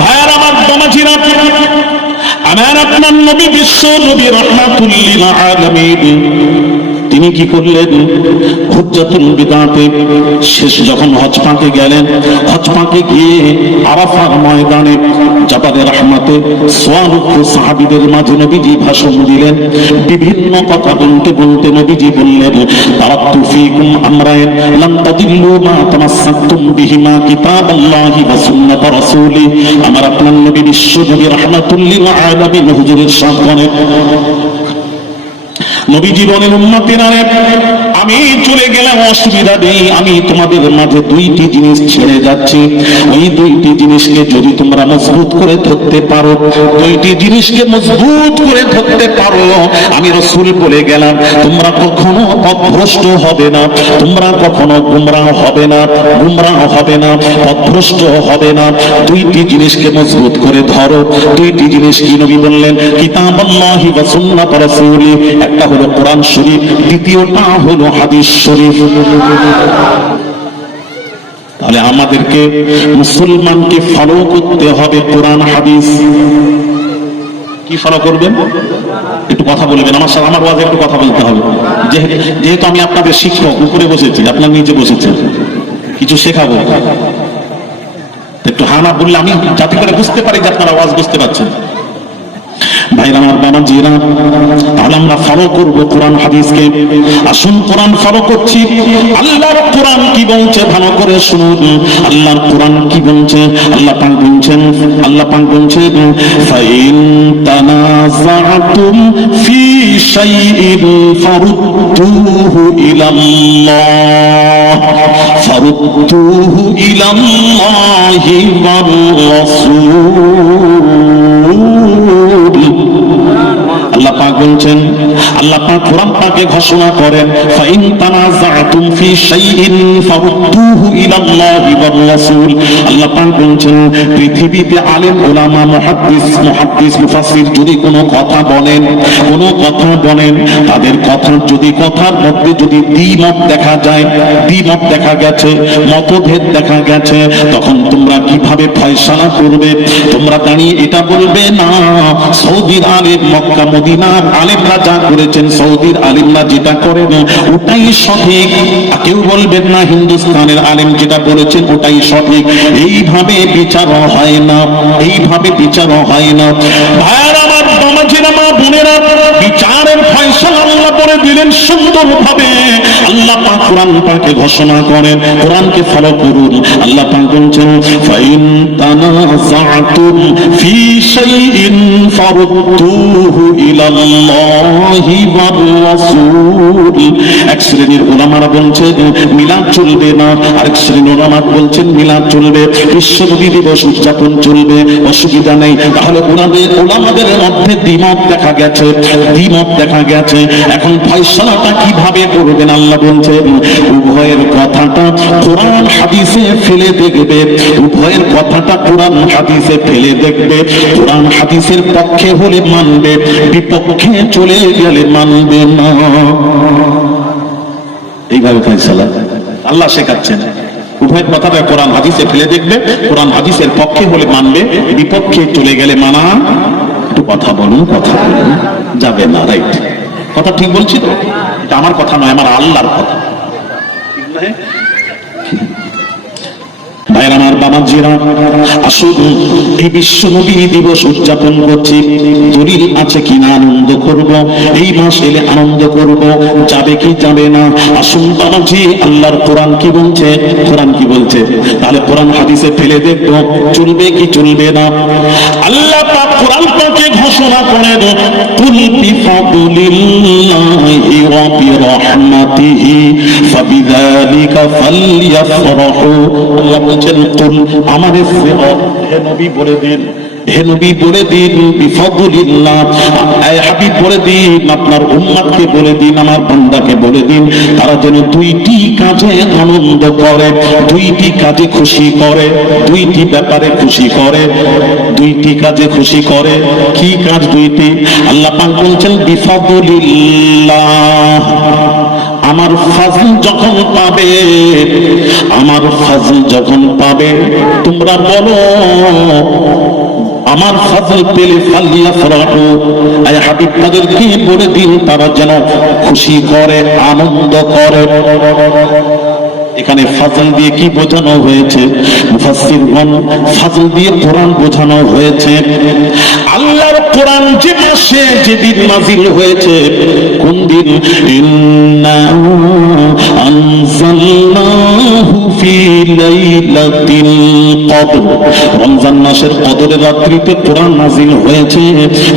ভাইয়ার আমার দামাজিরা, আমার আপনার নবী বিশ্ব নবী রাহমাতুল লিল আলামিন তিনি কি করলেন? হুজ্জাতুল বিদাতে শেষ যখন হজ পাকে গেলেন, হজ পাকে গিয়ে আরাফার ময়দানে জাবালে রাহমাতে সোয়ালুক্ষ সাহাবীদের মাঝে নবীজি ভাষণ দিলেন। বিভিন্ন কথা বলতে বলতে নবীজি বললেন, তারাক্তু ফীকুম আমরাইন লাম তাদিল্লু মা তামাসসাকতুম বিহিমা কিতাবাল্লাহি ওয়া সুন্নাত রাসূলি। আমার আপনার নবী বিশ্ব নবী রাহমাতুল লিল আলামিন হুজুরের সামনে নবী জীবনের উম্মতেরা, আমি চলে গেলাম, অসুবিধা নেই, আমি তোমাদের মাঝে দুইটি জিনিস ছেড়ে যাচ্ছি। ওই দুইটি জিনিসকে যদি তোমরা মজবুত করে ধরতে পারো, দুইটি জিনিসকে মজবুত করে ধরতে পারো, আমি রাসূল বলে গেলাম, তোমরা কখনো পথভ্রষ্ট হবে না, তোমরা কখনো গুমরাহ হবে না, গুমরাহ হবে না, পথভ্রষ্ট হবে না। দুইটি জিনিসকে মজবুত করে ধরো। দুইটি জিনিস কি? নবী বললেন, কিতাবাল্লাহি ওয়া সুন্নাত রাসূলি। একটা হলো কোরআন শরীফ, দ্বিতীয়টা হলো হাদিস শরীফ। তাহলে আমাদেরকে মুসলমানকে ফলো করতে হবে কোরআন হাদিস। কি ফলো করবেন? একটু কথা বলবেন আমার সাথে, আমার ওয়াজে একটু কথা বলতে হবে। যেহেতু আমি আপনাদের শিক্ষক, উপরে বসেছি, আপনার নিচে বসেছেন, কিছু শেখাবো, একটু হানা বললে আমি যাতে করে বুঝতে পারি যে আপনারা ওয়াজ বুঝতে পারছেন। ভাইরা আমার, বাবাজিরা, তাহলে আমরা ফলো করবো কোরআন হাদিসকে। আসুন কোরআন ফলো করছি। আল্লাহর কোরআন কি বলছে ভালো করে শুনুন। আল্লাহর কোরআন কি বলছে? আল্লাহ পাক বলছেন, আল্লাহ পাক বলছেন, ফাইন তানাযাতুম ফি শাইইন ফারুদ্দুহু ইলাল্লাহ, ফারুদ্দুহু ইলাল্লাহি ওয়ার রাসূল। আল্লাহ পাক বলছেন, আল্লাহ পাক কোরআন পাকে ঘোষণা করেন, ফাইন তানাযাতুম ফি শাইইন ফারুদ্দুহু ইলাল্লাহি ওয়ার রাসূল। আল্লাহ পাক বলছেন, পৃথিবীতে আলেম উলামা মুহাদ্দিস মুফাসসির যদি কোনো কথা বলেন, তাদের কথার মধ্যে যদি দ্বিমত দেখা যায়, দ্বিমত দেখা গেছে, মতভেদ দেখা গেছে, তখন তোমরা কিভাবে ফয়সালা করবে? তোমরা দাঁড়িয়ে এটা বলবে না সৌদির আলেম, মক্কা মদিনার আলেমরা যা করেছেন, সৌদির আলেমরা যেটা করেন ওটাই সঠিক। কেউ বলবেন না হিন্দুস্তানের আলেম যেটা বলেছেন ওটাই সঠিক। এইভাবে বিচার হয় না, এইভাবে বিচার হয় না। ভাইরা আমার, বাবাজিরা, মা বোনেরা, বিচারের ফয়সালা আল্লাহ করে দিলেন সুন্দরভাবে। আল্লাহ পাক কোরআন পাকে ঘোষণা করেন, কোরআনকে ফলো করুন। আল্লাহ পাক বলছেন, ফাইন তানাযাতুম ফি শাইইন ফারুদ্দুহু ইলাল্লাহি ওয়ার রাসূল। এক শ্রেণীর উলামারা বলছেন মিলাদ চলবে না, আরেক শ্রেণীর উলামা বলছেন মিলাদ চলবে, বিশ্ব নবী দিবস উদযাপন চলবে, অসুবিধা নেই। তাহলে উলামাদের মধ্যে দ্বিমত দেখা গেছে, দ্বিমত দেখা গেছে। এখন ফয়সালাটা কিভাবে করবেন? আল্লাহ বলছেন, উভয়ের কথাটা কোরআন হাদিসে ফেলে দেখবে, উভয়ের কথাটা কোরআন হাদিসে ফেলে দেখবে। কোরআন হাদিসের পক্ষে হলে মানবে, বিপক্ষে চলে গেলে মানবে না। এইভাবে ফয়সালা আল্লাহ শেখাচ্ছেন। উভয়ের কথাটা কোরআন হাদিসে ফেলে দেখবে, কোরআন হাদিসের পক্ষে হলে মানবে, বিপক্ষে চলে গেলে মানা। একটু কথা বলুন, কথা বলুন, যাবে না। রাইট, কথা ঠিক বলছি তো? এটা আমার কথা নয়, আমার আল্লাহর কথা। ভাইরা আমার, বাবাজিরা, আসুন এই বিশ্ব নবী দিবস উদযাপন করছি, দলিল আছে কিনা আনন্দ করব, এই মাস এলে আনন্দ করব, যাবে কি যাবে না? আসুন বাবাজি, আল্লাহর কোরআন কি বলছে, কোরআন কি বলছে? তাহলে কোরআন হাদিসে ফেলে দেখব, চলবে কি চলবে না? আল্লাহ পাক কোরআন পাকে ঘোষণা করেন, কুল বিফাদলিল্লাহি ওয়া বিরহমাতিহি ফাবিযালিকা ফালইফরাহু। আল্লাহ বলছেন, কুল, আমাদের হে নবী বলে দিন, হে নবী বলে দিন, বিফাদলিল্লাহ, হাবিব বলে দিন, আপনার উম্মতকে বলে দিন, আমার বান্দাকে বলে দিন, তারা যেন দুইটি কাজে আনন্দ করে, দুইটি কাজে খুশি করে, দুইটি ব্যাপারে খুশি করে, দুইটি কাজে খুশি করে। কি কাজ দুইটি? আল্লাহ পাক বলছেন, বিফাদলিল্লাহ, আমার ফাজল যখন পাবে, আমার ফাজল যখন পাবে, তোমরা বলো আমার ফজল পেলে ফালিয়াফরাহু, আয় হাবিব তাদেরকে বলে দিন তারা যেন খুশি করে, আনন্দ করে। এখানে ফাজল দিয়ে কি বোঝানো হয়েছে? মুফাসসিরগণ ফাজল দিয়ে কোরআন বোঝানো হয়েছে। আল্লাহর কোরআন যে মাসে যেদিন নাযিল হয়েছে, কোন দিন? ইন্না আনজালনাহু ফি লাইলাতিল কদর, রমজান মাসের কদরের রাত্রিতে কোরআন নাযিল হয়েছে।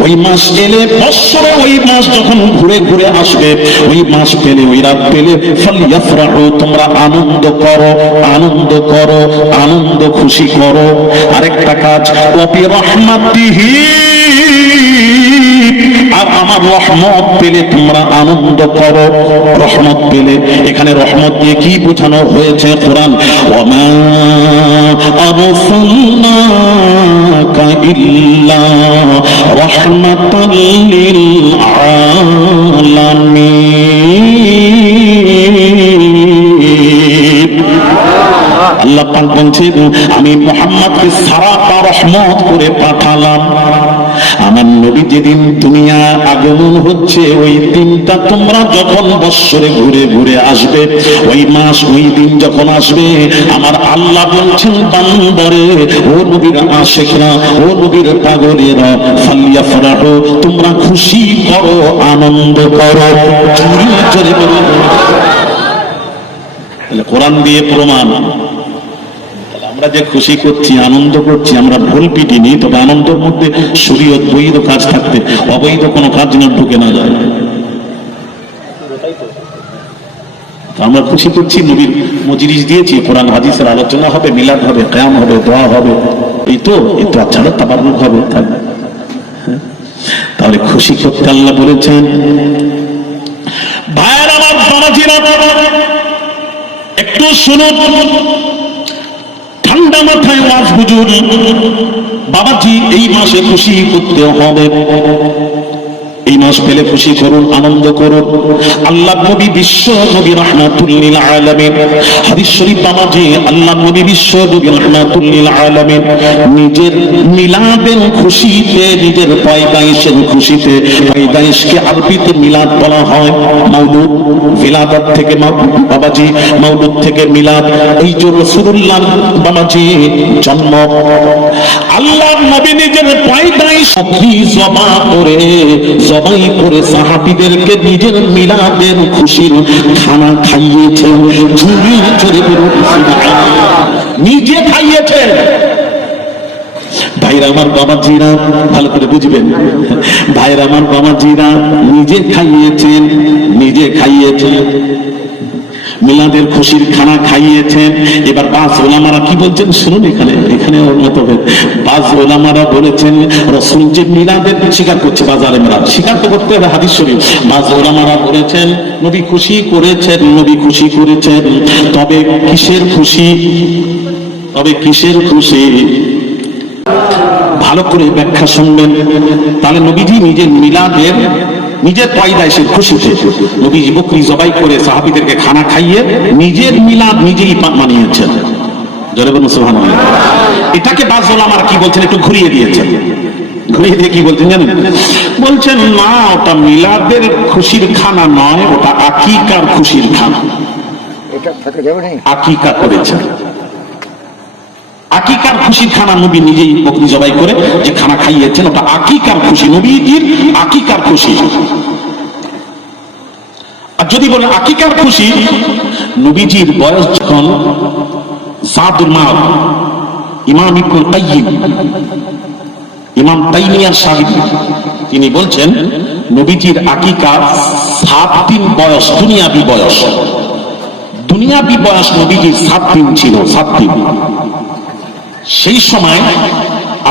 ওই মাস এলে বৎসরে ওই মাস যখন ঘুরে ঘুরে আসবে, ওই মাস পেলে ওই রাত পেলে ফালিয়াফরাহু, তোমরা আনন্দ করো, আনন্দ করো, আনন্দ খুশি করো। আরেকটা কাজ, ওয়াবি রাহমাতিহি, আর আমার রহমত পেলে তোমরা আনন্দ করো। রহমত পেলে, এখানে রহমত দিয়ে কি বোঝানো হয়েছে? কোরআন, ওয়ামা আরসালনাকা ইল্লা রাহমাতাল লিল আলামিন। আল্লাহ পাক বলছেন, আমি মুহাম্মদকে সারাটা রহমত করে পাঠালাম। আমার নবী যেদিন দুনিয়া আগমন হচ্ছে, ওই দিনটা তোমরা যখন বৎসরে ঘুরে ঘুরে আসবে, ওই মাস ওই দিন যখন আসবে, আমার আল্লাহ বলছেন বান্দরে, ও নবীর আশিকরা, ও নবীর পাগলেরা, ফালিয়াফরাহু, তোমরা খুশি করো, আনন্দ করো। জোরে বলো। কোরআন দিয়ে প্রমাণ, আমরা যে খুশি করছি, আনন্দ করছি, আমরা ভুল পিটিনি, তবে আনন্দের মধ্যে শরীয়ত বৈধ কাজ থাকতে অবৈধ কোনো কাজ যেন ঢুকে না যায়। আমরা খুশি করছি, নবীর মজলিস দিয়েছি, কোরআন হাদিসের আলোচনা হবে, মিলাদ হবে, কিয়াম হবে, দোয়া হবে, এই তো আচ্ছা, তাবাররুক হবে। তাহলে খুশি করতে আল্লাহ বলেছেন। ভাইয়ের আমার, বাবাজিরা একটু শুনুন, ঠান্ডা মাথায় ওয়াজ হুজুর। বাবাজি, এই মাসে খুশি করতে হবে, এই মাস পেলে খুশি করুন, আনন্দ করুন। আল্লাহ নবী বিশ্ব নবী রাহমাতুল লিল আলামিন, হাদিস শরীফ বাবাজি, আল্লাহ নবী বিশ্ব নবী রাহমাতুল লিল আলামিন নিজের মিলাদের খুশিতে, নিজের পয়গাইশের খুশিতে, পয়গাইশকে আরবিতে মিলাদ বলা হয়, মাউলুদ, মিলাদাত থেকে বাবাজি, মাউলুদ থেকে মিলাদ, এই যে রাসূলুল্লাহ বাবাজি জন্ম। আল্লাহ নবী নিজের পয়গাইশ জমা করে, জবাই করে সাহাবীদেরকে নিজের মিলাদের খুশির খানা খাইয়েছেন। ঝুলি চড়ে নিজে খাইয়েছেন। ভাইরা আমার, বাবাজিরা ভালো করে বুঝবেন, ভাইরা আমার, বাবাজিরা নিজে খাইয়েছেন, নিজে খাইয়েছেন, মিলাদের খুশির খানা খাইয়েছেন। এবার বাস ওলামারা কি বলছেন শুনুন, এখানে বাস ওলামারা বলেছেন, রাসূল যে মিলাদের স্বীকার করছে, বাস আলেমরা স্বীকার তো করতে হবে, হাদিস শরীফ। বাস ওলামারা বলেছেন নবী খুশি করেছেন, নবী খুশি করেছেন, তবে কিসের খুশি? তবে কিসের খুশি? ভালো করে ব্যাখ্যা শুনবেন। তাহলে নবীজি নিজের মিলাদের, নিজের পয়দাইশের খুশিতে নবীজি বকরি জবাই করে সাহাবীদেরকে খানা খাইয়ে নিজের মিলাদ নিজেই মানিয়েছেন। জোরে বলুন সুবহানাল্লাহ। এটাকে বাজ ওলামারা কি বলছেন, একটু ঘুরিয়ে দিয়েছেন। ঘুরিয়ে দিয়ে কি বলছেন জানেন? বলছেন না, ওটা মিলাদের খুশির খানা নয়, ওটা আকিকার খুশির খানা। আকিকা করেছেন, আকিকার খুশির খানা নবী নিজেই বকরি জবাই করে যে খানা খাইয়েছেন, ওটা আকিকার খুশি, নবীজির আকিকার খুশি। আর যদি বলে আকিকার খুশি, নবীজির বয়স যখন জাদুল মাদ, ইমাম ইবনুল কাইয়িম, ইমাম তাইমিয়ার শাগির্দ, তিনি বলছেন নবীজির আকিকা 7 দিন বয়স, দুনিয়াবি বয়স, দুনিয়াবি বয়স নবীজির 7 দিন ছিল, 7 দিন। সেই সময়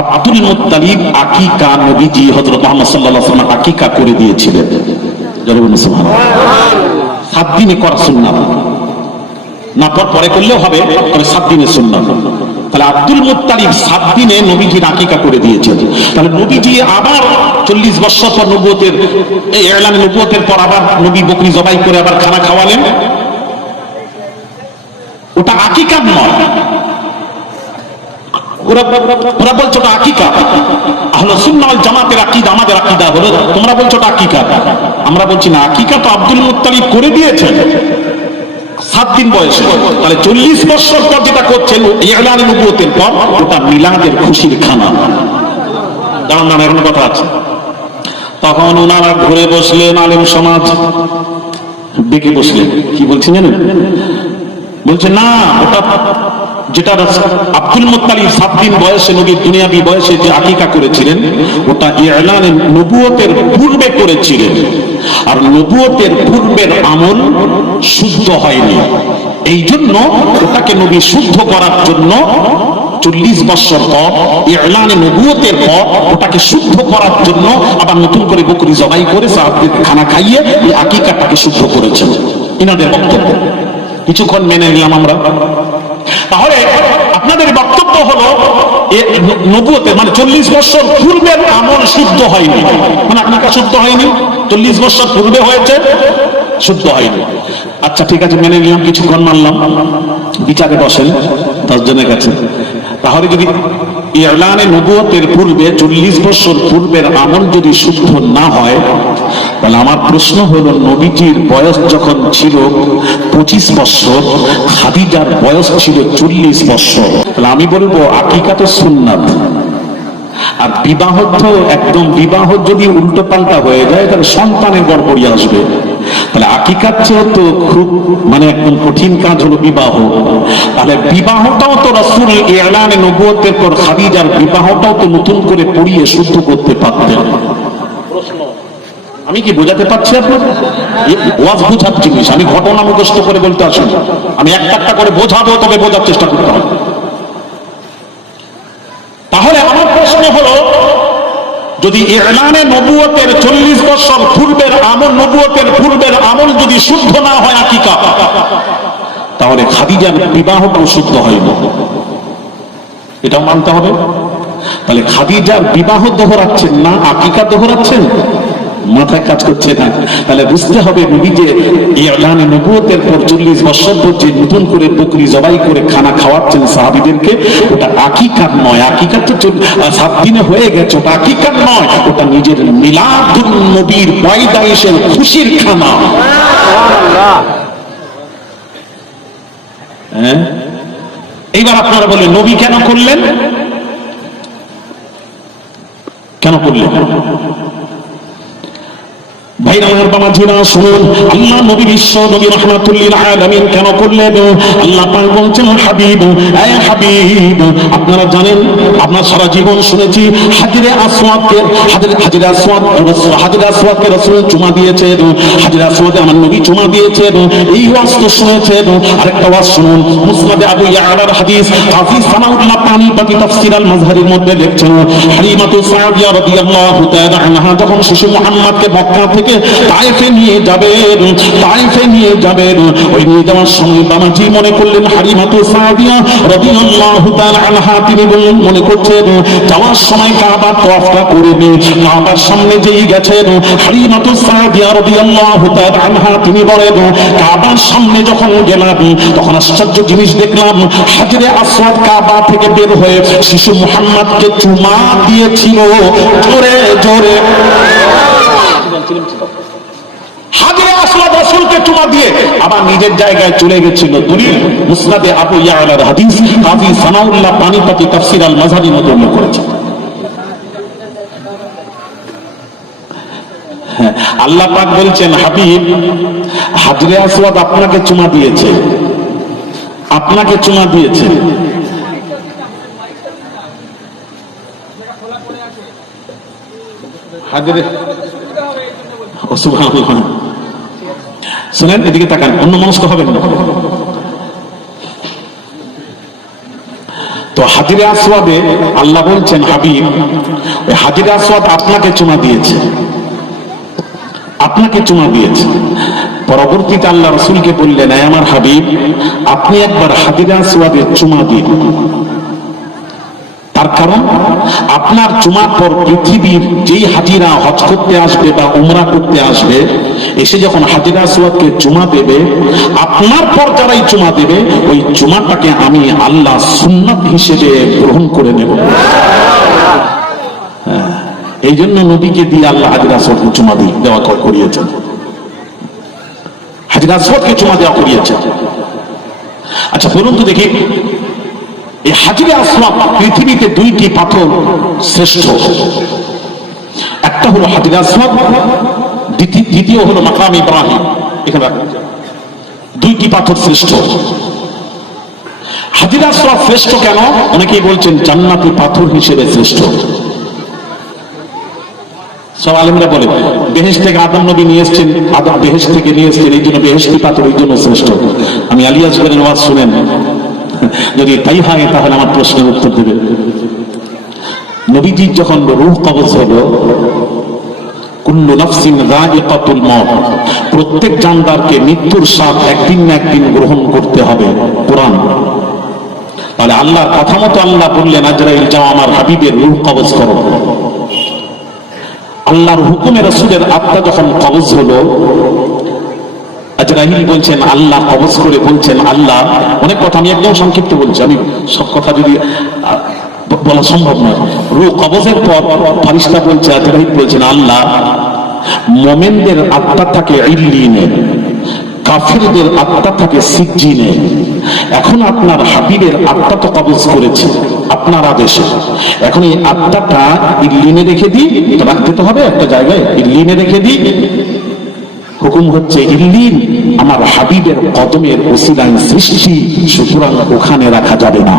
আব্দুল মুত্তালিব আকিকা নবীজি হযরত মুহাম্মদ সাল্লাল্লাহু আলাইহি ওয়াসাল্লাম আকিকা করে দিয়েছিলেন। জোরে বলুন সুবহানাল্লাহ। 7 দিনে করা সুন্নাত, না পরে করলেও হবে, তবে 7 দিনের সুন্নাত। তাহলে আব্দুল মুত্তালিব 7 দিনে নবীজির আকিকা করে দিয়েছেন। তাহলে নবীজি আবার 40 বছর পর নবুয়তের, এই এলান নবুয়তের পর আবার নবী বকরি জবাই করে আবার খানা খাওয়ালেন, ওটা আকিকা নয়, ওরা বলছো ওটা আকিকা। আহলে সুন্নাহ ওয়াল জামাতের আকীদা, আমাদের আকীদা হলো, তোমরা বলছো ওটা আকিকা। আমরা বলছি না, আকিকা তো আব্দুল মুত্তালিব করে দিয়েছেন 7 দিন বয়সে। তাহলে 40 বছর পর যেটা করছেন ইলানে নবুয়তের পর, ওটা মিলাদের খুশির খানা। জানান না, এখন কথা আছে। তখন ওনারা ঘুরে বসলেন, আলেম সমাজ ডেকে বসলেন। কি বলছেন জানেন? বলছে না, ওটা যেটা আব্দুল মুত্তালিব 7 দিন বয়সে নবীর দুনিয়াবি বয়সে যে আকিকা করেছিলেন, ওটা ইলানে নবুয়তের পূর্বে করেছিলেন। আর নবুয়তের পূর্বের আমল শুদ্ধ হয়নি, এই জন্য ওটাকে নবী শুদ্ধ করার জন্য 40 বছর পর ইলানে নবুয়তের পর ওটাকে শুদ্ধ করার জন্য আবার নতুন করে বকরি জবাই করে সাহাবীদের খানা খাইয়ে এই আকিকাটাকে শুদ্ধ করেছেন। ইনাদের বক্তব্য কিছুক্ষণ মেনে নিলাম আমরা। তাহলে আপনাদের বক্তব্য হলো নবুয়তের মানে 40 বছর পূর্বের আমল শুদ্ধ হয়নি, মানে আকিকা শুদ্ধ হয়নি, 40 বছর পূর্বে হয়েছে, শুদ্ধ হয়নি। আচ্ছা ঠিক আছে, মেনে নিলাম, কিছুক্ষণ মানলাম। বিচারে বসেন 10 জনের কাছে। তাহলে যদি ইলানে নবুয়তের পূর্বে 40 বছর পূর্বের আমল যদি শুদ্ধ না হয়, তাহলে আমার প্রশ্ন হলো, নবীজির বয়স যখন ছিল 25 বছর, খাদিজার বয়স ছিল 40 বছর, তাহলে আমি বলবো আকিকা তো সুন্নাত। আর বিবাহ তো একদম, বিবাহ যদি উল্টো পাল্টা হয়ে যায় তাহলে সন্তানের গড়বড়ি আসবে। তাহলে আকিকার চেয়ে তো খুব মানে একদম কঠিন কাজ হলো বিবাহ। তাহলে বিবাহটাও তো রাসূল ইলানে নবুয়তের পর খাদিজার বিবাহটাও তো নতুন করে পড়িয়ে শুদ্ধ করতে পারতেন। আমি কি বোঝাতে পারছি আপনার? ওয়াজ বোঝার জিনিস, আমি ঘটনা মুখস্থ করে বলতে আসি, আমি একটা করে বোঝাবো, তবে বোঝার চেষ্টা করতে হবে। তাহলে আমার প্রশ্ন হলো, যদি ইলানে নবুয়তের 40 বছর পূর্বের আমল, নবুয়তের পূর্বের আমল যদি শুদ্ধ না হয় আকিকা, তাহলে খাদিজার বিবাহটাও শুদ্ধ হয়নি, এটাও মানতে হবে। তাহলে খাদিজার বিবাহ দোহরাচ্ছেন না, আকিকা দোহরাচ্ছেন, মাথায় কাজ করছে না। তাহলে বুঝতে হবে, নবী যে ইলানে নবুয়তের পর 40 বছর পর যে নতুন করে বকরি জবাই করে খানা খাওয়াচ্ছেন সাহাবীদেরকে, ওটা আকিকার নয়। আকিকা তো 7 দিনে হয়ে গেছে, ওটা আকিকার নয়, ওটা নিজের মিলাদুন নবীর পয়দাইশের খুশির খানা। হ্যাঁ, এইবার আপনারা বলেন নবী কেন করলেন? কেন করলেন ভাইরা আমার বাবাজিরা? শুনুন, আল্লাহ নবী বিশ্ব নবী রাহমাতুল লিল আলামিন কেন করলেন? আল্লাহ পাক বলছেন, হাবিব, এই হাবিব, আপনারা জানেন, আপনারা সারা জীবন শুনেছি হাজরে আসওয়াদকে, হাজরে আসওয়াদকে রাসূল চুমা দিয়েছেন, হাজরে আসওয়াদে আমার নবী চুমা দিয়েছেন। এই ওয়াজ তো শুনেছেন। আরেকটা ওয়াজ শুনুন, মুসনাদে আবু ইয়ালার হাদিস, কাজী সানাউল্লাহ পানিপতি তাফসীর আল মাযহারির মধ্যে লিখছেন, হালিমাতু সাদিয়া রাদিয়াল্লাহু তাআলা আনহা যখন শিশু মুহাম্মদকে মক্কা থেকে তায়েফে নিয়ে যাবেন, ওই নিয়ে যাওয়ার সময় বাবাজি মনে করলেন হালিমাতু সাদিয়া রাদিয়াল্লাহু তাআলা আনহা, তিনি বললেন, মনে করছেন যাওয়ার সময় কাবা তওয়াফটা করে নিয়ে কাবার সামনে যেই গেছেন, হালিমাতু সাদিয়া রাদিয়াল্লাহু তাআলা আনহা তিনি বলেন, কাবার সামনে যখন গেলাম তখন আশ্চর্য জিনিস দেখলাম, হাজরে আসওয়াদ কাবা থেকে বের হয়ে শিশু মুহাম্মদকে চুমা দিয়েছিল জোরে জোরে। হাজরে আসওয়াদ রাসূলকে চুমা দিয়ে আবার নিজের জায়গায় চলে গেছিল। দলিল মুসনাদে আবু ইয়ালার হাদিস, কাজী সানাউল্লাহ পানিপতি তাফসীর আল মাযহারির মধ্যে উল্লেখ করেছে। আল্লাহ পাক বলছেন, হাবিব, হাজরে আসওয়াদ আপনাকে চুমা দিয়েছে, আপনাকে চুমা দিয়েছে। হাজরে শুনেন, এদিকে তাকান, অন্য মনস্ক হবেন না। তো হাজরে আসওয়াদে আল্লাহ বলছেন, হাবিব, ওই হাজরে আসওয়াদ আপনাকে চুমা দিয়েছে, আপনাকে চুমা দিয়েছে। পরবর্তীতে আল্লাহ রাসূলকে বললেন, আমার হাবিব, আপনি একবার হাজরে আসওয়াদে চুমা দিন। তার কারণ আপনার চুমার পর পৃথিবীর যেই হাজিরা হজ করতে আসবে বা উমরা করতে আসবে, এসে যখন হাজিরা আসওয়াদকে চুমা দেবে, আপনার পর যারাই চুমা দেবে ওই চুমাটাকে আমি আল্লাহ সুন্নাত হিসেবে গ্রহণ করে নেব। এই জন্য নবীকে দিয়ে আল্লাহ হাজিরা আসওয়াদকে চুমা দেওয়া করিয়েছেন, হাজিরা আসওয়াদকে চুমা দেওয়া করিয়েছেন। আচ্ছা বলুন তো দেখি, এই হাজিরে আসওয়াদ পৃথিবীতে দুইটি পাথর শ্রেষ্ঠ, একটা হলো হাজিরে আসওয়াদ, দ্বিতীয় হলো মাকাম ইব্রাহিম। এখানে দুইটি পাথর শ্রেষ্ঠ। হাজিরে আসওয়াদ শ্রেষ্ঠ কেন? অনেকেই বলছেন জান্নাতি পাথর হিসেবে শ্রেষ্ঠ। সব আলেমরা বলে বেহেশত থেকে আদম নবী নিয়ে এসেছেন, আদম বেহেশত থেকে নিয়ে এসেছেন, এই জন্য বেহেশতি পাথর এই জন্য শ্রেষ্ঠ। আমি আলী আসগরের ওয়াজ শুনেন, যদি তাই হয় তাহলে আমার প্রশ্নের উত্তর দেবে। নবীজির যখন রূহ কবজ হলো, কুল্লু নাফসিন যায়িকাতুল মউত, প্রত্যেক জানদারকে মৃত্যুর স্বাদ একদিন না একদিন গ্রহণ করতে হবে, কোরআন। তাহলে আল্লাহর কথা মতো আল্লাহ বললেন আজরাইল যাও আমার হাবিবের রূহ কবজ করো। আল্লাহর হুকুমে রাসূলের আত্মা যখন কবজ হলো, আজরাইল বলছেন, আল্লাহ কবজ করে বলছেন, আল্লাহ, অনেক কথা আমি একদম সংক্ষিপ্ত বলছি, আমি সব কথা যদি বলা সম্ভব নয়। রূহ কবজের পর ফেরেশতা বলছে, আজরাইল বলছেন, আল্লাহ, মুমিনদের আত্মা থাকে ইল্লিনে, কাফিরদের আত্মা থাকে সিজ্জিনে। এখন আপনার হাবিবের আত্মা তো কবজ করেছে আপনার আদেশে, এখন এই আত্মাটা ইল্লিনে রেখে দিই, রাখতে তো হবে একটা জায়গায়, ইল্লিনে রেখে দিই। হুকুম হচ্ছে ইল্লিন আমার হাবিবের কদমের ওসিলায় সৃষ্টি, সুতরাং ওখানে রাখা যাবে না।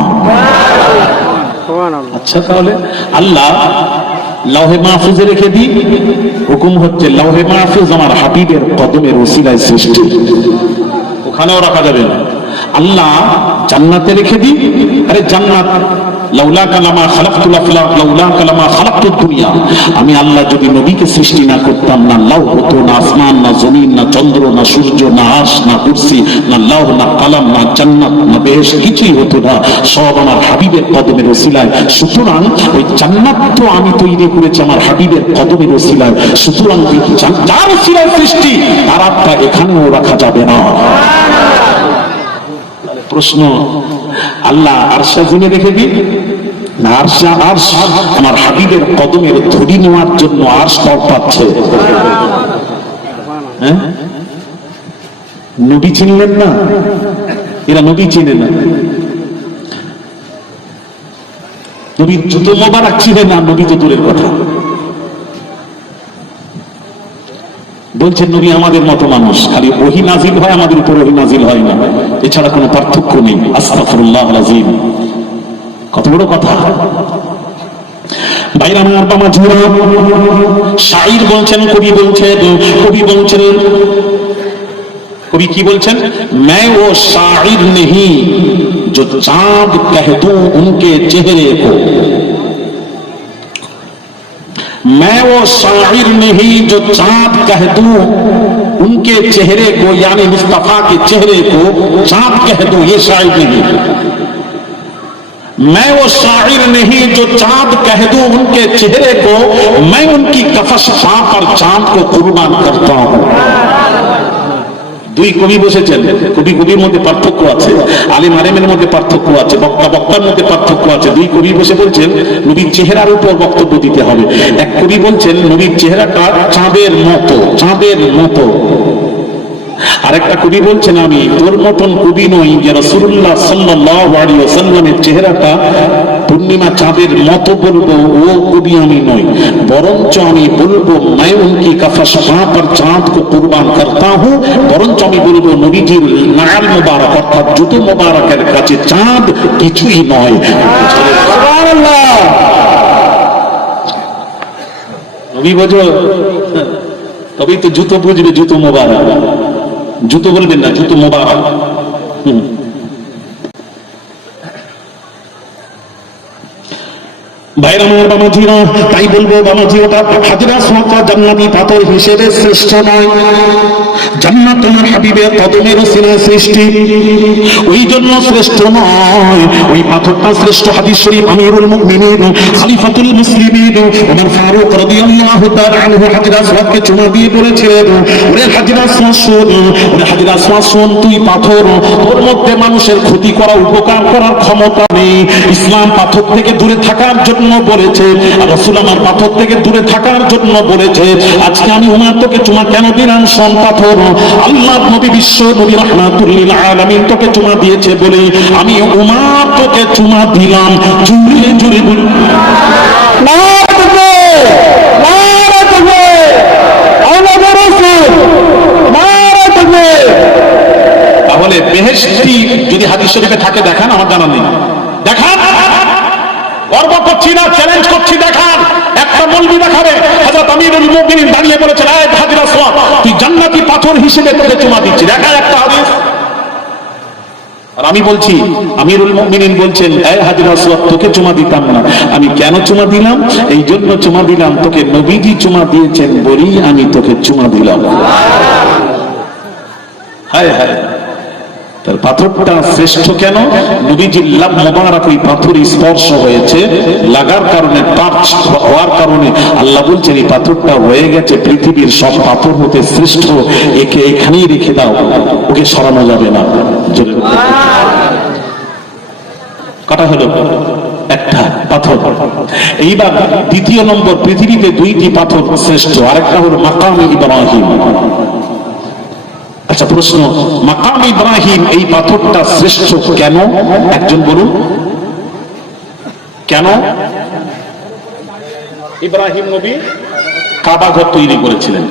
আচ্ছা তাহলে আল্লাহ লৌহে মাহফুজে রেখে দিই, হুকুম হচ্ছে লৌহে মাহফুজ আমার হাবিবের কদমের ওসিলায় সৃষ্টি, ওখানেও রাখা যাবে না। আল্লাহ জান্নাতে রেখে দিই, আরে জান্নাত লাউলা কালামা খালাকতুল আফলাক লাউলা কালামা খালাকতুদ দুনিয়া, আমি আল্লাহ যদি নবীকে সৃষ্টি না করতাম, না লাউ হতো, না আসমান, না জমিন, না চন্দ্র, না সূর্য, না আরশ, না কুরসি, না লাউ, না কালাম, না জান্নাত, না বেহেশত, কিছুই হতো না, সব আমার হাবিবের কদমের ওসিলায়। সুতরাং ওই জান্নাত তো আমি তৈরি করেছি আমার হাবিবের কদমের ওসিলায়, সুতরাং যার ওসিলায় সৃষ্টি তার আত্মা এখানেও রাখা যাবে না। প্রশ্ন, আল্লাহ আরশা জিনে রেখে দিই না, আরশ আমার হাবিবের কদমের ধরি নেওয়ার জন্য আরশ তর পাচ্ছে। হ্যাঁ, নবী চিনলেন না, এরা নবী চিনে না। নবী জুতো মোবারক চিনে না, নবী তো দূরের কথা। বলছেন নবী আমাদের মতো মানুষ, খালি ওহী নাজিল হয়, আমাদের উপর ওহী নাজিল হয় না, এছাড়া কোনো পার্থক্য নেই। আস্তাগফিরুল্লাহুল আযীম, কত বড় কথা। ভাইরা আমার, বাবা জুরা, শাইর বলছেন, কবি বলছেন, কবি কি বলছেন? मैं वो शाइर नहीं जो चांद कह दूं उनके चेहरे को, मैं वो शाइर नहीं जो चांद कह दूं उनके चेहरे को, यानी मुस्तफा के चेहरे को चांद कह दूं, ये शाइर नहीं। मैं वो शाइर नहीं जो चांद कह दूं उनके चेहरे को, मैं उनकी कफश पा पर चांद को कुर्बान करता हूं। দুই কবি বসেছেন, কবির মধ্যে পার্থক্য আছে, আলেম আলেমের মধ্যে পার্থক্য আছে, বক্তার মধ্যে পার্থক্য আছে। দুই কবি বসে বলছেন নবীর চেহারার উপর বক্তব্য দিতে হবে। এক কবি বলছেন নবীর চেহারাটা চাঁদের মতো, আরেকটা কবি বলছেন আমি তোর মতন কবি নই, যে রাসূলুল্লাহ সাল্লাল্লাহু আলাইহি ওয়াসাল্লামের চেহারাটা পূর্ণিমা চাঁদের মতো বলবো, ও কবি আমি নই, বরঞ্চ আমি বলবো मैं उनकी कफश पा पर चांद को कुर्बान करता हूं, বরঞ্চ আমি বলবো নবীজির নাল মুবারক অর্থাৎ জুতো মুবারকের কাছে চাঁদ কিছুই নয়। সুবহানাল্লাহ। নবী বোঝো, তবেই তো জুতো বুঝবে, জুতো মুবারক, জুতো বলবেন না, জুতো মুবারক। ভাইরা আমার বাবাজিরা, তাই বলবো বাবাজি, ওটা হাজরা সোয়াকা জান্নাতি পাথর হিসেবে শ্রেষ্ঠ নয়। জান্নাত তোমার হাবিবের কদমের ওসিলায় সৃষ্টি, ওই জন্য শ্রেষ্ঠ নয়। ওই পাথরটা শ্রেষ্ঠ। হাদিস শরীফ, আমিরুল মুমিনিন খলিফাতুল মুসলিমিন ওমর ফারুক রাদিয়াল্লাহু তাআলা আনহু হাজরা সোয়াককে চুমা দিয়ে বলেছিলেন, ওরে হাজরা সোয়াক শোন, ওরে হাজরা সোয়াক শোন, তুই পাথর, তোর মধ্যে মানুষের ক্ষতি করা, উপকার করার ক্ষমতা নেই। ইসলাম পাথর থেকে দূরে থাকার জন্য বলেছে, রাসূল আমার পাথর থেকে দূরে থাকার জন্য বলেছে। আজকে আমি উমার তোকে চুমা কেন দিলাম? শোন পাথর, আল্লাহর নবী বিশ্ব নবী রাহমাতুল লিল আলামিন তোকে চুমা দিয়েছে বলে আমি উমার তোকে চুমা দিলাম। জুড়ে জুড়ে বলি তাহলে বেহেশতি যদি হাদিস শরীফে থাকে দেখান, আমার জানা নেই। দেখান, গর্ব করছি না, চ্যালেঞ্জ করছি, দেখান। একটা মৌলবি দেখাবে হযরত আমিরুল মুমিনিন দাঁড়িয়ে বলেছেন, এই হাজরা সোয়াক, তুই জান্নাতি পাথর হিসেবে তোকে চুমা দিচ্ছি, দেখা একটা হাদিস। আর আমি বলছি, আমিরুল মুমিনিন বলছেন, এই হাজরা সোয়াক, তোকে চুমা দিতাম না। আমি কেন চুমা দিলাম? এই জন্য চুমা দিলাম, তোকে নবীজি চুমা দিয়েছেন বলেই আমি তোকে চুমা দিলাম। হায় হায়, তার পাথরটা শ্রেষ্ঠ কেন? নবীজির লাভ মোবারক ওই পাথর স্পর্শ হয়েছে, লাগার কারণে, টাচ হওয়ার কারণে আল্লাহ বলছেন এই পাথরটা হয়ে গেছে পৃথিবীর সব পাথর হতে শ্রেষ্ঠ, একে এখানেই রেখে দাও, ওকে সরানো যাবে না। কটা হলো? একটা পাথর। এইবার দ্বিতীয় নম্বর, পৃথিবীতে দুইটি পাথর শ্রেষ্ঠ, আরেকটা হলো মাকাম ইব্রাহিম। আচ্ছা প্রশ্ন, মাকাম ইব্রাহিম এই পাথরটা শ্রেষ্ঠ কেন? একজন বলুন কেন? ইব্রাহিম নবী কাবা ঘর তৈরি করেছিলেন,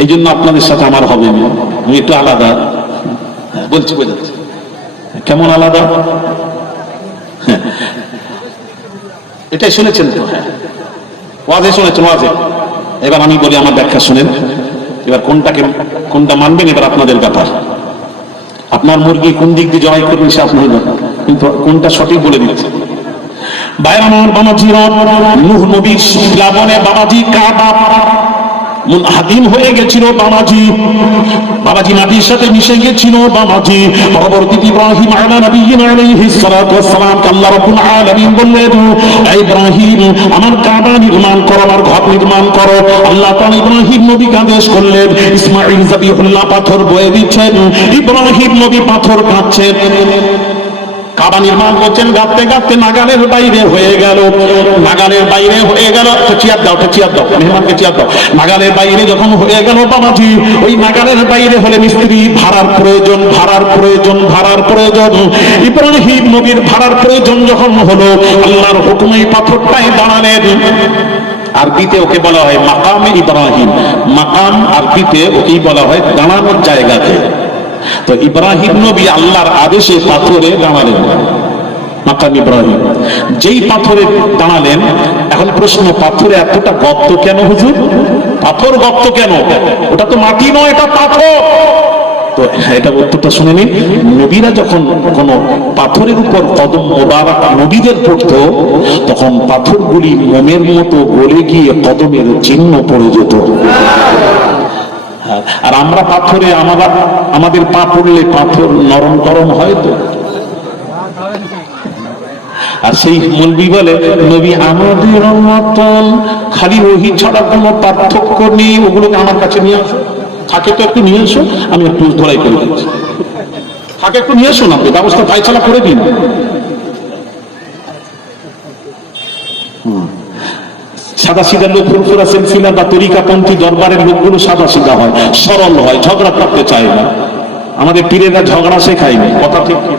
এই জন্য আপনাদের সাথে আমার হবে না, আমি একটু আলাদা বলছি, বোঝাচ্ছি। কেমন আলাদা? এটাই শুনেছেন তো? ওয়াজে শুনেছেন, ওয়াজে। এবার আমি বলি, আমার ব্যাখ্যা শুনেন। এবার কোনটা মানবেন এবার আপনাদের ব্যাপার। আপনার মুরগি কোন দিক দিয়ে জবাই করবেন সে আপনার ব্যাপার, কিন্তু কোনটা সঠিক বলে দিচ্ছে। ভাইরা আমার বাবাজিরা, নূহ নবীর প্লাবনে বাবাজি কাবা মুনহাদিম হয়ে গেছিল। বাবাজি মাটির সাথে মিশে গেছিল। বাবাজি পরবর্তী ইব্রাহিম আলা নবিয়্যিনা আলাইহিস সালাতু ওয়াস সালাম আল্লাহ রাব্বুল আলামিন বললেন, ইব্রাহিম আমার কাবা নির্মাণ করো, আমার ঘর নির্মাণ করো। আল্লাহ তাআলা ইব্রাহিম নবীকে আদেশ করলেন। ইসমাঈল যাবিহুল্লাহ পাথর বয়ে দিচ্ছেন, ইব্রাহিম নবী পাথর কাটছেন। কাবা নির্মাণ করছেন, গাঁথতে গাঁথতে নাগালের বাইরে হয়ে গেল। নাগালের বাইরে হয়ে গেল, চেয়ার দাও, চেয়ার দাও, মেহমানকে চেয়ার দাও। নাগালের বাইরে যখন হয়ে গেল বাবাজি, ওই নাগালের বাইরে হলে মিস্ত্রি ভাড়ার প্রয়োজন, ভাড়ার প্রয়োজন, ভাড়ার প্রয়োজন। ইব্রাহিম নবীর ভাড়ার প্রয়োজন যখন হলো, আল্লাহর হুকুমে পাথরটাই দাঁড়ালেন। আরবিতে ওকে বলা হয় মাকামে ইব্রাহিম। মাকাম আরবিতে ওকেই বলা হয় দাঁড়ানোর জায়গাতে। তো ইব্রাহিম নবী আল্লাহর আদেশে পাথরে দাঁড়ালেন, মাকাম ইব্রাহিম। যেই পাথরে দাঁড়ালেন, এখন প্রশ্ন, পাথরে এতটা গর্ত কেন হুজুর? পাথর গর্ত কেন? ওটা তো মাটি নয়, এটা পাথর। তো এটা উত্তরটা শুনে নিন। নবীরা যখন কোন পাথরের উপর কদম মোবারক নবীদের পড়তো, তখন পাথরগুলি মোমের মতো গলে গিয়ে কদমের চিহ্ন পড়ে যেত। আর আমরা পাথরে আমাদের পা পড়লে পাথর নরম গরম হয় তো। আর সেই মৌলবি বলে নবী আমাদের মতন, খালি ওহী ছাড়া কোনো পার্থক্য নেই, ওগুলোকে আমার কাছে নিয়ে আসো। থাকে তো একটু নিয়ে এসো, আমি একটু ধরাই করে দিচ্ছি। থাকে একটু নিয়ে এসো না, ব্যবস্থা ফাইসালা করে দিন। সাদা সিধা লোক, ফুরফুরা সিলসিলা বা তরিকাপন্থী দরবারের লোকগুলো সাদা সিধা হয়, সরল হয়, ঝগড়া করতে চায় না। আমাদের পীরেরা ঝগড়া শেখায়নি, কথা ঠিক কি?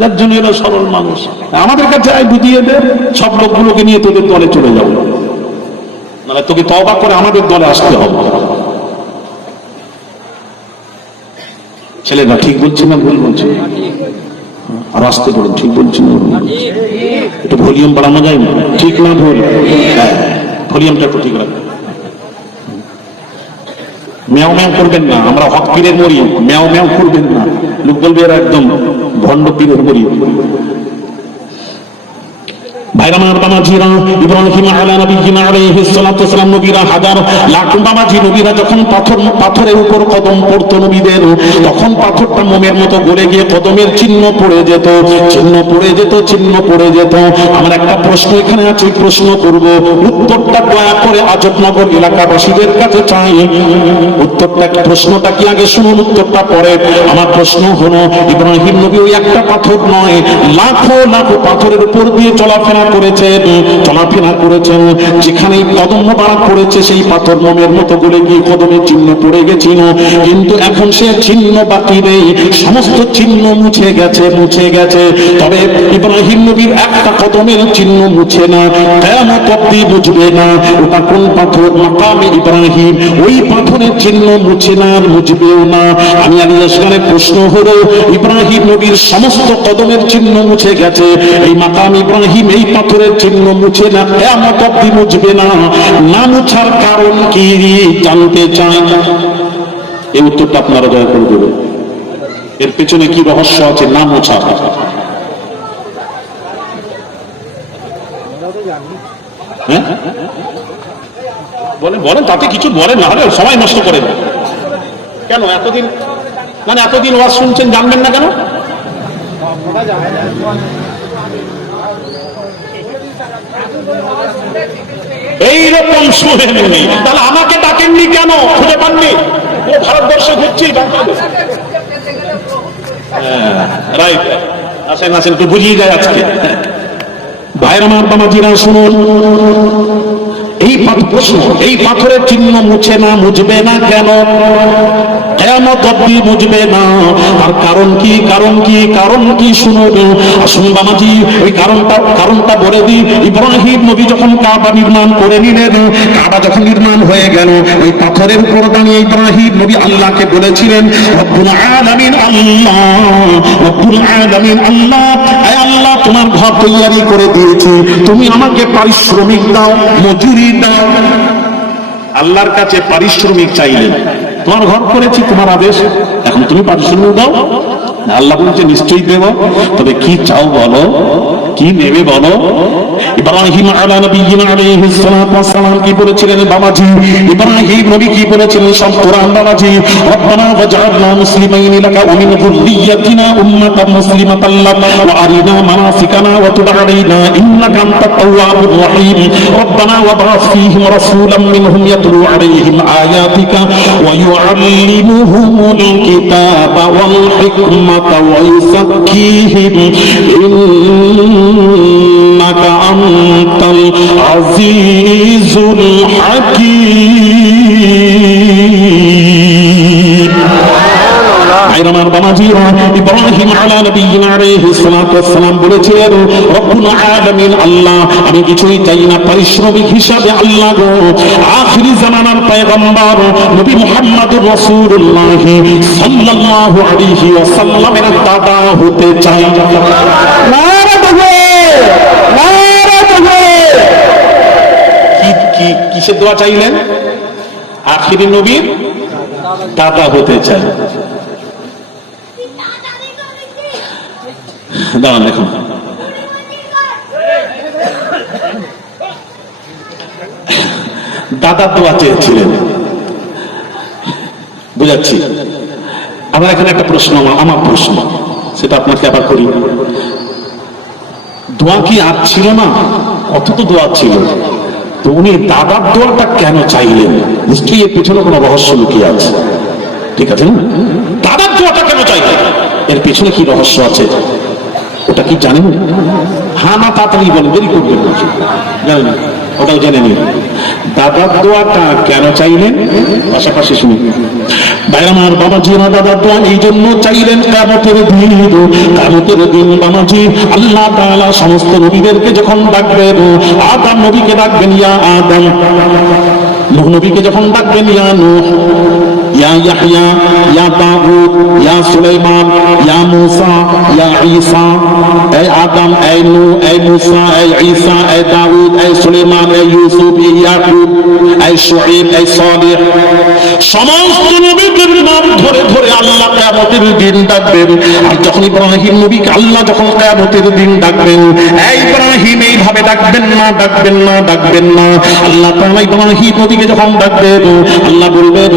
যার জন্য এরা সরল মানুষ। আমাদের কাছে আয় বুঝিয়ে দে, সব লোকগুলোকে নিয়ে তোদের দলে চলে যাবো, নাহলে তোকে তওবা করে আমাদের দলে আসতে হবে। ছেলেরা ঠিক বলছি না ভুল বলছি? আর আসতে বলুন, ঠিক বলছি না? একটু ভলিউম বাড়ানো যায় না? ঠিক না ভুল? হ্যাঁ, ভলিউমটা একটু ঠিক রাখবেন। ম্যাও ম্যাও করবেন না, আমরা হক পীরের মরি, ম্যাও ম্যাও করবেন না, লোক বলবে এরা একদম ভণ্ড পীরের মরি। ভাইরা আমার বাবাজিরা, ইব্রাহিম আলা নবিয়িনা আলাইহিস সালাতু ওয়াসসালাম নবীরা হাজার লাখ বাবাজি নবীরা যখন পাথরের উপর কদম পড়তো নবীদের, তখন পাথরটা মোমের মতো গলে গিয়ে কদমের চিহ্ন পড়ে যেত, চিহ্ন পড়ে যেত, চিহ্ন পড়ে যেত। আমার একটা প্রশ্ন এখানে আছে, প্রশ্ন করব, উত্তরটা দয়া করে আজবনগর এলাকাবাসীদের কাছে চাই। উত্তরটা, প্রশ্নটা কি আগে শুনুন, উত্তরটা পরে। আমার প্রশ্ন হলো, ইব্রাহিম নবী ওই একটা পাথর নয়, লাখো লাখো পাথরের উপর দিয়ে চলাফেরা করেছেন। যেখানে কদম মোবারক পড়েছে সেই পাথর মোমের মতো গলে গিয়ে কদমের চিহ্ন পড়ে গেছিল, কিন্তু এখন সে চিহ্ন বাকি নেই, সমস্ত চিহ্ন মুছে গেছে। তবে ইব্রাহিম নবীর একটা কদমের চিহ্ন মুছে না, কিয়ামত অবধি বুঝবে না ওটা কোন পাথর। মাকামে ইব্রাহিম, ওই পাথরের চিহ্ন মুছে না, আর মুছবেও না। আমি আলী আসগারের প্রশ্ন হলো, ইব্রাহিম নবীর সমস্ত কদমের চিহ্ন মুছে গেছে, এই মাকাম ইব্রাহিম এই পাথরের চিহ্ন মুছে না, কিয়ামত অবধি মুছবে না, না মুছার কারণ কি জানতে চাই? এই উত্তরটা আপনারা দয়া করে দেবেন। এর পেছনে কি রহস্য আছে না মোছা? হ্যাঁ বলেন, তাতে কিছু বলেন, না হলে সময় নষ্ট করেন কেন? এতদিন ওয়াজ শুনছেন, জানবেন না কেন? এইরকম শুনেননি, তাহলে আমাকে ডাকেননি কেন? খুঁজে পাননি? ও ভারতবর্ষে ঘুরছি, রাইট। আসেন একটু বুঝিয়ে যায় আজকে। ভাইরা আমার বাবাজিরা শুনুন, এই পাথরের চিহ্ন মুছে না, মুছবে না কেন? কিয়ামত অবধি মুছবে না। আর কারণ কি শুনুন। আসুন বাবাজি, ওই কারণটা বলে দিই। ইব্রাহিম নবী যখন কাবা নির্মাণ করে নিলেন, কাবা যখন নির্মাণ হয়ে গেল, ওই পাথরের উপর দাঁড়িয়ে ইব্রাহিম নবী আল্লাহকে বলেছিলেন, রব্বুল আলামিন আল্লাহ, রব্বুল আলামিন আল্লাহ, আয় আল্লাহ, তোমার ঘর তৈরি করে দিয়েছি, তুমি আমাকে পারিশ্রমিক দাও, মজুরি দাও। আল্লাহর কাছে পারিশ্রমিক চাইলেন, তোমার ঘর করেছি, তোমার আদেশ, এখন তুমি পারিশ্রমিক দাও। আল্লাহ বলছে নিশ্চয়ই দেব, তবে কি চাও বলো, কি নেবে বলো? ইব্রাহিম আলা নবিয়িনা আলাইহিস সালাতু ওয়াস সালাম কি বলেছিলেন বাবাজি? ইব্রাহিম নবী কি বলেছিলেন সব কোরআন বাবাজি? রব্বানা ওয়াজআলনা মুসলিমাইন লাকা ওয়া মিন যুররিয়্যাতিনা উম্মাতান মুসলিমাতান লাকা ওয়া আরিনা মানাসিকানা ওয়া তুব আলাইনা ইন্নাকা আনতাত তাওয়াবুর রহিম। রব্বানা ওয়াবআস ফীহিম রাসূলাম মিনহুম ইয়াতলু আলাইহিম আয়াতিকা ওয়া ইউআল্লিমুহুমুল কিতাবা ওয়াল হিকমাতা ওয়া ইউযাক্কিহিম ইন্নাকা আনতাল আজিজুল হাকীম। আমার বাবাজিরা, ইব্রাহিম আলা নবিয়িনা আলাইহিস সালাতু ওয়াস সালাম বলেছিলেন, রব্বুল আলামিন আল্লাহ, আমি কিছুই চাই না পারিশ্রমিক হিসাবে, আল্লাহ গো, আখিরি জামানার পয়গম্বর নবী মুহাম্মদুর রাসূলুল্লাহ সাল্লাল্লাহু আলাইহি ওয়াসাল্লামের দাদা হতে চাই। নারে তাকবীর, নারে তাকবীর। কি কিসের দোয়া চাইলেন? আখিরি নবীর দাদা হতে চাই। দাঁড়ান, দেখুন, দাদার দোয়া চেয়েছিলেন, বুঝাচ্ছি। আমার এখানে একটা প্রশ্ন, আমার প্রশ্ন, সেটা আপনাকে আবার করি। দোয়া কি আর ছিল না? কত তো দোয়া ছিল, তো উনি দাদার দোয়াটা কেন চাইলেন? নিশ্চয়ই এর পেছনে কোনো রহস্য লুকিয়ে আছে, ঠিক আছে না? দাদার দোয়াটা কেন চাইলেন? এর পেছনে কি রহস্য আছে ওটা কি জানেন? হ্যাঁ না তাড়াতাড়ি বলেন, দেরি করবেন না, জানেন ওটাও জেনে নিন। দাদার দোয়াটা কেন চাইলেন পাশাপাশি শুনি। ভাই আমার বাবাজি, দাদার দোয়া এই জন্য চাইলেন, কিয়ামতের দিন বাবাজি আল্লাহ তাআলা সমস্ত নবীদেরকে যখন ডাকবেন, আদম নবীকে ডাকবেন ইয়া আদম, নূহ নবীকে যখন ডাকবেন ইয়া নূহ, ইয়া ইয়াহইয়া, ইয়া দাউদ, ইয়া সুলাইমান, ইয়া মূসা, ইয়া ঈসা, এই আদম, এই নূহ, এই মূসা, এই ঈসা, এই দাউদ, এই সুলাইমান, এই ইউসুফ, এই ইয়াকুব, এই এই শুআইব, এই সালেহ, সমস্ত নবীদের নাম ধরে ধরে আল্লাহ কিয়ামতের দিন ডাকবেন। আর যখন ইব্রাহিম নবীকে আল্লাহ যখন কিয়ামতের দিন ডাকবেন, এই ইব্রাহিম এইভাবে ডাকবেন না, ডাকবেন না, ডাকবেন না। আল্লাহ তাআলা ইব্রাহিম নবীকে যখন ডাকবেন, আল্লাহ বলবেন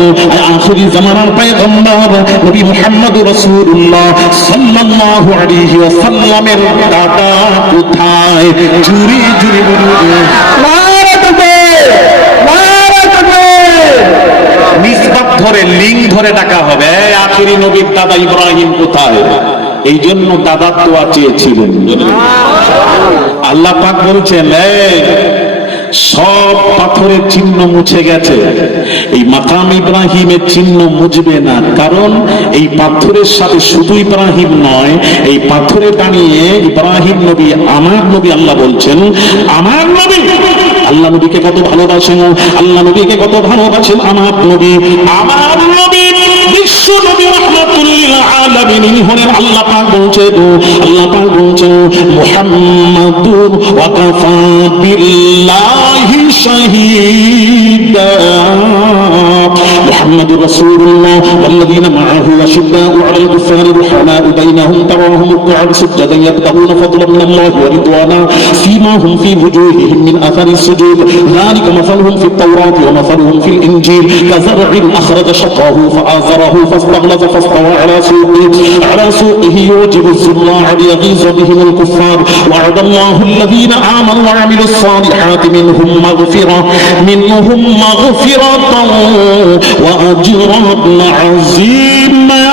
আখিরি জামানার পয়গম্বর নবী মুহাম্মদুর রাসূলুল্লাহ সাল্লাল্লাহু আলাইহি ওয়াসাল্লামের দাদা কোথায়? জুরি জুরি বলুন নারে তাকবীর, নারে তাকবীর। নিসবত ধরে, লিঙ্ক ধরে ডাকা হবে, আখিরি নবীর দাদা ইব্রাহিম কোথায়? এই জন্য দাদা দোয়া চেয়েছিলেন। আল্লাহ পাক বলছেন সব পাথরের চিহ্ন মুছে গেছে, এই মাকাম ইব্রাহিমের চিহ্ন মুছবে না। কারণ এই পাথরের সাথে শুধু ইব্রাহিম নয়, এই পাথরে দাঁড়িয়ে ইব্রাহিম নবী আমার নবী, আল্লাহ বলছেন আমার নবী। আল্লাহ নবীকে কত ভালোবাসেন, আল্লাহ নবীকে কত ভালোবাসেন আমার নবী। আমার নবী বিশ্ব নবী রাহমাতুল লিল আলামিন হলেন। আল্লাহ পাক বলছেন, আল্লাহ পাক বলছেন মুহাম্মাদুর ওয়া কাফা বিল্লাহি শাহীদা। মুহাম্মাদুর রাসূলুল্লাহ ওয়াল্লাযীনা মাআহু আশিদ্দাউ আলাল কুফারি রুহামাউ বাইনাহুম তারাহুম রুকআন সুজদান ইয়াবতাগুনা ফাদলান মিনাল্লাহি ওয়া রিদওয়ানা সীমাহুম ফী wujuhihim min আথারিস সুজুদ যালিকা মাসালুহুম ফিত তাওরাতি ওয়া মাসালুহুম ফিল ইনজিল কাযারইন আখরাজা শাতাহু ফাআযরাহু ফাস্তাগলায ফাস্তাওয়া আলা সুকিহি يعجب الزراع ليغيظ بهم الكفار وعد الله الذين آمنوا وعملوا الصالحات منهم مغفرة وأجرا عظيما।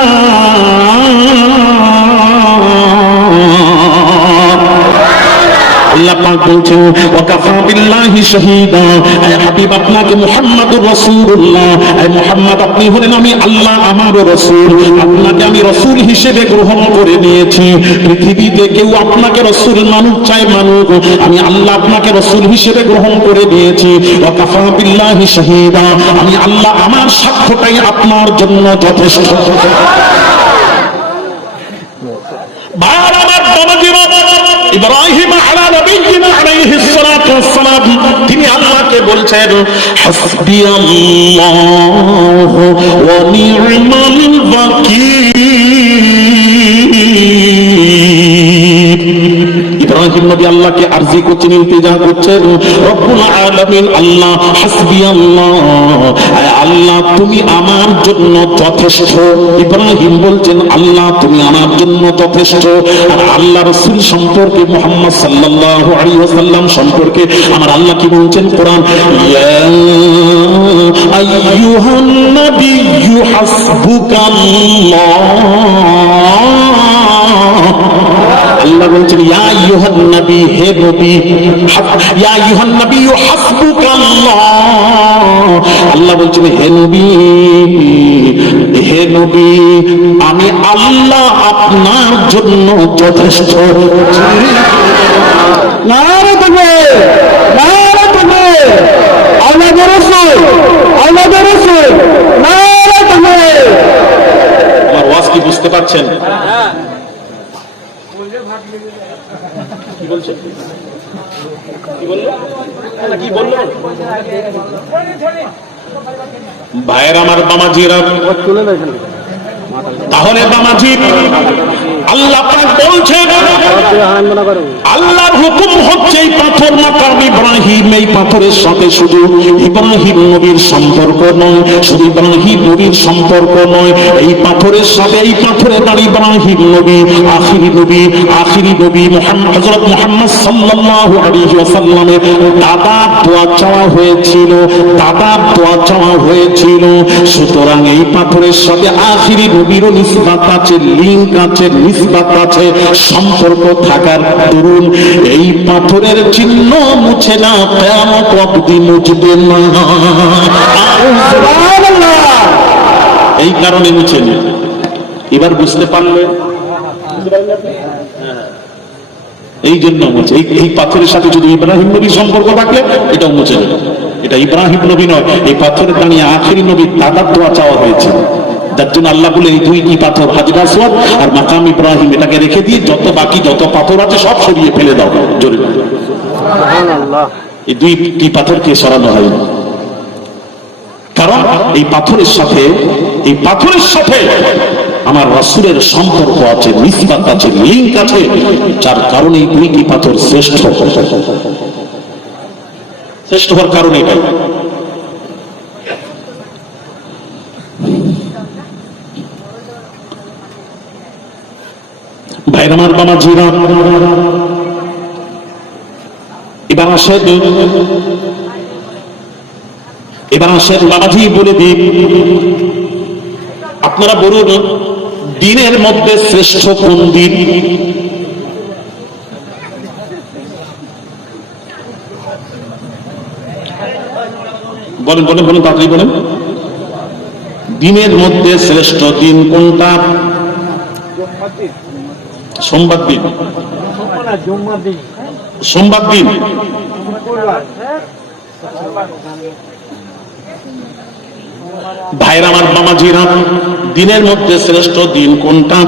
আল্লাহ পাক বলছেন ওয়াকাফা বিল্লাহি শাহীদা। হে হাবিব, আপনাকে মুহাম্মাদুর রাসূলুল্লাহ, হে মুহাম্মদ আপনি হলেন আমি আল্লাহ আমার রাসূল। আপনাকে আমি রাসূল হিসেবে গ্রহণ করে নিয়েছি। পৃথিবীতে কেউ আপনাকে রাসূল মানুক চাই মানুক, আমি আল্লাহ আপনাকে রাসূল হিসেবে গ্রহণ করে নিয়েছি। ওয়াকাফা বিল্লাহি শাহীদা, আমি আল্লাহ আমার সাক্ষ্যটাই আপনার জন্য যথেষ্ট। ইব্রাহিম আলা নবিয়িনা আলাইহিস সালাতু ওয়াস সালাম তিনি আল্লাহকে বলছেন হাসবিয়াল্লাহু ওয়া নি'মাল ওয়াকিল। ইব্রাহিম নবী আল্লাহকে আরজি করছেন, ইলতিজা করছেন, রব্বুল আলামিন আল্লাহ হাসবিয়াল্লাহ, আল্লাহ তুমি আমার জন্য যথেষ্ট। ইব্রাহিম বলছেন আল্লাহ তুমি আমার জন্য যথেষ্ট। আর আল্লাহ রাসূল সম্পর্কে মুহাম্মদ সাল্লাল্লাহু আলাইহি ওয়াসাল্লাম সম্পর্কে আমার আল্লাহ কি বলছেন কোরআন, ইয়া আইয়ুহান নাবিয়্যু হাসবুকাল্লাহ। আল্লাহ বলছেন ইয়া আইয়ুহান নবী, হে নবী, ইয়া আইয়ুহান নবী হাসবুকাল্লাহ। আল্লাহ বলছেন হে নবী, হে নবী আমি আল্লাহ আপনার জন্য যথেষ্ট। নারে তাকবীর, নারে তাকবীর। আল্লাহর রাসূল, আল্লাহর রাসূল, নারে তাকবীর। আমার ওয়াজ কি বুঝতে পারছেন? কি বলছে? কি বললো? কি বললো? ভাইয়ের আমার বামাজিরা, তাহলে বামাজি আল্লাহ পাক বলছেন আল্লাহর হুকুম হচ্ছে এই পাথর মাকাম ইব্রাহিম, এই পাথরের সাথে শুধু ইব্রাহিম নবীর সম্পর্ক নয়, শুধু ইব্রাহিম নবীর সম্পর্ক নয়, এই পাথরের সাথে এই পাথরে দাঁড়িয়ে ইব্রাহিম নবী আখিরি নবী হযরত মুহাম্মদ সাল্লাল্লাহু আলাইহি ওয়াসাল্লামের দাদার দোয়া চাওয়া হয়েছিল, দাদার দোয়া চাওয়া হয়েছিল। সুতরাং এই পাথরের সাথে আখিরি নবীরও নিসবত আছে, লিঙ্ক আছে, নিসবত আছে, সম্পর্ক থাকার দরুন এই পাথরের চিহ্ন মুছে না, কিয়ামত অবধি মুছবে না। সুবহানাল্লাহ। এই কারণে মুছে না। এবার বুঝতে পারলে? এই জন্য মুছে। এই পাথরের সাথে যদি ইব্রাহিম নবীর সম্পর্ক থাকলে এটাও মুছে যাবে। এটা ইব্রাহিম নবী নয়, এই পাথরের দাঁড়িয়ে আখিরি নবীর দাদার দোয়া চাওয়া হয়েছে। যার জন্য আল্লাহ বলে এই দুইটি পাথর হাজর আসওয়াদ আর মাকাম ইব্রাহিম, এটাকে রেখে দিয়ে যত বাকি যত পাথর আছে সব সরিয়ে ফেলে দাও। জোরে সুবহানাল্লাহ। এই দুইটি পাথরকে সরানো হয়। কারণ এই পাথরের সাথে আমার রাসূলের সম্পর্ক আছে, নিসবত আছে, লিংক আছে, যার কারণে এই দুইটি পাথর শ্রেষ্ঠ হওয়ার কারণে এটাই। ভাইর আমার বাবাজিরা, এবার আসেন বাবাজি বলে দিন, আপনারা বলুন দিনের মধ্যে শ্রেষ্ঠ কোন দিন? বলেন বলেন বলেন, তাড়াতাড়ি বলেন। দিনের মধ্যে শ্রেষ্ঠ দিন কোনটা? সোমবার দিন। সোমবার দিন। ভাইরা আমার বাবাজিরা, দিনের মধ্যে শ্রেষ্ঠ দিন কোনটা?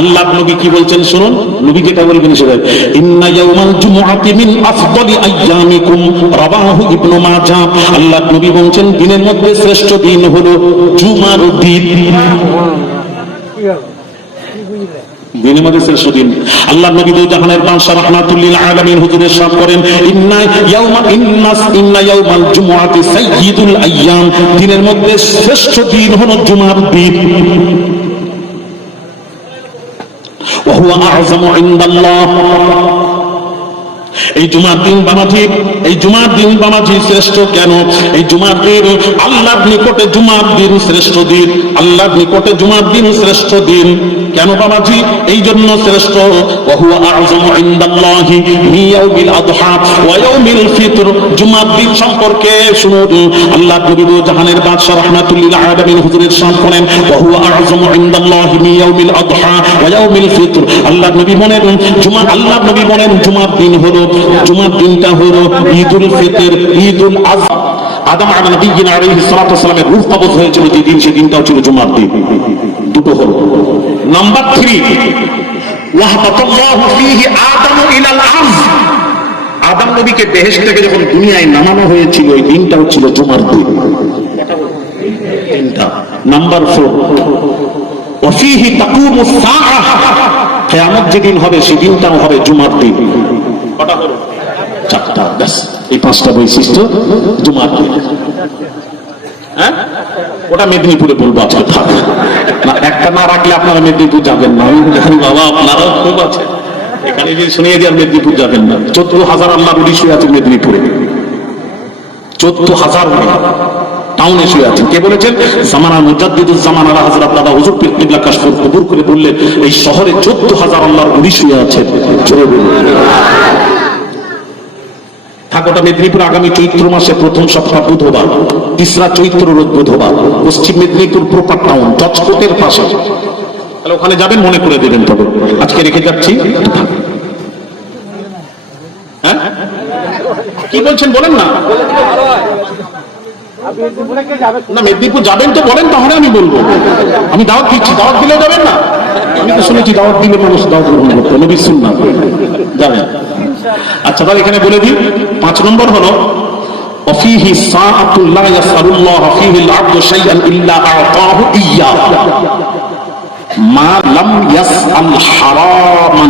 আল্লাহ নবী কি বলছেন শুনুন, নবী যেটা বলবেন সেটা, ইন্না ইয়াউমাল জুমআতি মিন আফদালি আইয়ামিকুম, রাওয়াহু ইবনে মাজাহ। আল্লাহ নবী বলছেন দিনের মধ্যে শ্রেষ্ঠ দিন হলো জুমার দিন। দিনের মধ্যে শ্রেষ্ঠ দিন। আল্লাহ নবী দু জাহানের বাদশা রাহমাতুল লিল আলামিন হুজুর ইরশাদ করেন, ইন্না ইয়াউমাল জুমআতি সাইয়্যিদুল আইয়াম, দিনের মধ্যে শ্রেষ্ঠ দিন হলো জুমার দিন। ওয়া হুয়া আ'যামু ইনদাল্লাহ। এই জুমার দিন বাবাজি শ্রেষ্ঠ কেন? এই জুমার দিন আল্লাহর নিকটে জুমার দিন শ্রেষ্ঠ দিন। আল্লাহর নিকটে জুমার দিন শ্রেষ্ঠ দিন কেন বাবাজি? এই জন্য শ্রেষ্ঠ, ওয়া হুয়া আ'যামু ইনদাল্লাহি মিন ইয়াউমিল আযহা ওয়া ইয়াউমিল ফিতর। জুমার দিন সম্পর্কে শুনুন, আল্লাহ নবী জাহানের বাদশা রাহমাতুল লিল আলামিন হুজুর ইরশাদ করেন, ওয়া হুয়া আ'যামু ইনদাল্লাহি মিন ইয়াউমিল আযহা ওয়া ইয়াউমিল ফিতর। আল্লাহ নবী বলেন জুমার দিনটা হলো ঈদুল ফিতর, ঈদুল আযহা। আদম আলাইহিস সালাতু ওয়াস সালামের রূহ কবজ হয়েছিল যে দিন, সেই দিনটাও ছিল জুমার দিন। দুটো হলো। নাম্বার 3, ওয়াহবাতাল্লাহু ফীহি আদম ইলাল আরজ। আদম নবীকে বেহেশত থেকে যখন দুনিয়ায় নামানো হয়েছিল, এই দিনটাও ছিল জুমার দিন। নাম্বার 4, ওয়া ফীহি তাকুমুস সাআহ। কিয়ামত যেদিন হবে সেদিনটাও হবে জুমার দিন। কটা হলো? 4টা। ব্যাস, এই 5টা বৈশিষ্ট্য জুমার দিন। হ্যাঁ, ওটা মেদিনীপুরে বলবো আজকে, থাক না, একটা না রাখলে আপনারা মেদিনীপুর যাবেন না। আমি জানি বাবা আপনারাও খুব আছে, এখানে যদি শুনিয়ে দিয়ে মেদিনীপুর যাবেন না। 14,000 আল্লাহর ওলি শুয়ে আছে মেদিনীপুরে, 14,000 টাউনে শুয়ে আছেন। কে বলেছেন? জামানা মুজাদ্দিদুজ জামান আলা হযরত দাদা হুজুর পীর কিবলা কাশফুল কবুর করে বললেন, এই শহরে 14,000 আল্লাহর ওলি শুয়ে আছেন। জোরে বলুন। থাকোটা মেদিনীপুর আগামী চৈত্র মাসে প্রথম সপ্তাহ বুধবার, 3রা চৈত্র রোজ বুধবার, পশ্চিম মেদিনীপুর প্রপার টাউন, জজকোটের পাশে। তাহলে ওখানে যাবেন, মনে করে দেবেন। তবে আজকে রেখে যাচ্ছি। হ্যাঁ, কি বলছেন বলেন না। না, মেদিনীপুর যাবেন তো বলেন, তাহলে আমি বলবো। আমি দাওয়াত দিচ্ছি, দাওয়াত দিলেও যাবেন না? আমি তো শুনেছি দাওয়াত দিলে মানুষ দাওয়াত গ্রহণ করতে, নবীর সুন্নাহ, যাবেন। আচ্ছা, তাহলে এখানে বলে দিই। 5 নম্বর হলো, وفيه ساعة لا يسأل الله فيه العبد شيئا إلا أعطاه إياه ما لم يسأل حراما।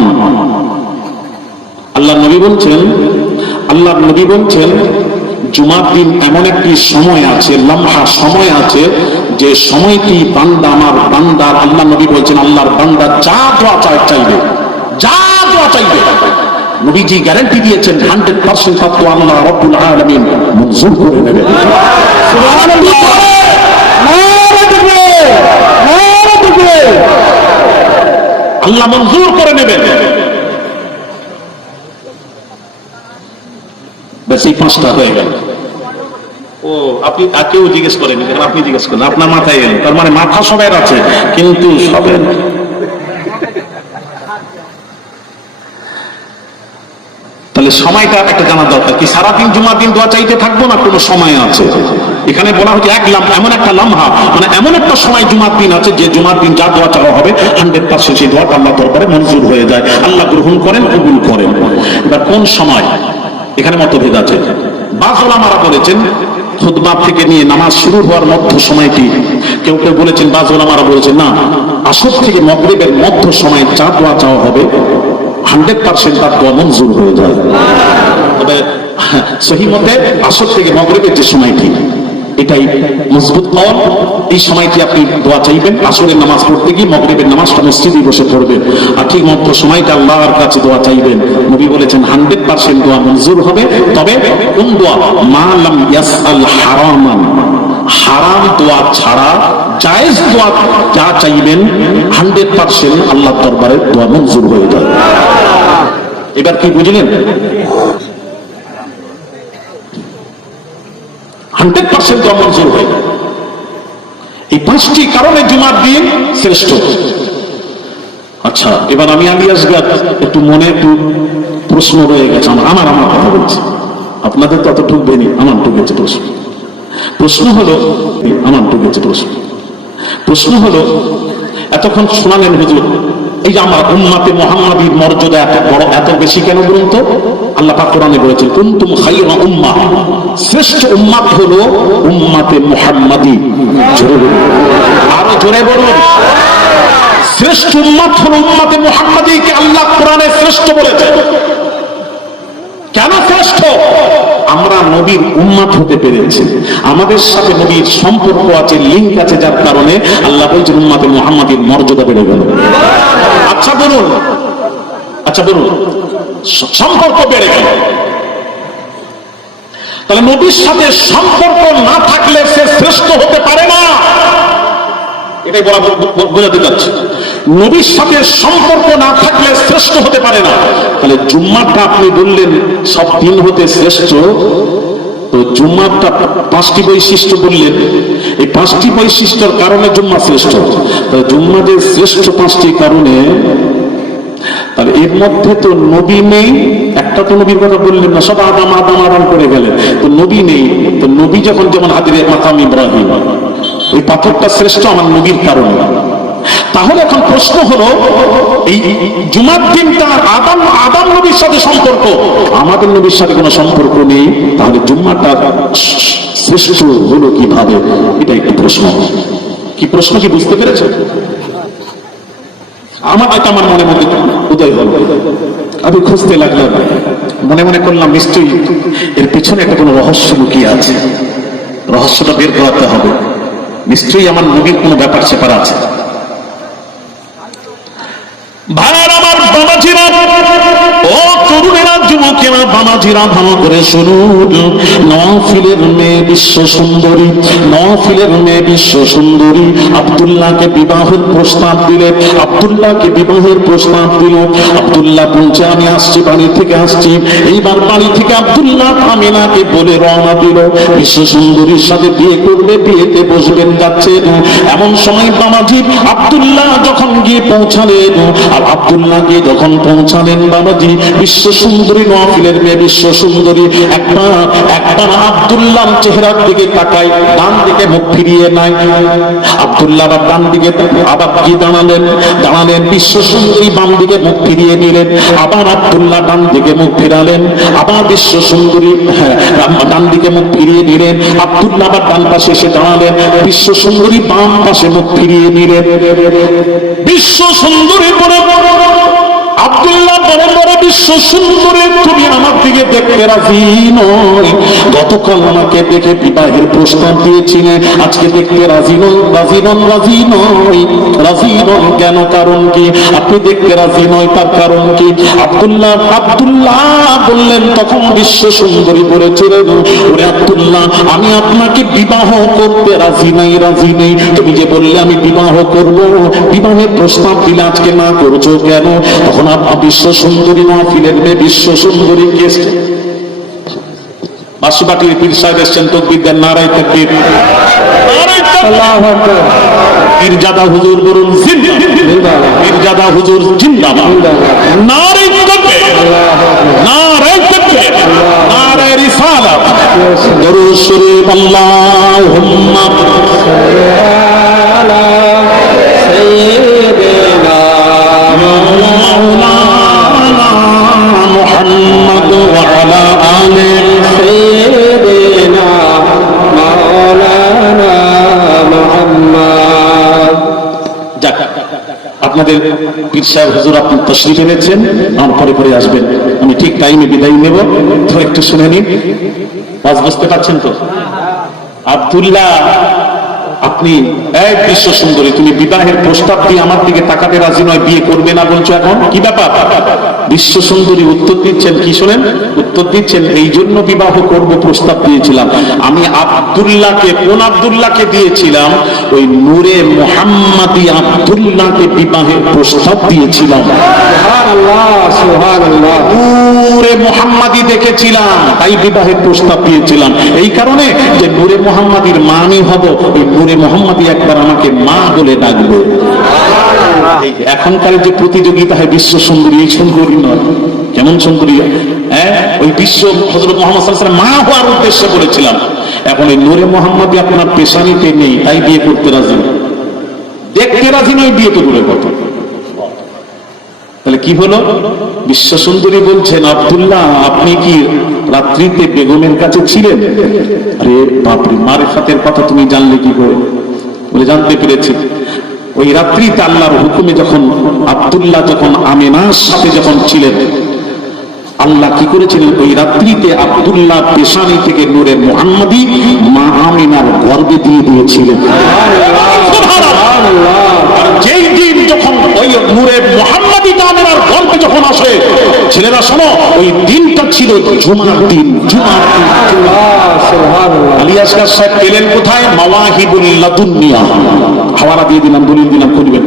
আল্লাহ নবী বলছেন জুমার দিন এমন একটি সময় আছে, লম্হা সময় আছে, যে সময়টি বান্দা, আমার বান্দার, আল্লাহ নবী বলছেন আল্লাহর বান্দা যা দোয়া চাইবে, যা দোয়া চাইবে, নবীজি গ্যারান্টি দিয়েছেন 100% তত্ত্ব আল্লাহ রাব্বুল আলামিন মঞ্জুর করে নেবেন। সুবহানাল্লাহ, নারে তাকবীর, নারে তাকবীর। আল্লাহ মঞ্জুর করে নেবেন। বেশি 5টা হয়ে গেল। ও, আপনি কেউ জিজ্ঞেস করেন, আপনি জিজ্ঞেস করেন, আপনার মাথায় এলো। তার মানে মাথা সবার আছে, কিন্তু সবের। তাহলে সময়টা একটা জানা দরকার, কি সারাদিন জুমার দিন দোয়া চাইতে থাকবো না, কোনো সময় আছে? এখানে বলা হচ্ছে এমন একটা লম্হা, মানে এমন একটা সময় জুমার দিন আছে, যে জুমার দিন যা দোয়া চাওয়া হবে 100% সেই দোয়াটা আল্লাহ দরবারে মঞ্জুর হয়ে যায়, আল্লাহ গ্রহণ করেন, কবুল করেন। এবার কোন সময়, এখানে মতভেদ আছে। বাযুল আমারা বলেছেন খুতবা থেকে নিয়ে নামাজ শুরু হওয়ার মধ্য সময়টি কেউ কেউ বলেছেন, বাজ ওলামারা বলেছেন না, আসর থেকে মাগরিবের মধ্য সময় যা দোয়া চাওয়া হবে 100% তার দোয়া মঞ্জুর হয়ে যায়। তবে সহি মতে আসর থেকে মাগরিবের যে সময়টি, এটাই মজবুত কওল। এই সময়টি আপনি দোয়া চাইবেন, আসরের নামাজ পড়তে গিয়ে মাগরিবের নামাজটা মসজিদে বসে পড়বেন, আর ঠিক মধ্য সময়টা আল্লাহর কাছে দোয়া চাইবেন। নবী বলেছেন 100% দোয়া মঞ্জুর হবে। তবে কোন দোয়া? মা লাম ইয়াসআল হারামান, হারাম দোয়া ছাড়া জায়েজ দোয়া যা চাইবেন 100% আল্লাহর দরবারে দোয়া মঞ্জুর হয়ে যায়। এবার কি বুঝলেন? 100% দোয়া মঞ্জুর হয়। এই 5টি কারণে জুমার দিন শ্রেষ্ঠ। আচ্ছা, এবার আমি আলিয়াসগাদ একটু মনে একটু প্রশ্ন রয়ে গেছে আমার কথা বলছি, আপনাদের তো অত ঢুকবেনি, আমার ঢুকেছে প্রশ্ন হলো এতক্ষণ শোনালেন হুজুর, এই যে আমার উম্মাতে মুহাম্মাদীর মর্যাদা এত বড়, এত বেশি কেন বলুন তো? আল্লাহ পাক কোরআনে বলেছেন, কুনতুম খায়রা উম্মাহ, শ্রেষ্ঠ উম্মাত হলো উম্মাতে মুহাম্মাদী। জোরে বলুন, আরো জোরে বলুন। শ্রেষ্ঠ উম্মাত হলো উম্মাতে মুহাম্মাদীকে আল্লাহ কোরআনে শ্রেষ্ঠ বলেছে। কেন শ্রেষ্ঠ? আমরা নবীর উম্মাত হতে পেরেছি, আমাদের সাথে নবীর সম্পর্ক আছে, লিঙ্ক আছে, যার কারণে আল্লাহ বলছেন উম্মাতে মুহাম্মাদীর মর্যাদা বেড়ে গেল। আচ্ছা বলুন, সম্পর্ক বেড়ে গেল, তাহলে নবীর সাথে সম্পর্ক না থাকলে সে শ্রেষ্ঠ হতে পারে না। এটাই বোঝাতে যাচ্ছে, নবীর সাথে সম্পর্ক না থাকলে শ্রেষ্ঠ হতে পারে না। তাহলে জুম্মাটা আপনি বললেন সব দিন হতে শ্রেষ্ঠ, তো জুম্মাটা 5টি বৈশিষ্ট্য বললেন, এই 5টি বৈশিষ্ট্যের কারণে জুম্মা শ্রেষ্ঠ। তাহলে জুম্মা যে শ্রেষ্ঠ 5টি কারণে, তাহলে এর মধ্যে তো নবী নেই, একটা তো নবীর কথা বললেন না, সব আদাম করে গেলেন, তো নবী নেই। তো নবী যখন, যেমন হাদিরে মাকাম ইব্রাহিম, ওই পাথরটা শ্রেষ্ঠ আমার নবীর কারণে। তাহলে এখন প্রশ্ন হলো, এই জুমার দিনটা আদম নবীর সাথে সম্পর্ক, আমাদের নবীর সাথে কোনো সম্পর্ক নেই, তাহলে জুম্মাটা শ্রেষ্ঠ হলো কিভাবে? এটা একটি প্রশ্ন। কি প্রশ্ন, কি বুঝতে পেরেছে? আমার মনে মনে উদয় হল, আমি খুঁজতে লাগলাম, মনে করলাম নিশ্চয়ই এর পিছনে একটা কোনো রহস্য লুকিয়ে আছে, রহস্যটা বের করাতে হবে, নিশ্চয়ই আমার নবীর কোনো ব্যাপার স্যাপার আছে। ভাইরা আমার, বাবাজিরা, ও তরুণেরা, যুবকেরা, বাবাজিরা, ভালো করে শুনুন। নওয়াফিলের মেয়ে বিশ্ব সুন্দরী, নওয়াফিলের মেয়ে বিশ্ব সুন্দরী আব্দুল্লাহকে বিবাহের প্রস্তাব দিলে, আব্দুল্লাহকে বিবাহের প্রস্তাব দিল। আব্দুল্লাহ বলছে আমি আসছি, বাড়ি থেকে আসছি। এইবার বাড়ি থেকে আব্দুল্লাহ আমিনাকে বলে রওনা দিল, বিশ্ব সুন্দরীর সাথে বিয়ে করবে, বিয়েতে বসবেন, যাচ্ছেন। এমন সময় বাবাজি আব্দুল্লাহ যখন গিয়ে পৌঁছালেন, আর আব্দুল্লাহ গিয়ে যখন পৌঁছালেন, বাবাজি বিশ্ব সুন্দরী, নওয়াফিলের মেয়ে বিশ্ব সুন্দরী একবার আব্দুল্লাহর চেহারার দিকে তাকায়, ডান দিকে মুখ ফিরিয়ে নাই। আব্দুল্লাহ আবার ডান দিকে আবার গিয়ে দাঁড়ালেন, বিশ্ব সুন্দরী বাম দিকে মুখ ফিরিয়ে নিলেন, আবার আব্দুল্লাহ ডান দিকে মুখ ফিরালেন, আবার বিশ্ব সুন্দরী ডান দিকে মুখ ফিরিয়ে নিলেন, আব্দুল্লাহ আবার ডান পাশে এসে দাঁড়ালেন, বিশ্ব সুন্দরী বাম পাশে মুখ ফিরিয়ে নিলেন। বিশ্ব সুন্দরী বলে, আব্দুল্লাহ বড় বড়, বিশ্ব সুন্দরী তুমি আমার দিকে দেখতে রাজি নয়, গতকাল আমাকে দেখে বিবাহের প্রস্তাব দিয়েছিলে, আজকে দেখতে রাজি নয় কেন? কারণ কি? আপনি দেখতে রাজি নয়, তার কারণ কি? আব্দুল্লাহ বললেন, তখন বিশ্ব সুন্দরী বলেছিলেন, ওরে আব্দুল্লাহ, আমি আপনাকে বিবাহ করতে রাজি নেই, তুমি যে বললে আমি বিবাহ করব, বিবাহের প্রস্তাব দিলে আজকে না করছো কেন? তখন বিশ্ব সুন্দরী, নওয়াফিলের মেয়ে বিশ্ব সুন্দরী কে? বাসুবাটির পীর সাহেব এসছেন, তাকবীর দেন, নারায়ে তাকবীর, আল্লাহু আকবার। পীরজাদা হুজুর বলুন জিন্দাবাদ, পীরজাদা হুজুর জিন্দাবাদ, নারায়ে তাকবীর, নারায়ে তাকবীর, নারায়ে রিসালাত, দরুদ শরীফ, আল্লাহুম্মা সাল্লি আলা সাইয়্যিদিনা মাওলানা মুহাম্মদ ওয়া আলা আলি সাইয়্যিদিনা আমাদের পীর সাহেব হুজুর আপনি তশরিফ এনেছেন, আমার পরে পরে আসবেন, আমি ঠিক টাইমে বিদায় নেব, তো একটু শুনে নিন। আজ বুঝতে পারছেন তো? আব্দুল্লাহ, আপনি এক বিশ্ব সুন্দরী, তুমি বিবাহের প্রস্তাব দিয়ে আমার দিকে তাকাতে রাজি নয়, বিয়ে করবে না বলছো, এখন কি ব্যাপার? বিশ্ব সুন্দরী উত্তর দিচ্ছেন, কি শোনেন, উত্তর দিচ্ছেন, এই জন্য বিবাহ করব প্রস্তাব দিয়েছিলাম আমি আব্দুল্লাহকে। কোন আব্দুল্লাহকে দিয়েছিলাম? ওই নূরে মুহাম্মাদি আব্দুল্লাহকে বিবাহের প্রস্তাব দিয়েছিলাম। সুবহানাল্লাহ, সুবহানাল্লাহ। নূরে মুহাম্মাদি দেখেছিলাম, তাই বিবাহের প্রস্তাব দিয়েছিলাম। এই কারণে যে নূরে মুহাম্মাদির মা আমি হব, ওই নূরে মুহাম্মাদি একবার আমাকে মা বলে ডাকবে। এখনকার যে প্রতিযোগিতা হয় বিশ্ব সুন্দরী, এই সুন্দরী নয়, কেমন সুন্দরী, হ্যাঁ, ওই বিশ্ব হযরত মুহাম্মদ সাল্লাল্লাহু আলাইহি ওয়াসাল্লাম মা হওয়ার উদ্দেশ্যে বলেছিলাম। এখন এই নূরে মুহাম্মাদি আপনার পেশানিতে নেই, তাই বিয়ে করতে রাজি, দেখতে রাজি নয়, বিয়ে তো দূরের কথা। তাহলে কি হলো? বিশ্ব সুন্দরী বলছেন, আব্দুল্লাহ আপনি কি রাত্রিতে বেগমের কাছে ছিলেন? আরে বাপরে, মারিফাতের কথা তুমি জানলে কি করে? বলে জানতে পেরেছি, ওই রাত্রিতে আল্লাহর হুকুমে যখন আব্দুল্লাহ যখন আমেনার সাথে যখন ছিলেন, আল্লাহ কি করেছিলেন, ওই রাত্রিতে আব্দুল্লাহ পেশানি থেকে নূরে মুহাম্মাদি মা আমিনার গর্ভে দিয়ে দিয়েছিলেন। আর যেই দিন যখন ওই নূরে মুহাম্মাদি আমিনার গর্ভে যখন আসে, ছেলেরা শোনো, ওই দিনটা ছিল জুমার দিন। জুমার দিন আলী আসগার সাহেব পেলেন কোথায়? মাওয়াহিবুল লাদুনিয়া। হাওয়ালা দিয়ে দিলাম, দলিল দিলাম, করবেন।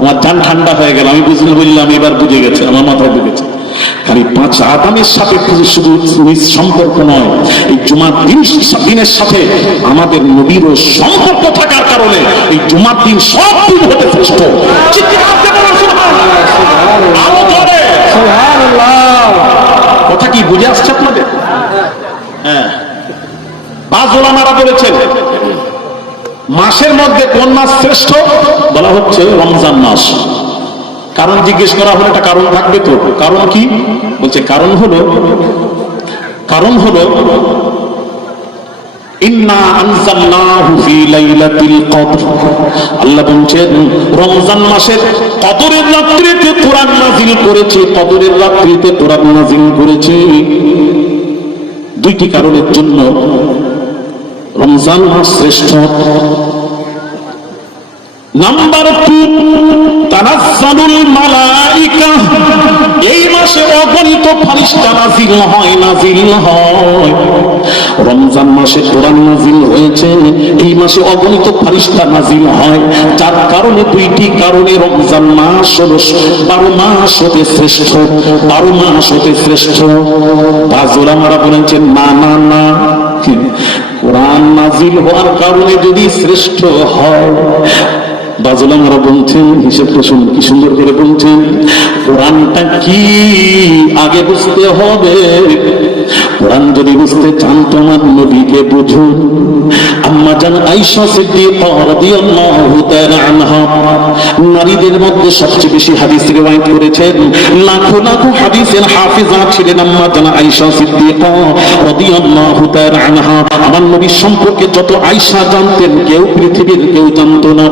আমার জান ঠান্ডা হয়ে গেল, আমি বুঝলে বললাম এবার বুঝে গেছে, আমার মাথায় ঢুকেছে। খালি 5 আদামের সাথে শুধু সম্পর্ক নয়, এই জুমার দিনের সাথে আমাদের নবীরও সম্পর্ক থাকার কারণে এই জুমার দিন সব দিন হতে শ্রেষ্ঠ। কথা কি বুঝে আসছে আপনাদের? হ্যাঁ, বাজ উলামারা বলেছেন মাসের মধ্যে কোন মাস শ্রেষ্ঠ? বলা হচ্ছে রমজান মাস। কারণ জিজ্ঞেস করা হলে একটা কারণ থাকবে তো, কারণ কি? বলছে কারণ হলো ইন্না আনজালনাহু ফি লাইলাতিল কদর। আল্লাহ বলেন রমজান মাসের কদরের রাত্রিতে কোরআন নাযিল করেছি, কদরের রাত্রিতে কোরআন নাযিল করেছি। দুইটি কারণের জন্য রমজান মাস শ্রেষ্ঠ। নাম্বার 2, তানাজ্জালুল মালাইকা। এই মাসে অগণিত ফেরেশতা নাযিল হয়। রমজান মাসে কোরআন নাযিল হয়েছে, এই মাসে অগণিত ফেরেশতা নাযিল হয়, যার কারণে দুইটি কারণে রমজান মাস হলো 12 মাস হতে শ্রেষ্ঠ। 12 মাস হতে শ্রেষ্ঠ। বাজ উলামারা বলেছেন না, কোরআন নাযিল হওয়ার কারণে যদি শ্রেষ্ঠ হয়, বাজুলামারা বলছেন, হিসেবটা শুনুন কি সুন্দর করে বলছেন, কোরআনটা কি আগে বুঝতে হবে। কোরআন যদি বুঝতে চান তোমার নবীকে বুঝুন। আম্মা জান আয়েশা সিদ্দিকা রাদিয়াল্লাহু তাআলা আনহা নারীদের মধ্যে সবচেয়ে বেশি হাদিস রিওয়ায়াত করেছেন, লাখো লাখো হাদিসের হাফেজা ছিলেন আম্মা জান আয়েশা সিদ্দিকা রাদিয়াল্লাহু তাআলা আনহা। আমার নবী সম্পর্কে যত আয়েশা জানতেন কেউ পৃথিবীর কেউ জানতো না।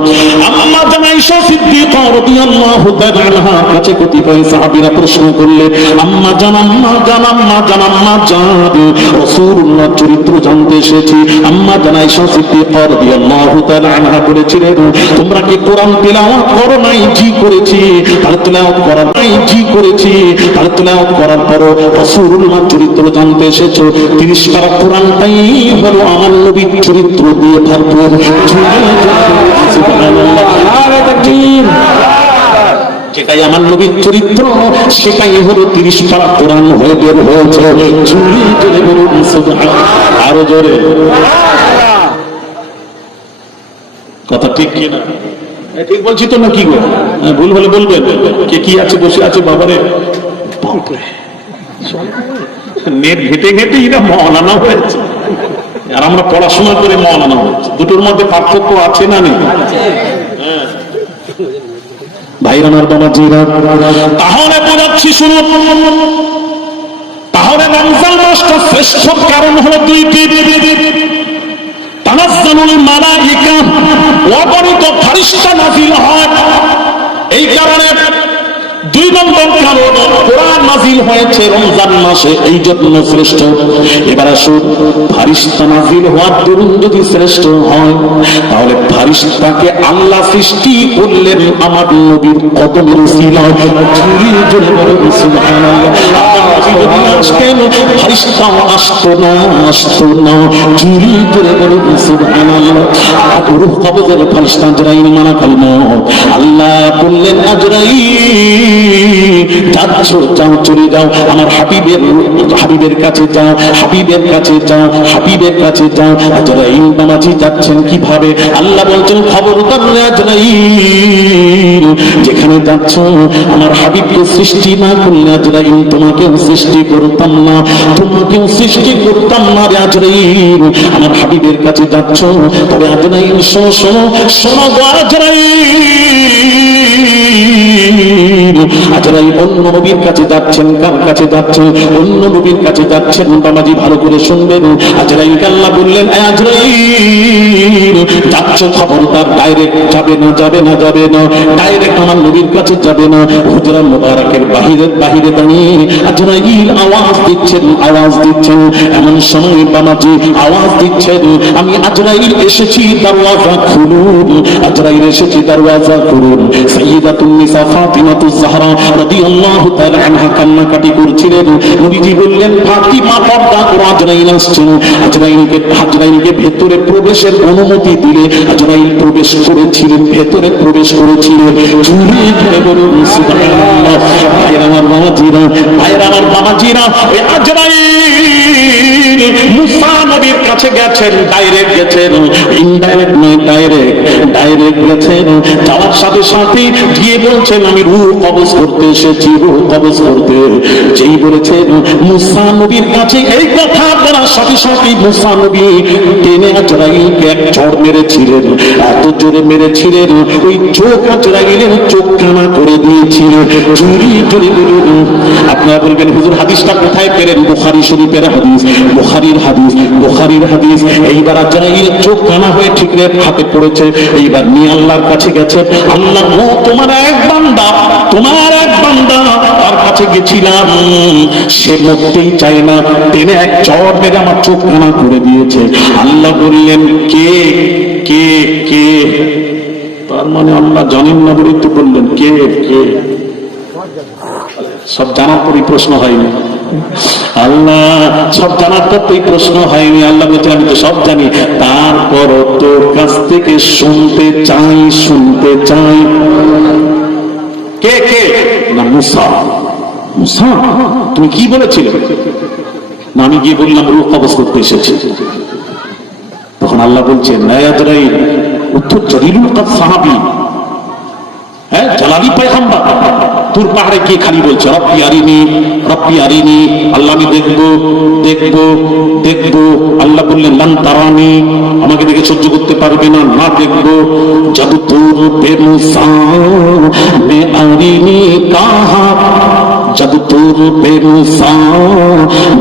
আম্মা জান আয়েশা সিদ্দিকা রাদিয়াল্লাহু তাআলা আনহা কাছে কতিপয় সাহাবীরা প্রশ্ন করলেন, আম্মা জান রাসূলুল্লাহ চরিত্র জানতে এসেছি। আম্মা জান আয়েশা সিদ্দিকা রাদিয়াল্লাহু তাআলা আনহা বলেছিলেন, তোমরা কি কোরআন তিলাওয়াত করো নাই? জি করেছি। তাহলে তিলাওয়াত করা নাই? জি করেছি। তাহলে তিলাওয়াত করার পরও রাসূলুল্লাহ চরিত্র জানতে এসেছো। 30 পারা কোরআনটাই হলো আমার নবীর চরিত্র দিয়ে ভরপুর। যেটাই আমার নবীর চরিত্র, সেটাই হলো 30 পারা কোরআন হয়ে বের হয়েছে। আরো জোরে কথা ঠিক কিনা? ঠিক বলছি তো না? কি গো, ভুল হলে বলবেন। কে কি আছে বসে আছে বাবারে, নেট ঘেটে ঘেটে এরা মওলানা হয়েছে, আর আমরা পড়াশোনা করে মওলানা হয়েছে। দুটোর মধ্যে পার্থক্য আছে না নেই? ভাইরা আমার বাবাজিরা, তাহলে বোঝাচ্ছি শুনুন, তাহলে রমজান মাসটা শ্রেষ্ঠ কারণ হলো দুইটি। তানাজ্জালুল মালাইকা, অগণিত ফেরেশতা নাযিল হয়। নম্বর কারণ কোরআন নাযিল হয়েছে রমজান মাসে, এই জন্য শ্রেষ্ঠ। এবার আসুন, ফারিস্তা নাযিল হওয়ার দরুন যদি শ্রেষ্ঠ হয়, তাহলে ফারিস্তাকে আল্লাহ সৃষ্টি করলেন আমার নবীর কদমের উসিলায়। জোরে বলে সুবহানাল্লাহ। যদি আসতেন ফারিস্তাও আসতো না, আসতো না। জোরে বলে সুবহানাল্লাহ। রূহ কবজের ফারিস্তা আজরাইল মালাকুল মউত। আল্লাহ বললেন আজরাইল যাচ্ছ, যাও, চলে যাও, আমার হাবিবের কাছে যাও, হাবিবের কাছে যাও, হাবিবের কাছে যাও। আজরাইল বাবাজি যাচ্ছেন কিভাবে? আল্লাহ বলছেন খবরদার রে আজরাইল, যেখানে যাচ্ছ আমার হাবিবকে সৃষ্টি না করলে আজরাইল তোমাকেও সৃষ্টি করতাম না, তোমাকেও সৃষ্টি করতাম না রে আজরাইল। আমার হাবিবের কাছে যাচ্ছ, তবে আজরাইল শোনো, শোনো, শোনো গো আজরাইল। আজরাইল অন্য নবীর কাছে যাচ্ছেন। কার কাছে যাচ্ছেন? অন্য নবীর কাছে যাচ্ছেন। বাবাজি ভালো করে শুনবেন। আজরাইলকে আল্লাহ বললেন আজরাইল যাচ্ছ, খবরদার ডাইরেক্ট যাবে না, যাবে না, যাবে না, ডাইরেক্ট আমার নবীর কাছে যাবে না। হুজরা মুবারকের বাহিরে দাঁড়িয়ে আজরাইল আওয়াজ দিচ্ছেন, আওয়াজ দিচ্ছেন। এমন সময় বাবাজি আওয়াজ দিচ্ছেন, আমি আজরাইল এসেছি, দরওয়াজা খুলুন। আজরাইল এসেছি, দরওয়াজা খুলুন। সাইয়্যিদাতুন নিসা ফাতিমাতুজ জাহরা রাদিয়াল্লাহু তাআলা আনহা কান্নাকাটি করছিলেন। নবীজি বললেন ফাতিমা পর্দা করো, আজরাইল আসছেন। আজরাইলকে ভেতরে প্রবেশের অনুমতি দিলে আজরাইল প্রবেশ করেছিলেন, ভেতরে প্রবেশ করেছিলেন। জোরে জোরে বলুন সুবহানাল্লাহ। ভাইরা আমার বাবাজিরা, ভাইরা আমার বাবাজিরা, ওই আজরাইল মুসা নবীর কাছে গেছেন, ডাইরেক্ট গেছেন, ইনডাইরেক্ট নয়, ডাইরেক্ট গেছেন। যাওয়ার সাথে সাথে গিয়ে বলছেন আমি রূহ কবজ করতে এসেছি, রূহ কবজ করতে। যেই বলেছেন মুসা নবীর কাছে এই কথা বলার সাথে সাথে মুসা নবী টেনে আজরাইলকে এক চড় মেরেছিলেন, এত জোরে মেরেছিলেন ওই চোখ আজরাইলের চোখ কানা করে দিয়েছিলেন। চুরি চুরি বলুন। আপনারা বলবেন হুজুর হাদিসটা কোথায় পেলেন? বুখারী শরীফের হাদিস, বুখারীর হাদিস, বুখারীর হাদিস। এইবার আজরাইল চোখ কানা হয়ে ঠিক হাতে পড়েছে। এইবার নিয়ে আল্লাহর কাছে গেছে। আল্লাহ ও তোমার এক বান্দা, তোমার এক বান্দা তার কাছে গেছিলাম, সে মরতেই চায় না, টেনে এক চড় মেরে আমার চোখ কানা করে দিয়েছে। আল্লাহ বললেন কে কে কে? তার মানে আল্লাহ জানেন না বলেই তো বললেন কে কে। সব জানার পরই প্রশ্ন হয়নি। আল্লাহ সব জানার পর তো প্রশ্ন হয়নি। আল্লাহ বলছেন আমি তো সব জানি, তারপর তোর কাছ থেকে শুনতে চাই, শুনতে চাই। কে কে? না মুসা। মুসা তুমি কি বলেছিলে? না আমি গিয়ে বললাম রূহ কবজ করতে এসেছি। তখন আল্লাহ বলছেন আজরাইল উত্তর জলিলুল কদ সাহাবী, হ্যাঁ জালালি পয়গম্বর, তুর পাহাড়ে কে খালি বলছে রব্বি আরিনি, রব্বি আরিনি, আল্লাহ আমি দেখবো, দেখবো, দেখবো। আল্লাহ বললেন লান তারানি, আমাকে দেখে সহ্য করতে পারবে না, না দেখবো। জব তুর বেমুসা মে আরিনি কাহা, जब तुर बेरुसा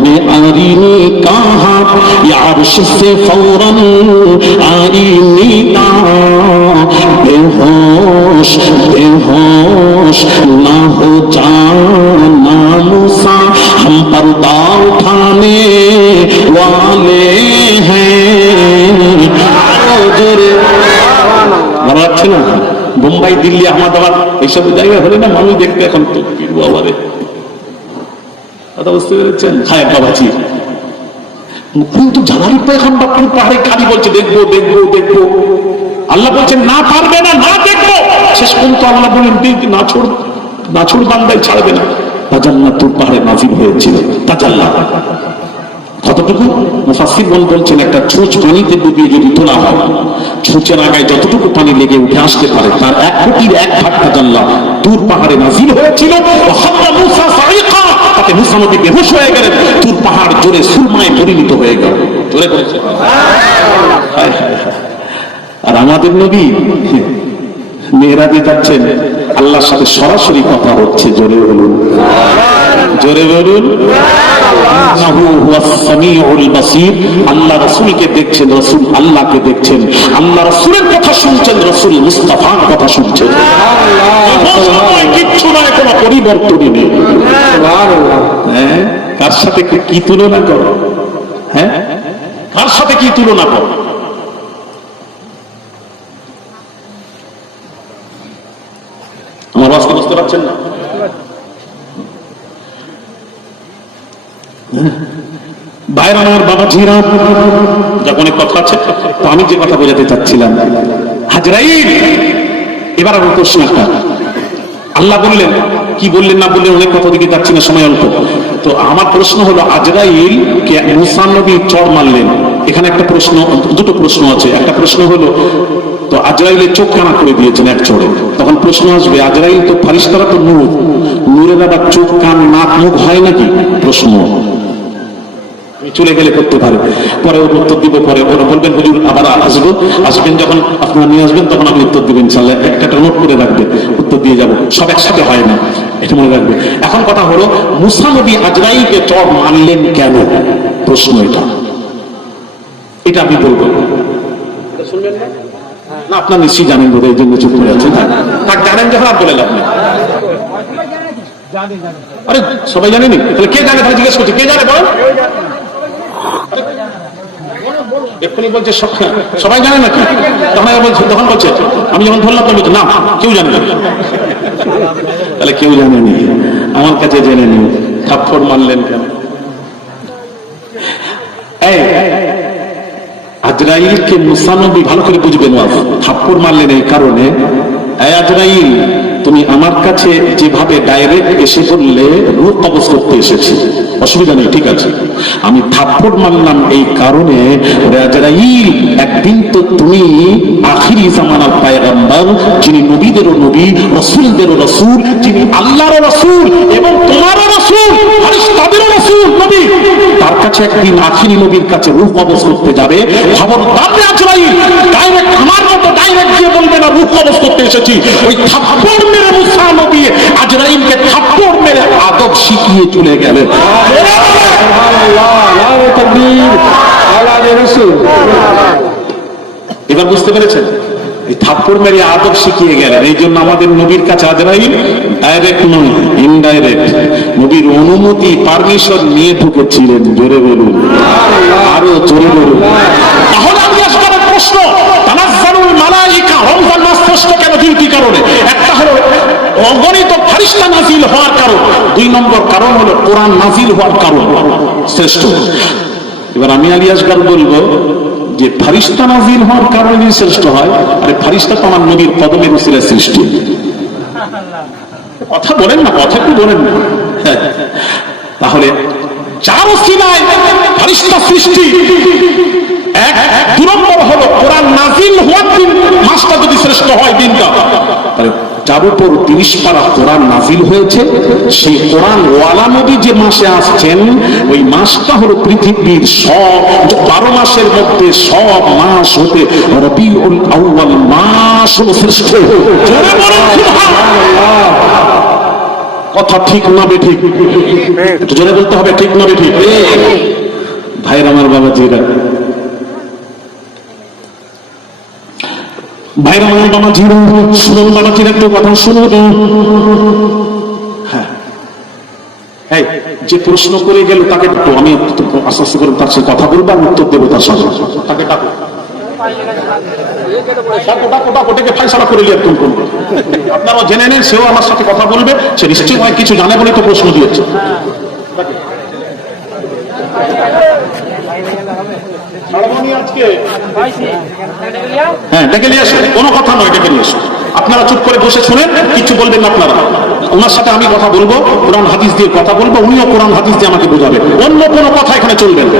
में आरीनी कहा, यार्श से फौरन आईनी ना, बेहोश बेहोश ना हो जाना मूसा, हम पर्दा उठाने वाले हैं। বলা যাচ্ছে না বোম্বাই, দিল্লি, আহমেদাবাদ এইসব জায়গা হলে না মানুষ দেখতে এখন তো বাবারে, কথা বুঝতে পেরেছেন? খায় বাবাজি কিন্তু জালালি পয়গম্বর কোন পাহাড়ে খালি বলছে দেখবো, দেখবো, দেখবো। আল্লাহ বলছেন না পারবে না, না দেখবো। শেষ পর্যন্ত আল্লাহ বলেন নাছুর বান্দাই ছাড়বে না। তাজাল্লা তুর পাহাড়ে নাজিল হয়েছিল। তাজাল্লা কতটুকু? মুফাসসিরগণ বলছেন একটা ছুঁচ পানিতে ডুবিয়ে যদি তোলা হয়, ছুঁচের আগায় যতটুকু পানি লেগে উঠে আসতে পারে তার 1/1 তাজাল্লা তুর পাহাড়ে নাজিল হয়েছিল। মুসা সাইকা, তাতে মুসা নবী বেহুশ হয়ে গেলেন, তুর পাহাড় জোরে সুরমায় পরিণত হয়ে গেল। জোরে বলেছে। আর আমাদের নবী মেহরাবে যাচ্ছেন, আল্লাহর সাথে সরাসরি কথা হচ্ছে। জোরে বলুন, জোরে বলুন। ইন্নাহু হুয়াস সামিউল বাসীর। আল্লাহ রাসূলকে দেখছেন, রাসূল আল্লাহকে দেখছেন, আল্লাহ রাসূলের কথা শুনছেন, রাসূল মুস্তাফার কথা শুনছেন। কিচ্ছু নয়, কোনো পরিবর্তনই নেই। হ্যাঁ, কার সাথে কি তুলনা করো? হ্যাঁ, কার সাথে কি তুলনা করো? আমার বাস্তব বুঝতে পারছেন না? ভাইরা আমার, বাবা জিরা, যখন কথা আছে তো আমি যে কথা বোঝাতে চাচ্ছিলাম, হাজরাইল, এবার আমার প্রশ্ন একটা, আল্লাহ বললেন কি বললেন না বললেন অনেক কথা দিকে যাচ্ছি না, সময় অল্প। তো আমার প্রশ্ন হলো, আজরাইল কে মুসা নবী চড় মারলেন, এখানে একটা প্রশ্ন, দুটো প্রশ্ন আছে। একটা প্রশ্ন হলো, তো আজরাইলের চোখ কানা করে দিয়েছেন এক চড়ে, তখন প্রশ্ন আসবে, আজরাইল তো ফারিস্তারা তো নূর, নূরের আবার চোখ কান নাক মুখ হয় নাকি? প্রশ্ন চলে গেলে করতে পারে, পরে ওর উত্তর দিব, পরে ওরা বলবেন হুজুর আবার আসবেন, যখন আপনারা নিয়ে আসবেন তখন আমি উত্তর দিবেন ইনশাআল্লাহ। একটা নোট করে রাখবে, উত্তর দিয়ে যাব, সব একসাথে হয় না, এটা মনে রাখবে। এখন কথা হলো, মুসা নবী আজরাইলকে চড় মারলেন কেন? প্রশ্ন এটা আমি বলবো, শুনবেন না? আপনার নিশ্চয়ই জানেন বোধ, এই জন্য চুপ করে আছেন। তার জানেন যখন আর বলে লাভ নেই। আরে সবাই জানেনি, তাহলে কে জানে? তাহলে জিজ্ঞেস করছে কে জানে, বলেন। এক্ষুনি বলছে সবাই জানে নাকি? তখন বলছে, আমি যখন ধরলাম তখন বলছে না কেউ জানে না। তাহলে কেউ জানেনি, আমার কাছে জেনে নি। থাপ্পড় মারলেন কেন? আজরাইলকে মুসা নবী, ভালো করে বুঝবেন, থাপ্পড় মারলেন এই কারণে, আজরাইল তুমি আমার কাছে যেভাবে ডাইরেক্ট এসে বললে রূহ কবজ করতে এসেছি, অসুবিধা নেই, ঠিক আছে। আমি থাপ্পড় মারলাম এই কারণে, আজরাইল একদিন তো তুমি আখিরি জামানার পয়গম্বর, যিনি নবীদেরও নবী, রাসূলদেরও রাসূল, যিনি আল্লাহর রাসূল এবং তোমারও রাসূল, ফারিস্তাদেরও রাসূল নবী, তার কাছে একদিন আখিরি নবীর কাছে রূহ কবজ করতে যাবে। খবরদার আজরাইল ডাইরেক্ট আমার মতো ডাইরেক্ট গিয়ে বলবে না রূহ কবজ করতে এসেছি। ওই থাপ্পড় মেরে মুসা নবী আজরাইলকে থাপ্পড় মেরে আদব শিখিয়ে চলে গেলেন। এবার বুঝতে পেরেছেন? এই থাপ্পড় মেরে আদব শিখিয়ে গেলেন। এই জন্য আমাদের নবীর কাছে আজরাইল ডাইরেক্ট নয়, ইনডাইরেক্ট, নবীর অনুমতি পারমিশন নিয়ে ঢুকেছিলেন। জোরে বলুন, আরো জোরে বলুন। তাহলে আমি আসলে প্রশ্ন, তানাজ্জালুল মালাইকা রমজান মাস শ্রেষ্ঠ কেন? দুইটি কারণে। একটা হলো অগণিত ফারিস্তা নাজিল হওয়ার কারণ, দুই নম্বর কারণ হলো কোরআন নাজিল হওয়ার কারণ শ্রেষ্ঠ। এবার আমি আলী আসগার বলবো যে ফারিস্তা নাজিল হওয়ার কারণে শ্রেষ্ঠ হয়, আরে ফারিস্তা তো আমার নবীর কদমের উসিলায় সৃষ্টি। কথা বলেন না, কথা একটু বলেন না। তাহলে যার উসিলায় ফারিস্তা সৃষ্টি, এক। দুই নম্বর হলো কোরআন নাজিল হওয়ার দিন, মাসটা যদি শ্রেষ্ঠ হয় দিনটা, তাহলে যার উপর 30 পারা কোরআন নাজিল হয়েছে, সেই কোরআন ওয়ালা নবী যে মাসে আসছেন, ওই মাসটা হলো পৃথিবীর সব 12 মাসের মধ্যে সব মাস হতে রবিউল আউয়াল মাস হলো শ্রেষ্ঠ। জোরে বলুন সুবহানাল্লাহ। কথা ঠিক না বেঠিক? একটু জোরে বলতে হবে, ঠিক না বেঠিক? ভাইরা আমার, বাবা জিরা, ভাইরা আমার, বাবা জিরা, শুনুন বাবা জিরা, একটু কথা শুনুন। হ্যাঁ, যে প্রশ্ন করে গেল তাকে ডাকো, আমি আস্তে আস্তে করে তার সাথে কথা বলবো, আমি উত্তর দেবো তার সাথে। তাকে ডাকো, ফাইসালা করে একদম করবো। আপনারা জেনে নেন, সেও আমার সাথে কথা বলবে, সে নিশ্চয়ই কিছু জানে বলে তো প্রশ্ন দিয়েছে। হ্যাঁ, ডেকে নিয়ে আসুন, কোনো কথা নয়, ডেকে নিয়ে আসুন। আপনারা চুপ করে বসে শুনেন, কিছু বলবেন না আপনারা। ওনার সাথে আমি কথা বলবো, কোরআন হাদিস দিয়ে কথা বলবো, উনিও কোরআন হাদিস দিয়ে আমাকে বোঝাবে। অন্য কোনো কথা এখানে চলবে না।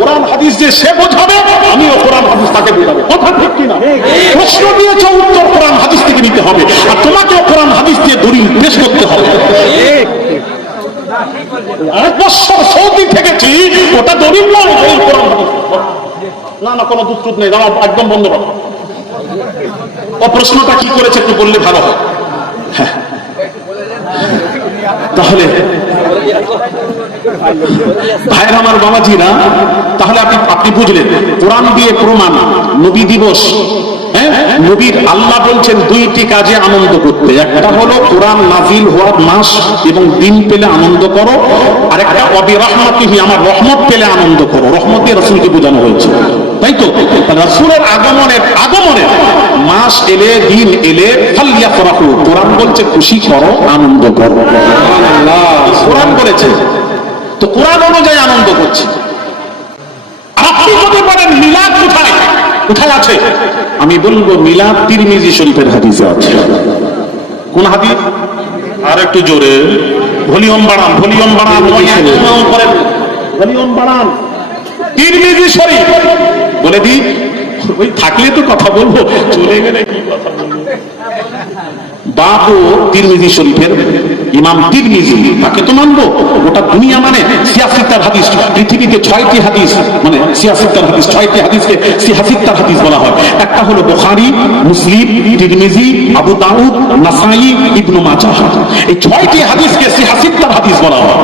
কোরআন হাদিস দিয়ে সে বোঝাবে, আমিও কোরআন হাদিস তাকে বোঝাবে। কথা ঠিক কিনা? প্রশ্ন দিয়েছ, উত্তর কোরআন হাদিস থেকে নিতে হবে, আর তোমাকেও কোরআন হাদিস দিয়ে দলিল পেশ করতে হবে। এক বছর সৌদি থেকেছি, ওটা দলিল নয়, কোরআন হাদিস। না না, কোনো দুধ নেই, একদম বন্ধ করো। ও প্রশ্নটা কি করেছে একটু বললে ভালো হয়। তাহলে ভাইয়ের আমার বাবাজিরা, তাহলে আপনি বুঝলেন কোরআন দিয়ে প্রমাণ নবী দিবস। নবীর আল্লাহ বলছেন দুইটি কাজে আনন্দ করতে, একটা হলো কোরআন নাজিল হওয়ার মাস এবং দিন পেলে আনন্দ করো, আর একটা অবিরহমতিহি আমার রহমত পেলে আনন্দ করো। রহমতে রাসূলকে বোঝানো হয়েছে, তাই তো? রাসূলের আগমনের মাস এলে দিন এলে ফালইয়াফরাহু, কোরআন বলছে খুশি করো আনন্দ করো। সুবহানাল্লাহ, কোরআন বলেছে তো কোরআন অনুযায়ী আনন্দ করছে। আপনি যদি বলেন মিলাদ কোথায় কোথায় আছে, আমি বলবো মিলাদ তিরমিজি শরীফের হাদিসে আছে। কোন হাদিস? আর একটু জোরে ভলিউম বাড়ান, ভলিউম বাড়ান, ভলিউম বাড়ান। তিরমিজি শরীফ বলে দি, ওই থাকলে তো কথা বলবো, চলে গেলে কি কথা বলবো। বাবু তিরমিজি শরীফের ইমাম তিরমিজি, তাকে তো মানবো। গোটা দুনিয়া মানে সিয়াসিত্তার হাদিস, পৃথিবীতে 6টি হাদিস মানে সিয়াসিত্তার হাদিস, 6টি হাদিসকে সিয়াসিত্তার হাদিস বলা হয়। একটা হলো বুখারী, মুসলিম, তিরমিজি, আবু দাউদ, নাসাই, ইবনে মাজাহ। এই 6টি হাদিসকে সিয়াসিত্তার হাদিস বলা হয়,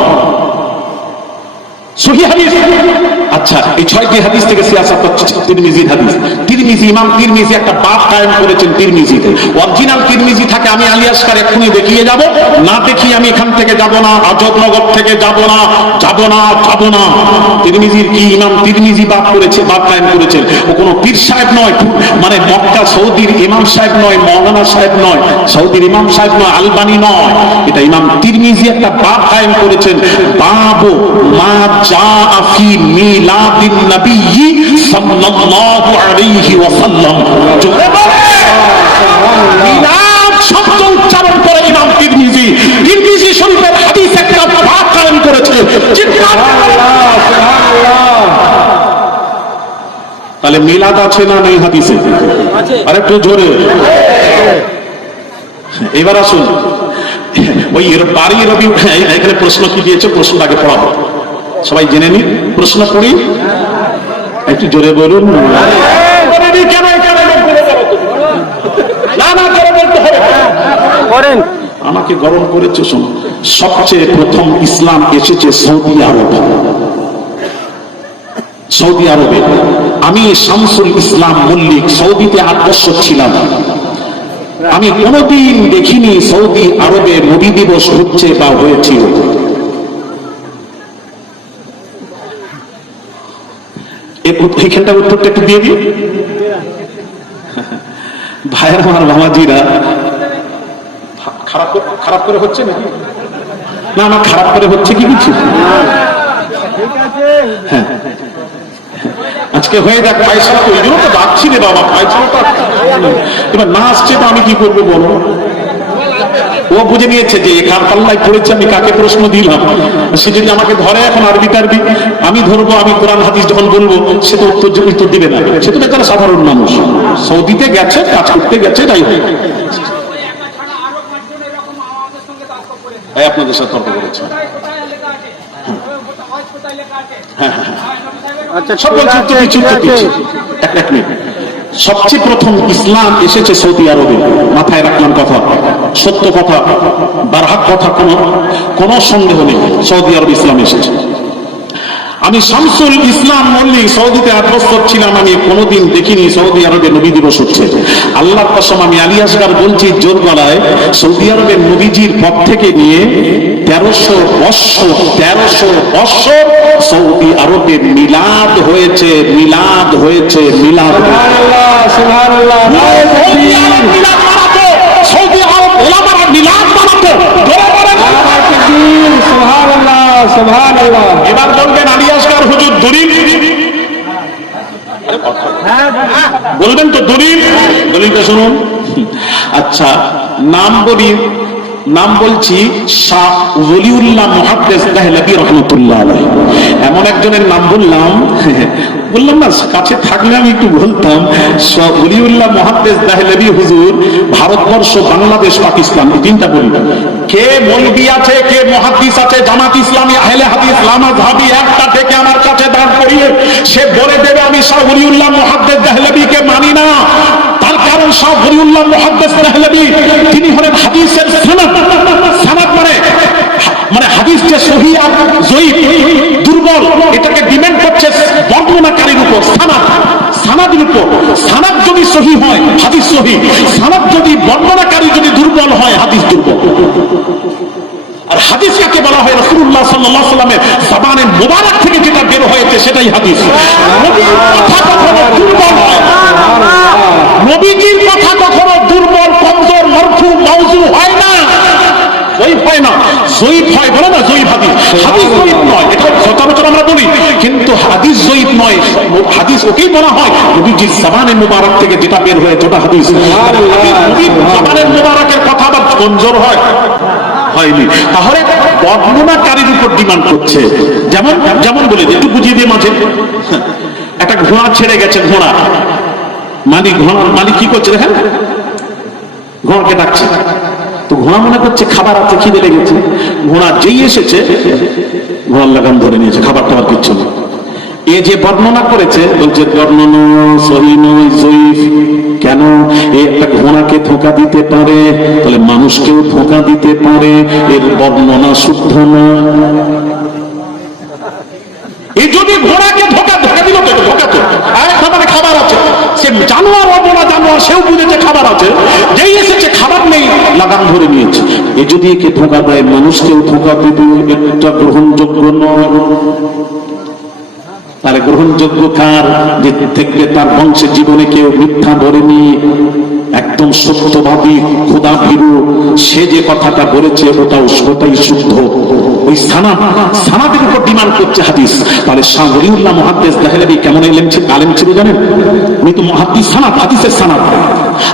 সহিহ হাদিস। আচ্ছা, এই 6টি হাদিস থেকে সিয়াসত তিরমিজির হাদিস। তিরমিজি, ইমাম তিরমিজি একটা বাব কায়েম করেছেন তিরমিজিতে। অরিজিনাল তিরমিজি থাকে, আমি আলী আসকার এক্ষুনি দেখিয়ে যাব, না দেখিয়ে আমি এখান থেকে যাব না, আজবনগর থেকে যাব না, যাব না, যাব না। তিরমিজির কি ইমাম তিরমিজি বাব করেছে, বাব কায়েম করেছেন। ও কোনো পীর সাহেব নয়, মানে মক্কা সৌদির ইমাম সাহেব নয়, মওলানা সাহেব নয়, সৌদির ইমাম সাহেব নয়, আলবানি নয়। এটা ইমাম তিরমিজি একটা বাব কায়েম করেছেন, বাবু মা জাআ ফি মিলাদিন নবী সাল্লাল্লাহু আলাইহি ওয়াসাল্লাম। জোরে বলে মিলাদ শব্দ উচ্চারণ করে ইমাম তিরমিজি তিরমিজি শরীফের হাদিস একটা বাব কায়েম করেছে। সুবহানাল্লাহ, সুবহানাল্লাহ। তাহলে মিলাদ আছে না নেই হাদিসে? আর একটু জোরে। এবার আসুন, ওই বাড়ি রবি এখানে প্রশ্ন কি দিয়েছে, প্রশ্নটাকে পড়াবো, সবাই জেনে নিন। প্রশ্ন পড়ি, একটু জোরে বলুন। আমাকে গরম করেছে, শোনো। সবচেয়ে প্রথম ইসলাম এসেছে সৌদি আরব। সৌদি আরবে আমি শামসুল ইসলাম মল্লিক সৌদিতে 8 বছর ছিলাম। আমি কোনোদিন দেখিনি সৌদি আরবে নবী দিবস হচ্ছে বা হয়েছিল। এইখানটা উত্তরটা একটু দিয়ে দিই। ভাইয়ের আমার বাবাজিরা, খারাপ করে হচ্ছে নাকি? না, আমার খারাপ করে হচ্ছে কি কিছু? হ্যাঁ, আজকে হয়ে যাক পয়সা, ওই জন্য তো ডাকছি রে বাবা, পয়সাটা এবার না আসছে তো আমি কি করবো বলো? ও বুঝে নিয়েছে যে কার পাল্লায় পড়েছে, আমি কাকে প্রশ্ন দিলাম। সে যদি আমাকে ধরে এখন আরবি টারবি, আমি ধরবো, আমি কোরআন হাদিস যখন বলবো, সে তো উত্তর দিবে না। সে তো বেচারা সাধারণ মানুষ, সৌদিতে গেছে, কাজ করতে গেছে, তাই আপনাদের সাথে তর্ক করেছে। সবচেয়ে প্রথম ইসলাম এসেছে সৌদি আরবে, মাথায় রাখলাম কথা, সত্য কথা, বারহাক কথা, কোন সন্দেহ নেই। সৌদি আরব ইসলাম এসেছে। আমি শামসুল ইসলাম মল্লিক সৌদিতে 8 বছর ছিলাম, আমি কোনোদিন দেখিনি সৌদি আরবে নবী দিবস হচ্ছে। আল্লাহর কসম, আমি আলী আসগার বলছি জোর গলায়, সৌদি আরবের নবীজির পর থেকে নিয়ে 1300 বছর সৌদি আরবে মিলাদ হয়েছে, মিলাদ হয়েছে, মিলাদ। সুবহানাল্লাহ, সুবহানাল্লাহ। সৌদি আরব ওলামারা মিলাদ মানাতো। সুবহানাল্লাহ, সুবহানাল্লাহ। এবার বলবেন আলী আসগার হুজুর দলিল বলবেন তো, দলিলটা শুনুন। আচ্ছা, নাম বলছি শাহ ওলিউল্লাহ মুহাদ্দিস দেহলভী রাহমাতুল্লাহ আলাইহি। এমন একজনের নাম বললাম না, কাছে থাকলে আমি একটু বলতাম। শাহ ওলিউল্লাহ মুহাদ্দিস দেহলভী হুজুর ভারতবর্ষ, বাংলাদেশ, পাকিস্তান, এই তিনটা বলি। কে মৌলবি আছে, কে মুহাদ্দিস আছে, জামাত ইসলামী, আহলে হাদিস, লামাযহাবী, একটা থেকে আমার কাছে দাঁড় করিয়ে সে বলে দেবে আমি শাহ ওলিউল্লাহ মুহাদ্দিস দেহলভীকে মানি না। তার কারণ শাহ ওলিউল্লাহ মুহাদ্দিস দেহলভী তিনি হলেন হাদিসের সনদ। সনদ মানে মানে হাদিস যে সহি আর জয়ীফ, দুর্বল, এটাকে ডিপেন্ড করছে বর্ণনাকারীর উপর, সানাদের উপর। সানাদ যদি সহি হয় হাদিস সহি, সানাদ যদি বর্ণনাকারী যদি দুর্বল হয় হাদিস দুর্বল। আর হাদিস কাকে বলা হয়? রাসূলুল্লাহ সাল্লাল্লাহু আলাইহি ওয়াসাল্লামের জবানে মুবারক থেকে যেটা বের হয়েছে সেটাই হাদিস। নবীর কথা কখনো দুর্বল হয় না, নবীজির কথা কখনো দুর্বল, কমজোর, মারফু, মাউযু হয় না, জয়ীফ হয় না। জয়ীফ হয় বলে না জয়ীফ হাদিস, হাদিস জয়ীফ নয়, এটা সচরাচর আমরা বলি, কিন্তু হাদিস জয়ীফ নয়। হাদিস ওকেই বলা হয় নবীজির জবানে মুবারক থেকে যেটা বের হয়েছে ওটা হাদিস। নবীর জবানে মুবারকের কথা আবার কমজোর হয় হয়নি, তাহলে বর্ণনাকারীর উপর ডিমান্ড করছে। যেমন যেমন বলে একটু বুঝিয়ে দিয়ে মাঝে, একটা ঘোড়া ছেড়ে গেছে, ঘোড়া মালিক, ঘোড়ার মালিক কি করছে দেখেন, ঘোড়াকে ডাকছে, তো ঘোড়া মনে করছে খাবার আছে, খিদে লেগেছে। ঘোড়া যেই এসেছে ঘোড়ার লাগাম ধরে নিয়েছে, খাবার টাবার কিচ্ছু নেই। এ যে বর্ণনা করেছে বলছে বর্ণনা সহি নয়, জয়ীফ। কেন? এ একটা ঘোড়াকে ধোঁকা দিতে পারে, তাহলে মানুষকেও ধোঁকা দিতে পারে, এর বর্ণনা শুদ্ধ না। এই যদি ঘোড়াকে ধোঁকা দিল তো ধোঁকা, তো মানে খাবার আছে, সে জানোয়ার অবলা জানোয়ার, সেও বুঝেছে খাবার আছে, যেই এসেছে খাবার নেই লাগাম ধরে নিয়েছে। এ যদি একে ধোঁকা দেয় মানুষকেও ধোঁকা দেবে, এটা গ্রহণযোগ্য নয়। তাহলে গ্রহণযোগ্য কার? যে দেখবে তার বংশের জীবনে কেউ মিথ্যা ধরেনি, একদম সত্যবাদী, খোদা ভীরু, সে যে কথাটা বলেছে ওটাই শুদ্ধ। ওই সানাদের উপর ডিমান্ড করছে হাদিস। তাহলে শাহ ওলিউল্লাহ মুহাদ্দিস দেহলভী কেমন আলেম ছিল জানেন? উনি তো মুহাদ্দিস, সানাদ, হাদিসের সানাদ।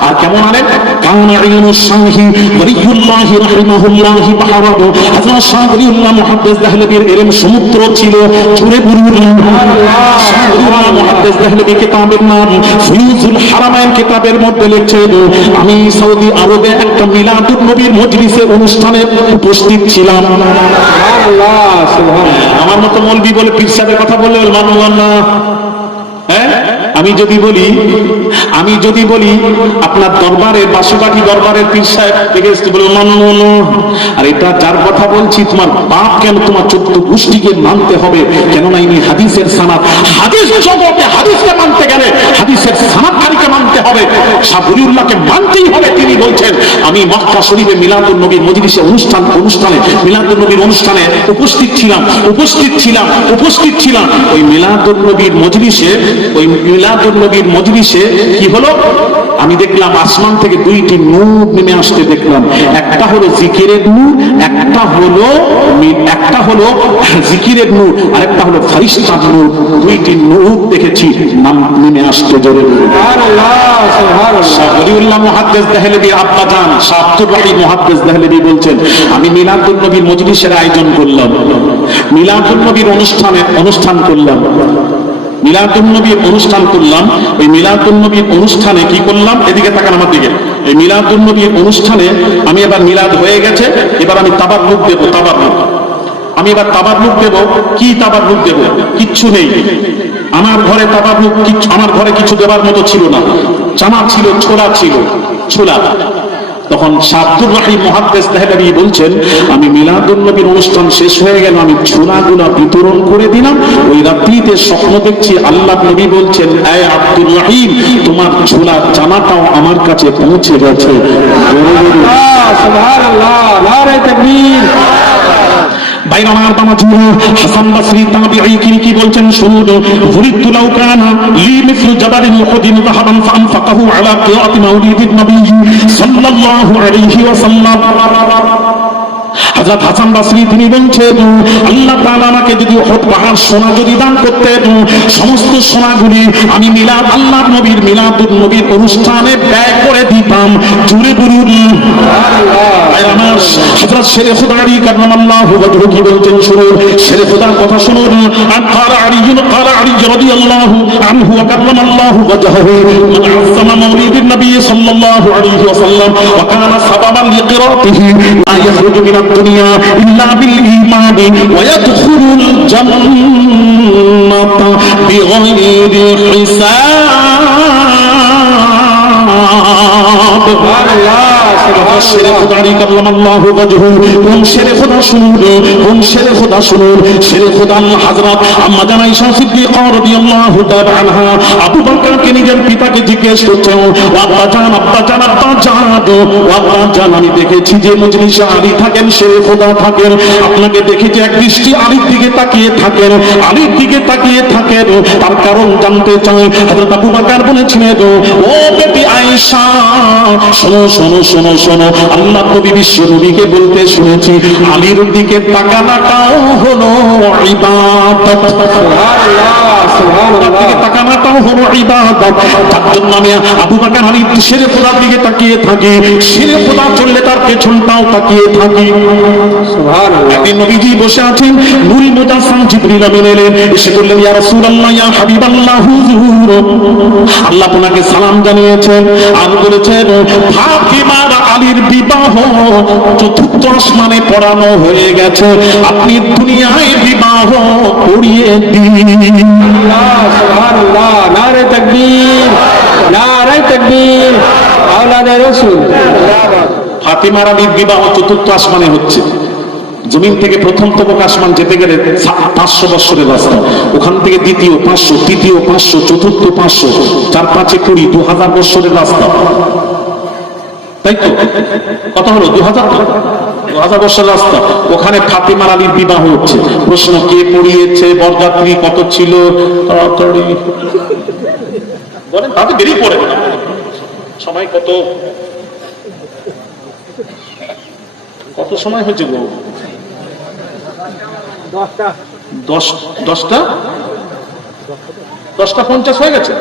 আর কেমন আলেম? কানা ইলমু শাহি ওলিউল্লাহ রাহিমাহুল্লাহ বাহরাহু। হযরত শাহ ওলিউল্লাহ মুহাদ্দিস দেহলভীর ইলম সমুদ্র ছিল, জুড়ে বুড়ি। শাহ ওলিউল্লাহ মুহাদ্দিস দেহলভী কিতাবের নাম ফুয়ুজুল হারামাইন কিতাবের মধ্যে লিখছেন, আমি সৌদি আরবে একটা মিলাদুন নবীর মজলিসে অনুষ্ঠানে উপস্থিত ছিলাম। আমার মতো মৌলবি বলে পীর সাহেবের কথা বললে মানলাম না। হ্যাঁ, আমি যদি বলি আপনার দরবারে বাসুবাটি দরবারের পীর সাহেব থেকে এসে বলে মানলো না। আর এটা যার কথা বলছি তোমার বাপ কেন, তোমার 14 গোষ্ঠীকে মানতে হবে, কেননা ইনি হাদিসের সানাদ। হাদিস জগতে হাদিসকে মানতে গেলে হাদিসের সানাদকারীকে মানতে হবে, শাহ ওলিউল্লাহকে মানতেই হবে। তিনি বলছেন আমি মক্কা শরীফে মিলাদুন নবীর মজলিসে অনুষ্ঠানে মিলাদুন নবীর অনুষ্ঠানে উপস্থিত ছিলাম। ওই মিলাদুন নবীর মজলিসে কি হলো? আমি দেখলাম আসমান থেকে 2টি নূর নেমে আসতে দেখলাম। একটা হলো জিকিরের নূর, একটা হলো জিকিরের নূর, আর একটা হলো ফেরেশতার নূর। 2টি নূর দেখেছি নাম নেমে আসতে জোরে। শাহ ওলিউল্লাহ মুহাদ্দিস দেহলভীর আব্বা জান শাহ আব্দুর রহিম মুহাদ্দিস দেহলভী বলছেন, আমি মিলাদুন নবীর মজলিসের আয়োজন করলাম, মিলাদুন নবীর অনুষ্ঠান করলাম। ওই মিলাদুন নবীর অনুষ্ঠানে কি করলাম? এদিকে তাকান আমার দিকে। এই মিলাদুন নবীর অনুষ্ঠানে আমি এবার মিলাদ হয়ে গেছে, এবার আমি তাবাররুক দেব। আমি এবার তাবাররুক দেব। কি তাবাররুক দেব? কিচ্ছু নেই আমার ঘরে। তাবাররুক আমার ঘরে কিছু দেবার মতো ছিল না। চানা ছিল, ছোলা। তখন শাহ আব্দুর রহিম মুহাদ্দিস দেহলভী বলছেন, আমি মিলাদুন নবীর অনুষ্ঠান শেষ হয়ে গেল, আমি ছোলাগুলা বিতরণ করে দিলাম। ওই রাত্রিতে স্বপ্ন দেখছি আল্লাহ নবী বলছেন, এই আব্দুর রহিম, তোমার ছোলা চানাটাও আমার কাছে পৌঁছে গেছে। সুবহানাল্লাহ, নারে তাকবীর। বাইরামার তামাজুর হাসান বসরি তাবিঈ কি বলছেন শুনুন, ফুরিদু লাউ কানা লি মিসলু জাবালিন উহুদিন যাহাবান ফাআনফাকাহু আলা কিরাআতি মাউলিদিন নবী সাল্লাল্লাহু আলাইহি ওয়াসাল্লাম। হযরত হাসান বসরি তিনি বলছেন, আল্লাহ তাআলা আমাকে যদি উহুদ পাহাড় সোনা যদি দান করতেন, সমস্ত সোনাগুলি আমি মিলাদ আল্লাহর নবীর মিলাদুন নবীর অনুষ্ঠানে ব্যয় করে দিতাম। জুড়ে বলুন সুবহানাল্লাহ। আমার হযরত শেরে খুদা আলী কাররামাল্লাহু ওয়াজহু কি বলছেন শুনুন, শেরে খুদার কথা শুনুন। আর ক্বালা আলী রাদিয়াল্লাহু আনহু ওয়া কাররামাল্লাহু ওয়াজহু মান আযযামা মাউলিদিন নবী সাল্লাল্লাহু আলাইহি ওয়াসাল্লাম ওয়া কানা সাবাবান লিকিরাতিহি লা ইয়াখরুজু মিনাদ দুনিয়া ইল্লা বিল ঈমানি ওয়া ইয়াদখুলুল জান্নাতা বিগাইরি হিসাব। শেরে খোদারি কাল্লামাল্লাহু ওয়াজহু, কোন শেরে খোদা শুনুন, কোন শেরে খোদা শুনুন, শেরে খোদা হযরত আম্মা জান আয়েশা সিদ্দিকা রাদিয়াল্লাহু তাআলা আনহা আবু বকরকে নিজের পিতাকে জিজ্ঞেস করছেন, আব্বা জান, আব্বা জান, আব্বা জান, আব্বা জান, আমি দেখেছি যে মজলিসে আলী থাকেন, শেরে খোদা থাকেন, আপনাকে দেখেছি এক দৃষ্টি আলীর দিকে তাকিয়ে থাকেন, আলীর দিকে তাকিয়ে থাকেন, তার কারণ জানতে চাই। হযরত আবু বকর বলেছিলেন, ও বেটি আয়েশা, শোনো শোনো শোনো শোনো, আল্লাহ নবী বিশ্ব নবীকে বলতে শুনেছি, আলীর দিকে তাকানোটাও হলো ইবাদত। সুবহানাল্লাহ, সুবহানাল্লাহ, তাকানোটাও হলো ইবাদত। তার জন্য আমি আবু বকর আলী শেরে খোদার দিকে তাকিয়ে থাকি, শেরে খোদা চললে তার পেছনটাও তাকিয়ে থাকি। সুবহানাল্লাহ। একদিন নবীজি বসে আছেন, নূরুল মুজাসসাম জিবরিল আমিন এলেন, এসে বললেন, ইয়া রাসূলুল্লাহ, ইয়া হাবিবাল্লাহ, হুজুর, আল্লাহ আপনাকে সালাম জানিয়েছেন, আর বলেছেন ফাতিমার আলীর বিবাহ চতুর্থ আসমানে পড়ানো হয়ে গেছে, আপনি দুনিয়ায় বিবাহ পড়িয়ে দিন। সুবহানাল্লাহ, নারে তাকবীর, নারে তাকবীর, আওলাদে রাসূল। ফাতিমার আলীর বিবাহ চতুর্থ আসমানে হচ্ছে। জমিন থেকে প্রথম তবক আসমান যেতে গেলে 500 বছরের রাস্তা, ওখান থেকে দ্বিতীয় 500, তৃতীয় 500, চতুর্থ 500, 4 5 20, 2000 বছরের রাস্তা, তাই তো? কত হলো? 2000 বছরের রাস্তা। ওখানে ফাতিমার আলীর বিবাহ হচ্ছে। প্রশ্ন, কে পড়িয়েছে, বরযাত্রী কত ছিল, বলেন, তাতে বেরিয়ে পড়ে সময় কত কত সময় হয়েছে গো? 10টা 50 হয়ে গেছে।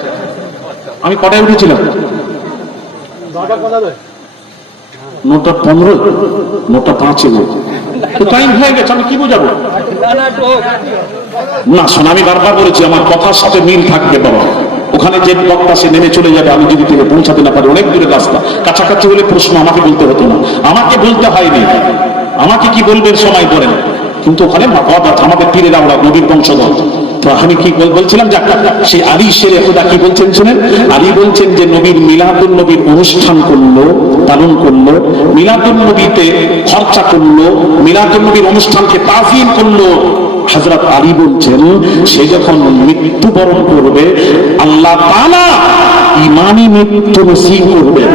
আমি কটায় উঠেছিলাম? 9টা 15, 9টা 5 তো টাইম হয়ে গেছে, আমি কি বোঝাবো? না শোনা, আমি বারবার বলেছি আমার কথার সাথে মিল থাকবে বাবা। ওখানে যে বক্তা সে নেমে চলে যাবে, আমি যদি থেকে পৌঁছাতে না পারি, অনেক দূরের রাস্তা, কাছাকাছি হলে প্রশ্ন আমাকে বলতে হতো না, আমাকে বলতে হয়নি, আমাকে কি বলবেন সময় ধরেন, কিন্তু ওখানে আমাদের পীরের আমরা নবীর বংশধর। তো আমি কি বলছিলাম, যে সেই আলী শেরে খোদা কি বলছেন শুনেন। আলী বলছেন যে নবীর মিলাদুন নবীর অনুষ্ঠান করলো, পালন করলো, মিলাদুন নবীতে খরচা করলো, মিলাদুন নবীর অনুষ্ঠানকে তাজিম করলো। হযরত আলী বলছেন, সে যখন মৃত্যুবরণ করবে, আল্লাহ তাআলা ঈমানি মৃত্যু নসিব করবেন,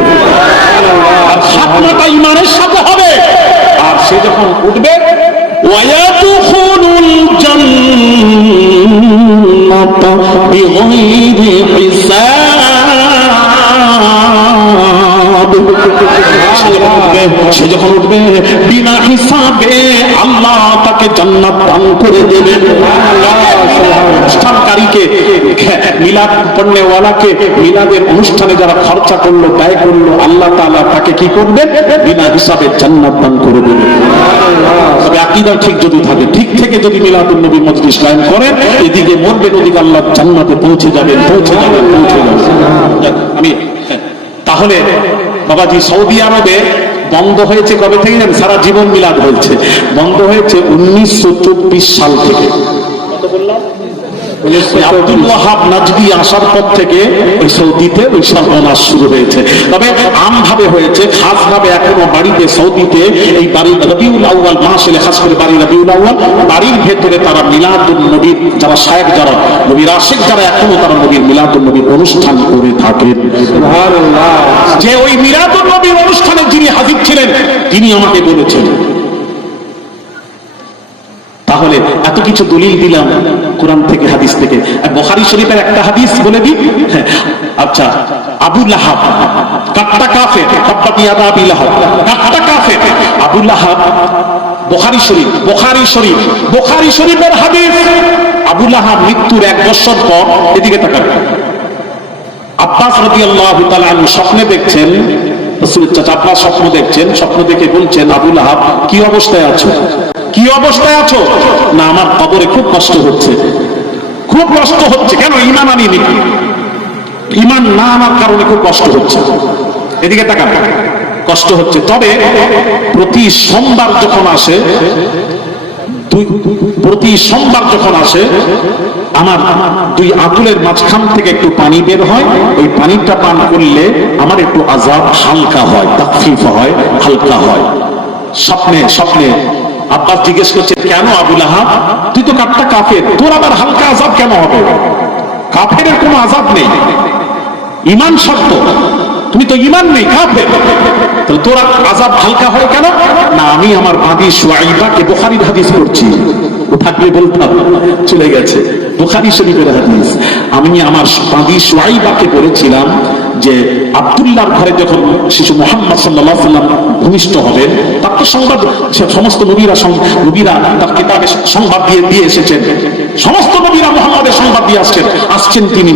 আর খাতনাটা ঈমানের সাথে হবে। আর সে যখন উঠবে, ওয়ায়াদখুলুল জান্নাতা বিগাইরি হিসাব। সে যখন উঠবে, বিনা হিসাবে আল্লাহ তাকে জান্নাত দান করে দেবেন। অনুষ্ঠানকারীকে, মিলাদ পড়নেওয়ালাকে, মিলাদের অনুষ্ঠানে যারা খরচা করলো, ব্যয় করলো, আল্লাহ তাআলা তাকে কি করবেন? বিনা হিসাবে জান্নাত দান করে দেবেন। তবে আকীদা ঠিক যদি থাকে, ঠিক থেকে যদি মিলাদুন নবী মজলিস কায়েম করেন, এদিকে মরবেন, ওদিকে আল্লাহ জান্নাতে পৌঁছে যাবেন, পৌঁছে যাবেন, পৌঁছে যাবেন। আমি তাহলে বাবাজি, সৌদি আরবে বন্ধ হয়েছে কবে থেকে জানেন? সারা জীবন মিলাদ হয়েছে, বন্ধ হয়েছে 1924 সাল থেকে। কত বললাম? আব্দুল ওয়াহাব নাজদি আসার পর থেকে ওই সৌদিতে ওই সর্বনাশ শুরু হয়েছে। তবে আমভাবে হয়েছে, খাস ভাবে এখনো বাড়িতে সৌদিতে এই বাড়ি রবিউল আউয়াল মাস এলে, খাস করে বাড়ি রবিউল আউয়াল, বাড়ির ভেতরে তারা মিলাদুন নবীর যারা শায়েখ, যারা নবীর আশিক, যারা এখনো তারা নবীর মিলাদুন নবীর অনুষ্ঠান করে থাকেন। সুবহানাল্লাহ। যে ওই মিলাদুন নবীর অনুষ্ঠানে যিনি হাজির ছিলেন, তিনি আমাকে বলেছেন। তাহলে এত কিছু দলিল দিলাম কোরআন থেকে, হাদিস থেকে। বুখারী শরীফের একটা হাদিস বলে দিই। আচ্ছা, আবু লাহাব কাট্টা কাফের, তাব্বাত ইয়াদা আবি লাহাব, কাট্টা কাফের আবু লাহাব। বুখারী শরীফ, বুখারী শরীফের হাদিস। আবু লাহাব মৃত্যুর 1 বছর পর, এদিকে তাকান, আব্বাস রাদিয়াল্লাহু তাআলা আনহু স্বপ্নে দেখছেন, রাসূলের চাচা আব্বাস স্বপ্ন দেখছেন, স্বপ্ন দেখে বলছেন, আবু লাহাব কি অবস্থায় আছো? কি অবস্থায় আছো? না, আমার কবরে খুব কষ্ট হচ্ছে, খুব কষ্ট হচ্ছে। কেন? ঈমান আনিনি, ঈমান না আনার কারণে খুব কষ্ট হচ্ছে। এদিকে তাকান, কষ্ট হচ্ছে। তবে প্রতি সোমবার যখন আসে, প্রতি সোমবার যখন আসে আমার দুই আঁতুলের মাঝখান থেকে একটু পানি বের হয়, ওই পানিটা পান করলে আমার একটু আযাব হালকা হয়, তাকফিফ হয়, হালকা হয়। স্বপ্নে স্বপ্নে আব্বাস জিজ্ঞেস করছে, কেন আবুল আহাব, তুই তো কাটটা কাফের, তোর আবার হালকা আযাব কেন হবে? কাফেরের কোনো আযাব নেই, ঈমান শর্ত, তুমি তো ঈমান নেই, কাফের, তাহলে তোর আযাব হালকা হয় কেন? না, আমি আমার বাদী শুআইবাকে বুখারীর হাদিস পড়ছি, ও থাকলে বলতাম, চলে গেছে, বুখারী শরীফের হাদিস। আমি আমার বাদী শুআইবাকে বলেছিলাম যে আব্দুল্লাহর ঘরে যখন শিশু মুহাম্মদ সাল্লাল্লাহু আলাইহি ওয়াসাল্লাম ভূমিষ্ঠ হবেন, তার তো সংবাদ সমস্ত নবীরা তার কিতাবে সংবাদ দিয়ে এসেছেন, সমস্ত নবীরা মুহাম্মাদের সংবাদ দিয়ে আসছেন তিনি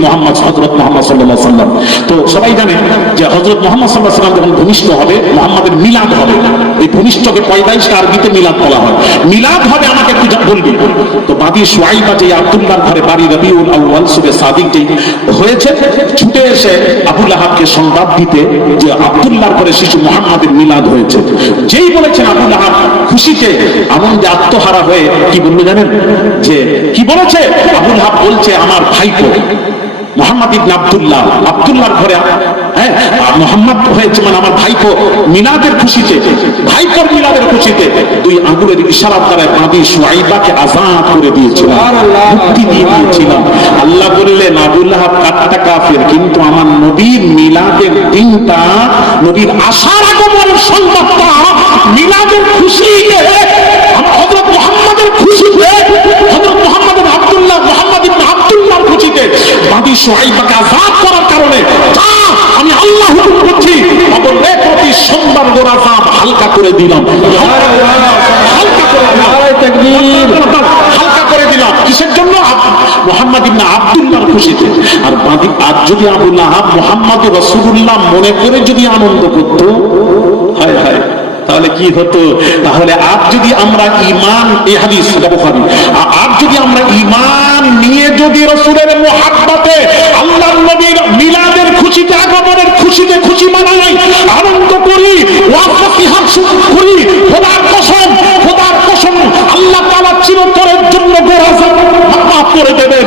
হযরত মুহাম্মদ সাল্লাল্লাহু আলাইহি ওয়াসাল্লাম। তো সবাই জানে যে হযরত মুহাম্মদ সাল্লাল্লাহু আলাইহি ওয়াসাল্লাম যখন ভূমিষ্ঠ হবে, মুহাম্মাদের মিলাদ হবে। এই ভূমিষ্ঠকে পয়দাইশটা আরবিতে মিলাদ বলা হয়। মিলাদ হবে, আমাকে একটু বলবি। তো বাদী শুআইবা যে আব্দুল্লাহর ঘরে বাড়ি রবিউল আউয়াল সুবে সাদিক যেই হয়েছে, ছুটে এসে আবু লাহাবকে সংবাদ দিতে যে আব্দুল্লাহর ঘরে শিশু মুহাম্মাদের মিলাদ হয়েছে। যেই বলেছেন আবু লাহাব খুশিতে আনন্দে আত্মহারা হয়ে কি বললো জানেন? যে কি বলেছে? আবু লাহাব বলছে, আমার ভাইপো মুহাম্মদ ইবনে আব্দুল্লাহ, আব্দুল্লাহর ঘরে মুহাম্মদ হয়েছে, মানে আমার ভাইপো মিলাদের খুশিতে, ভাইপোর মিলাদের খুশিতে দুই আঙ্গুলের ইশারা দ্বারা বাদী শুআইবাকে আযাদ করে দিয়েছিল, মুক্তি দিয়ে দিয়েছিলাম। আল্লাহ বললেন, আবু লাহাব কাটটা কাফের, কিন্তু আমার নবীর মিলাদের দিনটা, নবীর আসার আগমনের সংবাদটা, মিলাদের খুশিতে, হযরত মুহাম্মাদের খুশিতে, হযরত মুহাম্মাদের আব্দুল্লাহ, মুহাম্মদ ইবনে আব্দুল্লাহর খুশিতে বাদী শুআইবাকে আযাদ করার কারণে আমি আল্লাহ হুকুম করছি, অবলে প্রতি সোমবার ওর আযাব হালকা করে দিলাম, হালকা করে দিলাম, তাকবীর, হালকা করে দিলাম। কিসের জন্য? মুহাম্মদ ইবনে আব্দুল্লাহর খুশিতে। আর বাদী আজ যদি আবু লাহাব মুহাম্মদুর রাসূলুল্লাহ মনে করে যদি আনন্দ করত, হায় হায়, তাহলে কি হতো? তাহলে আজ যদি আমরা ঈমান, এই হাদিস বুখারী, আজ যদি আমরা ঈমান নিয়ে যদি রাসূলের মুহাব্বতে, আল্লাহর নবীর মিলাদের খুশিতে, আগমনের খুশিতে খুশি মানাই, আনন্দ করি, ওয়াফাতিহা করি, খোদার কসম, খোদার কসম, আল্লাহ তাআলা চিরতরের জন্য গোরাজাব মাফ করে দেবেন।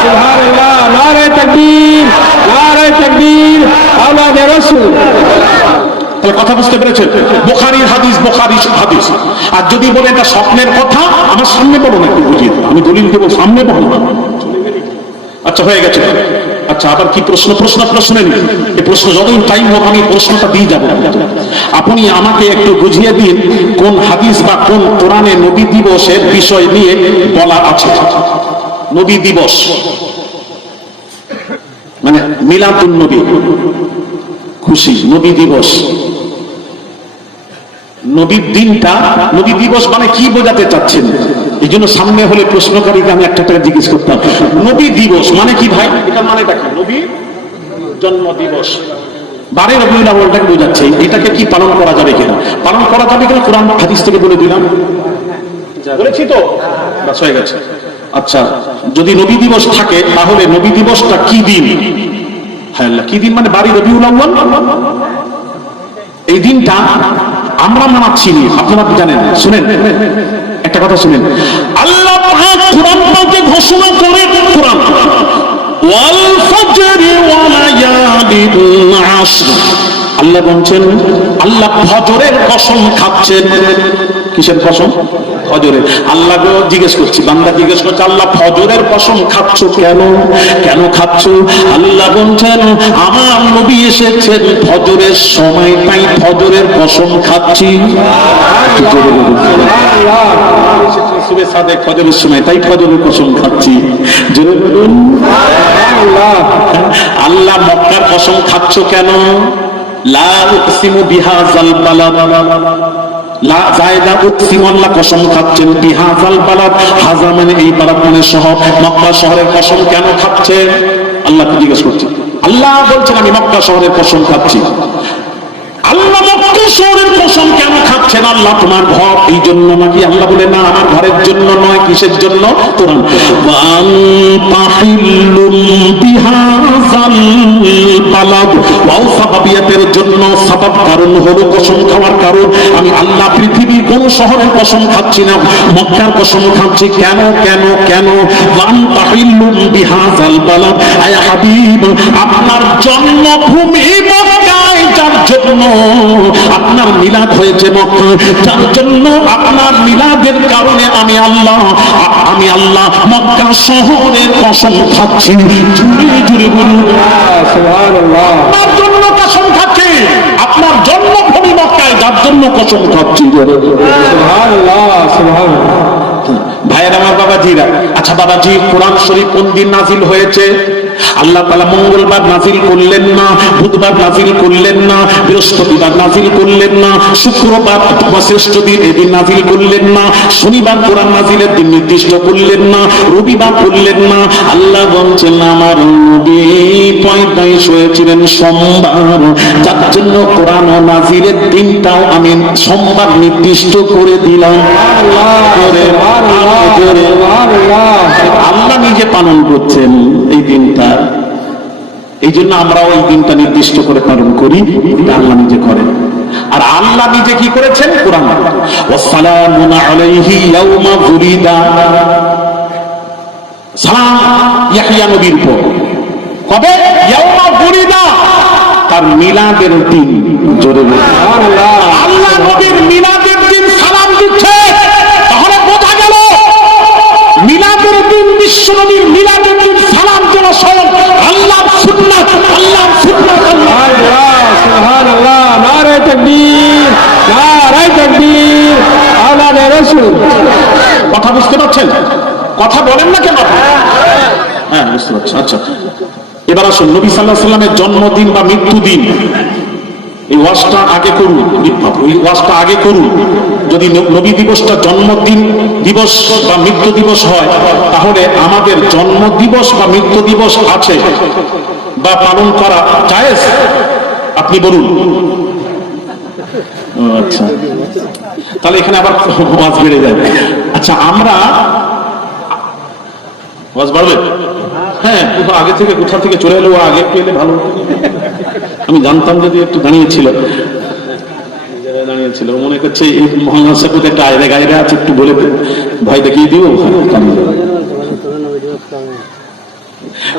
সুবহানাল্লাহ, নারে তাকবীর, নারে তাকবীর, আওলাদে রাসূল। কথা বুঝতে পেরেছেন? বুখারীর হাদিস, বুখারী হাদিস। আর যদি বলে এটা স্বপ্নের কথা, আমার সামনে বলো না, একটু বুঝিয়ে, আমি দলিল দেবো, সামনে বলো না। আচ্ছা, হয়ে গেছে। আচ্ছা, আবার কি প্রশ্ন নেই, এই প্রশ্ন যতই টাইম হোক আমি প্রশ্নটা দিয়ে যাবো। আপনি আমাকে একটু বুঝিয়ে দিন কোন হাদিস বা কোন কোরআনে নবী দিবসের বিষয় নিয়ে বলা আছে। নবী দিবস মানে মিলাদুন নবী, খুশি, নবী দিবস, নবীর দিনটা, নবী দিবস মানে কি বোঝাতে চাচ্ছেন? এই জন্য সামনে হলে প্রশ্নকারীকে আমি একটা জিজ্ঞেস করতাম, নবী দিবস মানে কি ভাই? এটা মানে দেখেন, নবী জন্ম দিবস, 12 রবিউল আউয়ালটাকে বোঝাচ্ছে। এটাকে কি পালন করা যাবে কিনা? পালন করা যাবে কিনা কোরআন হাদিস থেকে বলে দিলাম, বলেছি তো, বাস হয়ে গেছে। আচ্ছা, যদি নবী দিবস থাকে তাহলে নবী দিবসটা কি দিন? হ্যাঁ, কি দিন মানে 12 রবিউল আউয়াল। এই দিনটা আমরা মানাচ্ছি, আপনারা জানেন। শুনেন একটা কথা, শুনেন, আল্লাহ পাক কোরআন পাকে ঘোষণা করে, কোরআন ওয়াল ফজরি ওয়া লায়ালিন আশর, আল্লাহ বলছেন, আল্লাহ ফজরের কসম খাচ্ছেন। কিসের কসম? ফজরের। আল্লাহ জিজ্ঞেস করছি, বান্দা জিজ্ঞেস করছে, আল্লাহ ফজরের কসম খাচ্ছ কেন? কেন খাচ্ছ? আল্লাহ বলছেন, আমার নবী এসেছেন ফজরের সময়, তাই ফজরের কসম খাচ্ছি। ফজরের সময়, তাই ফজরের কসম খাচ্ছি। জোরে বলুন। আল্লাহ মক্কার কসম খাচ্ছ কেন? লা উকসিমু বিহাযাল বালাদ, লা জায়দা উকসিমু, আল্লাহ কসম খাচ্ছেন বিহাযাল বালাদ, হাযা মানে এই বালাদ মানে শহর, মক্কা শহরের কসম কেন খাচ্ছেন? আল্লাহকে জিজ্ঞেস করছি। আল্লাহ বলছেন, আমি মক্কা শহরের কসম খাচ্ছি। আল্লাহ মক্কা শহরের কসম কেন খাচ্ছেন? আল্লাহ তোমার ঘর, এই জন্য নাকি? আল্লাহ বলে, না, আমার ঘরের জন্য নয়। কিসের জন্য? কোরআন, ওয়া আনতা হিল্লুম বিহাযাল বালাগ ওয়াও সাবাবিয়াতের জন্য সাবাব কারণ হলো কসম খাওয়ার কারণ আমি আল্লাহ পৃথিবীর কোন শহরের কসম খাচ্ছি না, মক্কার কসম খাচ্ছি। কেন কেন কেন? ওয়ান তাহিল্লুম বিহাযাল বালাদ, আয়া হাবিব আপনার জন্মভূমি মক্কায়, যার জন্য আপনার মিলাদ হয়েছে মক্কা, যার জন্য আপনার মিলাদের কারণে আমি আল্লাহ মক্কা শহরের কসম খাচ্ছি। জুড়ে জুড়ে বলুন সুবহানাল্লাহ। আপনার জন্য কসম খাচ্ছি, আপনার জন্মভূমি মক্কায়, যার জন্য কসম খাচ্ছি। সুবহানাল্লাহ সুবহানাল্লাহ। ভাইয়ের আমার বাবাজিরা, আচ্ছা বাবাজি, কোরআন শরীফ কোন দিন নাজিল হয়েছে? আল্লাহ তাআলা মঙ্গলবার নাজিল করলেন না, বুধবার নাজিল করলেন না, বৃহস্পতিবার নাজিল করলেন না, শুক্রবার শ্রেষ্ঠ দিন এদিন নাজিল করলেন না, শনিবার কোরআন নাজিলের দিন নির্দিষ্ট করলেন না, রবিবার করলেন না। আল্লাহ বলছেন আমার নবী পয়দাইশ হয়েছিলেন সোমবার, যার জন্য কোরআন নাজিলের দিনটাও আমি সোমবার নির্দিষ্ট করে দিলাম। আল্লাহ নিজে পালন করছেন এই দিনটা, এই জন্য আমরাও এই দিনটা নির্দিষ্ট করে পালন করি। এটা আল্লাহ নিজে করেন। আর আল্লাহ নিজে কি করেছেন? কোরআন ওয়াসসালামু আলাইহি ইয়াউমা বুলিদা, সালাম ইয়াহইয়া নবীর উপর। কবে? ইয়াউমা বুলিদা, তার মিলাদের দিন। জোরে বলুন আল্লাহ নবীর মিলাদের দিন সালাম দিচ্ছে। তাহলে বোঝা গেল মিলাদের দিন, বিশ্ব নবীর মিলাদের দিন সালাম দেওয়া স্বয়ং আল্লাহর সুন্নাত, আল্লাহর সুন্নাত। সুবহানাল্লাহ। নারে তাকবীর, নারে তাকবীর, আওলাদে রাসূল। কথা বুঝতে পারছেন? কথা বলেন না কেন? হ্যাঁ বুঝতে পারছি। আচ্ছা এবার আসুন, নবী সাল্লাল্লাহু আলাইহি ওয়াসাল্লামের জন্মদিন বা মৃত্যুদিন, এই ওয়াজটা আগে করুন, এই ওয়াজটা আগে করুন। যদি নবী দিবসটা জন্মদিন দিবস বা মৃত্যু দিবস হয়, তাহলে আমাদের জন্ম দিবস বা মৃত্যু দিবস আছে বা পালন করা জায়েজ? আপনি বলুন। আচ্ছা তাহলে এখানে আবার ওয়াজ বেড়ে যায়। আচ্ছা আমরা ওয়াজ বাড়বে? হ্যাঁ, আগে থেকে কোথা থেকে চলে এলো, আগে একটু এলে ভালো। আমি জানতাম যদি একটু দাঁড়িয়েছিল, মনে করছে এই মোহাম্মদ সাহেব একটা আয়রে গায়রে আছে, একটু বলে ভয় দেখিয়ে দিও।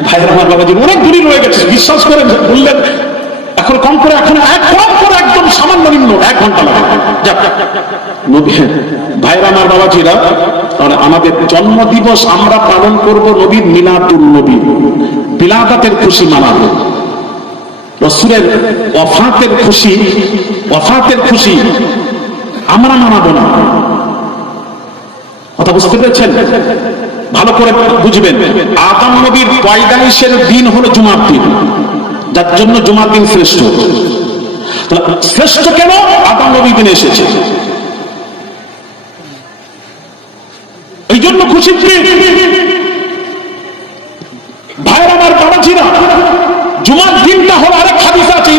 ভাইয়ের আমার বাবাজি অনেক দূরে রয়ে গেছে, বিশ্বাস করে বললেন এখন কম করে, এখন একদম সামান্য নিম্ন 1 ঘন্টা লাগে। ভাইয়ের আমার বাবাজিরা, আমাদের জন্ম দিবস আমরা পালন করব নবীর মিলাদুন নবী, বিলাদাতের খুশি মানাবো। রাসূলের ওয়াফাতের খুশি আমরা মানাবো না। কথা বুঝতে পেরেছেন? ভালো করে বুঝবেন। আদম নবীর পয়দাইশের দিন হলো জুমার দিন, যার জন্য জুমার দিন শ্রেষ্ঠ। শ্রেষ্ঠ কেন? আদম নবী দিনে এসেছে, এই জন্য খুশি। ভাইয়ের আমার বাবাজিরা, জুমার দিনটা হলো আরেক হাদিস আছে,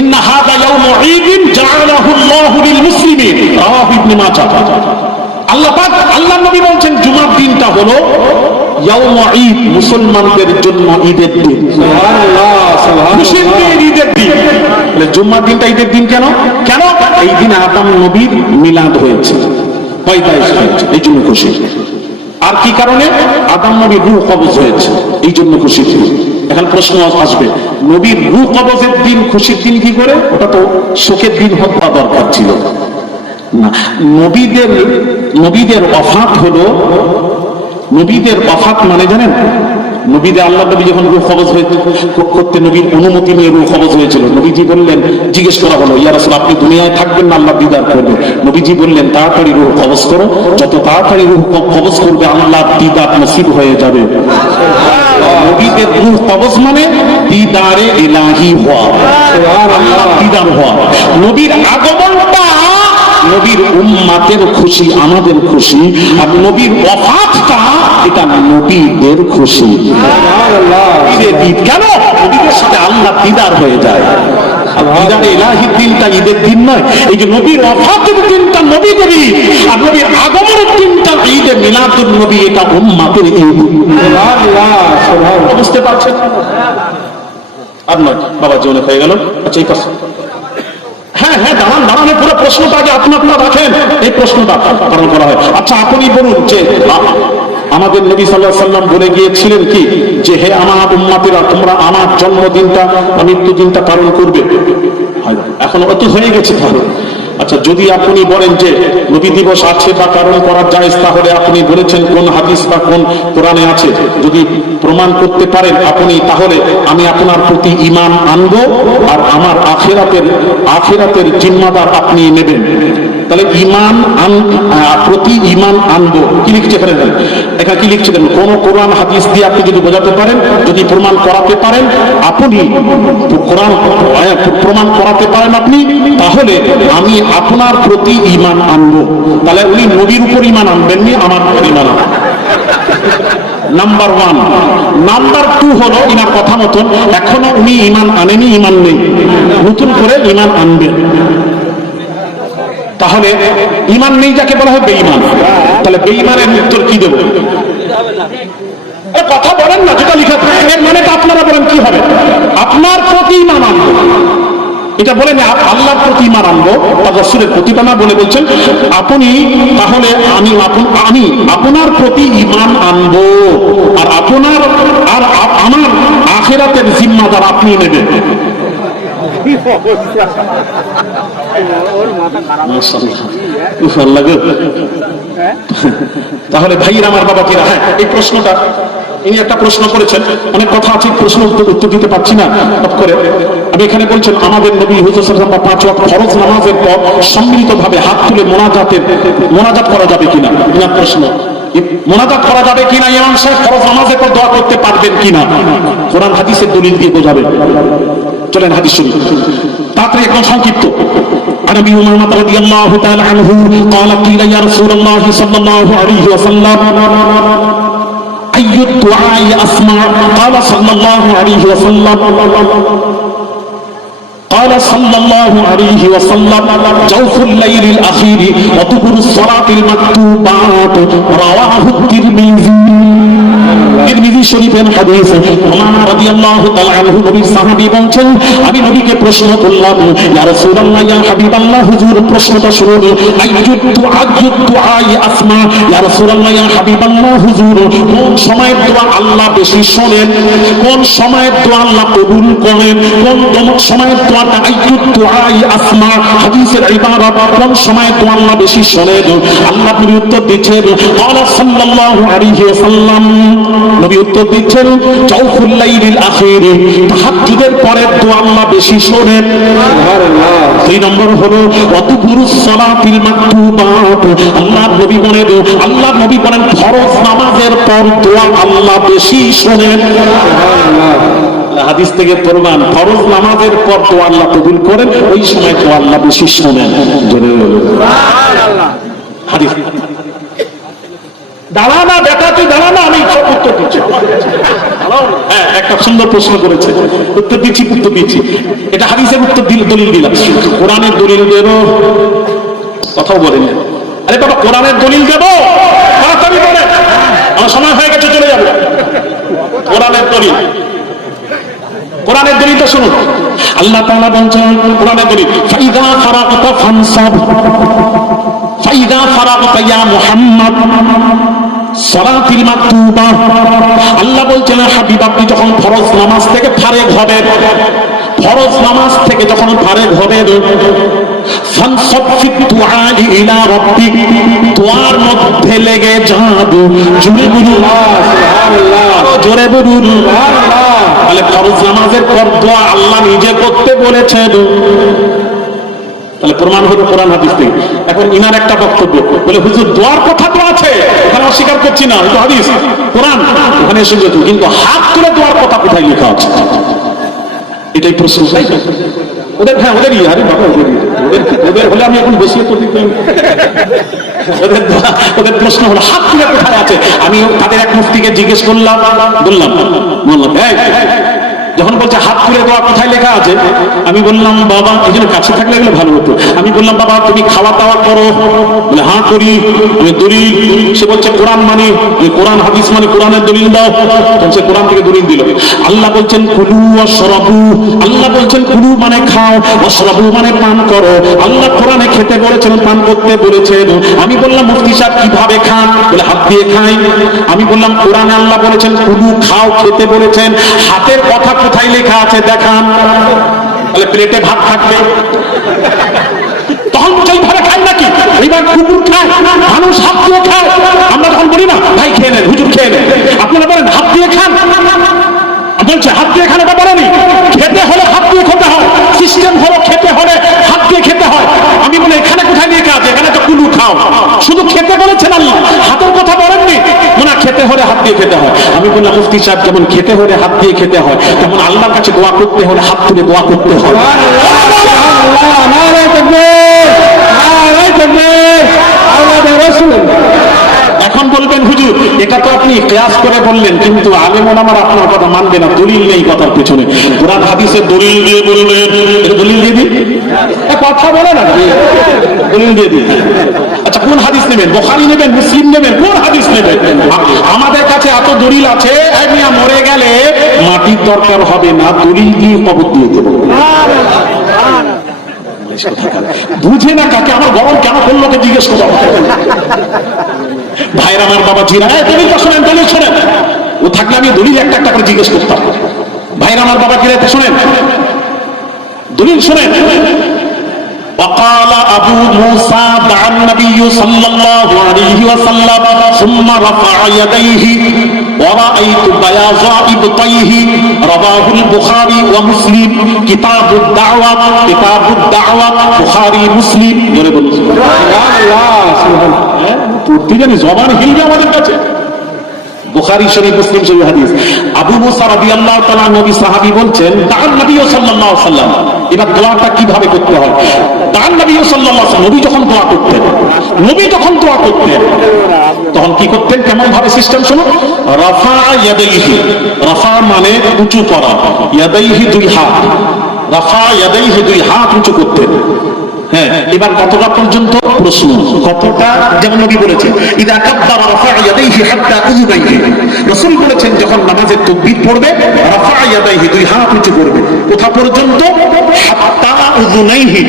ইন্না হাযা ইয়াউমু ঈদিন জাআলাহু আল্লাহু লিল মুসলিমিন, রাওয়াহু ইবনে মাজাহ। আল্লাহ পাক, আল্লাহ নবী বলেন জুমার দিনটা হলো ইয়াউমু ঈদ, মুসলমানদের জন্য ঈদের দিন। সুবহানাল্লাহ সুবহানাল্লাহ, মুসলিমদের ঈদের দিন। তাহলে জুমার দিনটা ঈদের দিন কেন? কেন? এই দিন আদম নবীর মিলাদ হয়েছে, পয়দাইশ হয়েছে, এই জন্য খুশি। আর কি কারণে? আদম নবীর রূহ কবজ হয়েছে, এই জন্য খুশি। এখন প্রশ্ন আসবে, নবীর রূহ কবজের দিন খুশির দিন কি করে? ওটা তো শোকের দিন হওয়া দরকার ছিল না। নবীদের ওয়াফাত হলো, নবীদের ওয়াফাত মানে জানেন? নবীদের আল্লাহ নবী যখন রূহ কবজ করতে নবীর অনুমতি নিয়ে রূহ কবজ হয়েছিল, নবীজি বললেন, জিজ্ঞেস করা হলো ইয়া রাসূল আপনি দুনিয়ায় থাকবেন না, আল্লাহ দিদার করবে? নবীজি বললেন তাড়াতাড়ি রূহ কবজ করো, যত তাড়াতাড়ি রূহ কবজ করবে আল্লাহ দিদার নসিব হয়ে যাবে। নবীদের রূহ কবজ মানে দিদারে ইলাহি হওয়া, আল্লাহ দিদার হওয়া। নবীর আগমনটা নবীর উম্মাতের খুশি, আমাদের খুশি। আর নবীর ওয়াফাতটা এটা নবীদের খুশি। কেন? নবীদের সাথে আল্লাহ দিদার হয়ে যায়। দিদারে ইলাহির দিনটা ঈদের দিন নয়। এই যে নবীর ওয়াফাতের দিনটা নবী নবী, আর নবীর আগমনের দিনটা ঈদে মিলাদুন নবী, এটা উম্মাতের ঈদ। বুঝতে পারছেন? আর নয় বাবা জীবনে হয়ে গেল। আচ্ছা এই পাশে, হ্যাঁ হ্যাঁ দাঁড়ান দাঁড়ান, পুরো প্রশ্নটা আগে আপনি আপনারা রাখেন, এই প্রশ্নটা পালন করা হয়। আচ্ছা আপনি বলুন যে আমাদের নবী সাল্লাল্লাহু আলাইহি ওয়াসাল্লাম বলে গিয়েছিলেন কি যে হে আমার উম্মতেরা তোমরা আমার জন্মদিনটা মৃত্যুদিনটা পালন করবে, এখন অত হয়ে গেছে তাহলে। আচ্ছা যদি আপনি বলেন যে নবী দিবস আছে বা পালন করা যায়, তাহলে আপনি বলেছেন কোন হাদিস বা কোন কোরআনে আছে, যদি প্রমাণ করতে পারেন আপনি, তাহলে আমি আপনার প্রতি ঈমান আনবো আর আমার আখিরাতের জিম্মাদার আপনি নেবেন। তাহলে প্রতি ঈমান আনবো কি লিখছে ফেলেন, এখানে কি লিখছে দেন, কোন কোরআন হাদিস দিয়ে আপনি যদি বোঝাতে পারেন, যদি প্রমাণ করাতে পারেন আপনি, কোরআন প্রমাণ করাতে পারেন আপনি, তাহলে আমি আপনার প্রতি ঈমান আনবো। তাহলে উনি নবীর উপর ঈমান আনবেননি, আমার উপর ঈমান আনবেন। নাম্বার 1। নাম্বার 2 হলো ইনার কথা মতন এখনো উনি ঈমান আনেনি, ঈমান নেই, নতুন করে ঈমান আনবেন। তাহলে ঈমান নেই যাকে বলা হয় বেঈমান। তাহলে বেঈমানের উত্তর কি দেব? কথা বলেন না, যেটা লিখা এর মানে আপনারা বলেন কি হবে? আপনার প্রতি ঈমান আনবো, এটা বলেন আল্লাহর প্রতি ঈমান আনবো, তার রাসূলের প্রতি না বলে বলছেন আপনি, তাহলে আমি আপনার প্রতি ঈমান আনবো আর আপনার আর আমার আখিরাতের জিম্মাদার আপনি নেবেন। তাহলে ভাইয়ের আমার বাবা কিরা, হ্যাঁ এই প্রশ্নটা ইনি একটা প্রশ্ন করেছেন, অনেক কথা আছে, প্রশ্ন উত্তর দিতে পারছি না করে। আমি এখানে বলছেন আমাদের নবী হুজুর সাল্লাল্লাহু আলাইহি ওয়াসাল্লাম 5 ওয়াক্ত ফরজ নামাজের পর সম্মিলিতভাবে হাত তুলে মোনাজাত করা যাবে কিনা, ইনার প্রশ্ন। মোনাজাত করা যাবে কিনা, ইমাম সাহেব ফরজ নামাজের পর দোয়া করতে পারবেন কিনা, কোরআন হাদিসের দলিল দিয়ে বোঝাবেন। চলেন হাদিস শুনি তাড়াতাড়ি, একদম সংক্ষিপ্ত। عن ابي امامه رضي الله تعالى عنه قال قيل يا رسول الله صلى الله عليه وسلم اي الدعاء اسمع قال صلى الله عليه وسلم قال صلى الله عليه وسلم جوف الليل الاخير ودبر الصلاه المكتوبات رواه الترمذي শরীফের হাদিস। ওমর রাদিয়াল্লাহু তাআলা আনহু নবীর সাহাবী বলেন আমি নবীকে প্রশ্ন করলাম ইয়া রাসূলুল্লাহ ইয়া হাবিবাল্লাহ, হুজুর প্রশ্নটা শুনুন, আইয়ুদ দুআ আসমা, ইয়া রাসূলুল্লাহ ইয়া হাবিবাল্লাহ, হুজুর কোন সময়ের দোয়া আল্লাহ বেশি শোনেন, কোন সময়ের দোয়া আল্লাহ কবুল করেন, কোন সময়ের দোয়াটা আইয়ুদ দুআ আসমা, হাদিসের ইবারত কোন সময়ের দোয়া আল্লাহ বেশি শোনেন। আল্লাহ নবী উত্তর দিচ্ছেন ক্বালা সাল্লাল্লাহু আলাইহি ওয়াসাল্লাম, নবী উত্তর দিচ্ছেন জাওফুল লাইলিল আখির, তাহাজ্জুদের পরের দোয়া আল্লাহ বেশি শোনেন। সুবহানাল্লাহ। 2 নম্বর হলো ওয়াতুবুরুস সালাতিল মাকতুবাত, আল্লাহ নবী বলেন ফরজ নামাজের পর দোয়া আল্লাহ বেশি শোনেন। সুবহানাল্লাহ। হাদিস থেকে প্রমাণ, ফরজ নামাজের পর দোয়া আল্লাহ কবুল করেন, ওই সময় দোয়া আল্লাহ বেশি শোনেন। জোরে বলুন সুবহানাল্লাহ। হাদিস দাঁড়ানা বেটা, তুই দাঁড়ানা, আমি সব উত্তর দিচ্ছি। হ্যাঁ একটা সুন্দর প্রশ্ন করেছে, উত্তর দিচ্ছি। এটা হাদিসের উত্তর দলিল দিলাম, কোরআনের দলিল দেব, কথাও বলেন। আরে বাবা কোরআনের দলিল দেব, তাড়াতাড়ি বলে, আমার সময় হয়ে গেছে, চলে যাবে। কোরআনের দলিলটা শুনুন। আল্লাহ তাআলা বলেন কোরআনের দলিল, ফাইদা ফারাগতা ফানসাব, ফাইদা ফারাগতা ইয়া মুহাম্মদ সালাতিল মাকতুবা, আল্লাহ বলছেন হাবিব আপনি যখন ফরজ নামাজ থেকে ফারেগ হবেন, ফানসাব ফি দুআ ইলা রাব্বিক, দোয়ার মধ্যে লেগে যান। জোরে বলুন সুবহানাল্লাহ, জোরে বলুন সুবহানাল্লাহ। তাহলে ফরজ নামাজের পর দোয়া আল্লাহ নিজে করতে বলেছেন। তাহলে প্রমাণ হলো কোরআন হাদিস থেকে। এখন ইনার একটা বক্তব্য বলে হুজুর দোয়ার কথা তো আছে, এখানে অস্বীকার করছি না, এটা হাদিস কোরআন ওখানে এসে যেত, কিন্তু হাত তুলে দোয়ার কথা কোথায় লেখা আছে? এটাই প্রশ্ন। ওদের হ্যাঁ ওদেরই, আরে বাবা ওদের হলে আমি এখন বেশি ওদের প্রশ্ন হলো হাত তুলে কোথায় আছে। আমি তাদের এক মুফতিকে জিজ্ঞেস করলাম, বললাম যখন বলছে হাত তুলে দোয়া কোথায় লেখা আছে, আমি বললাম বাবা, এই জন্য কাছে থাকলে এগুলো ভালো হতো, আমি বললাম বাবা তুমি খাওয়া দাওয়া করো, বলে হ্যাঁ করি, আমি দলিল, সে বলছে কোরআন মানে, কোরআন হাদিস মানে কোরআনের দলিল দাও, সে কোরআন থেকে দলিল দিল। আল্লাহ বলছেন কুলু ওয়াশরাবু, আল্লাহ বলছেন কুলু মানে খাও, ওয়াশরাবু মানে পান করো, আল্লাহ কোরআনে খেতে বলেছেন, পান করতে বলেছেন। আমি বললাম মুফতি সাহেব কিভাবে খান, বলে হাত দিয়ে খাই। আমি বললাম কোরআনে আল্লাহ বলেছেন কুলু খাও, খেতে বলেছেন, হাতের কথা কোথায় লেখা আছে দেখান, তাহলে প্লেটে ভাত থাকবে। তখন সেইভাবে খাই নাকি, এবার কুকুর খায়, মানুষ হাত দিয়ে খায়, আমরা তখন বলি না ভাই খেয়ে নেন, হুজুর খেয়ে নেন, আপনারা বলেন হাত দিয়ে খান, বলছে হাত দিয়ে খান, এটা বলেনি, খেতে হলে হাত দিয়ে খেতে হয়, সিস্টেম হলো খেতে হলে হাত দিয়ে খেতে হয়। আমি বলি এখানে কোথায় লেখা আছে, এখানে তো কুলু খাও, শুধু খেতে বলেছেন আল্লাহ, হাতের কথা বলেননি, না খেতে হলে হাত দিয়ে খেতে হয়। আমি বললাম মুফতি সাহেব যেমন খেতে হলে হাত দিয়ে খেতে হয়, তেমন আল্লাহর কাছে দোয়া করতে হলে হাত তুলে দোয়া করতে হয়। এখন বলবেন হুজুর এটা তো আপনি কিয়াস করে বললেন, কিন্তু আলেম ওলামারা আপনার কথা মানবে না, দলিল নেই কথার পেছনে, কোরআন হাদিসের দলিল দিয়ে বললেন, এটা দলিল দিয়ে দিন, কথা বলে না, দলিল দিয়ে দিন। আচ্ছা কোন হাদিস নেবেন, বুখারী নেবেন, মুসলিম নেবেন, কোন হাদিস নেবেন? আমাদের কাছে এত দলিল আছে, মিয়া মরে গেলে মাটির দরকার হবে না, দলিল দিয়ে কবর দিয়ে দেবো। বুঝে না কাকে, আমার গরম কেন করলো কে জিজ্ঞেস করবো। ভাইরা আমার বাবা জিরা, দলিলটা শোনেন, দলিল শোনেন, ও থাকলে আমি দলিল একটা একটা করে জিজ্ঞেস করতাম। ভাইরা আমার বাবা জিরা শোনেন, দলিল শোনেন। وقال أبو موسى دعا النبي صلى الله عليه وسلم ثم رفع يديه ورأيت بياض إبطيه رواه البخاري ومسلم كتاب الدعوة كتاب الدعوة بخاري مسلم জবান হিলবে আমাদের কাছে। বুখারী শরীফ, মুসলিম শরীফ হাদিস। আবু মুসা রাদিয়াল্লাহু তাআলা নবী সাহাবী বলছেন দান নবী সাল্লাল্লাহু আলাইহি ওয়াসাল্লাম, এবার দোয়াটা কিভাবে করতে হয়, দান নবী সাল্লাল্লাহু আলাইহি ওয়াসাল্লাম, নবী যখন দোয়া করতেন, তখন কি করতেন, কেমন ভাবে সিস্টেম শোনো, রাফা ইয়াদাইহি, রাফা মানে উঁচু করা, ইয়াদাইহি দুই হাত, রাফা ইয়াদাইহি দুই হাত উঁচু করতেন। হ্যাঁ, এবার কতটা পর্যন্ত প্রশ্ন, কতটা, যেমন নবী বলেছেন ইদা কাব্বারা রাফা ইয়াদাইহি হাত্তা উযুনাইহি, রাসূল বলেছেন যখন নামাজের তাকবীর পড়বে রাফা ইয়াদাইহি দুই হাত উঁচু করবে, কোথা পর্যন্ত, হাত্তা উযুনাইহি,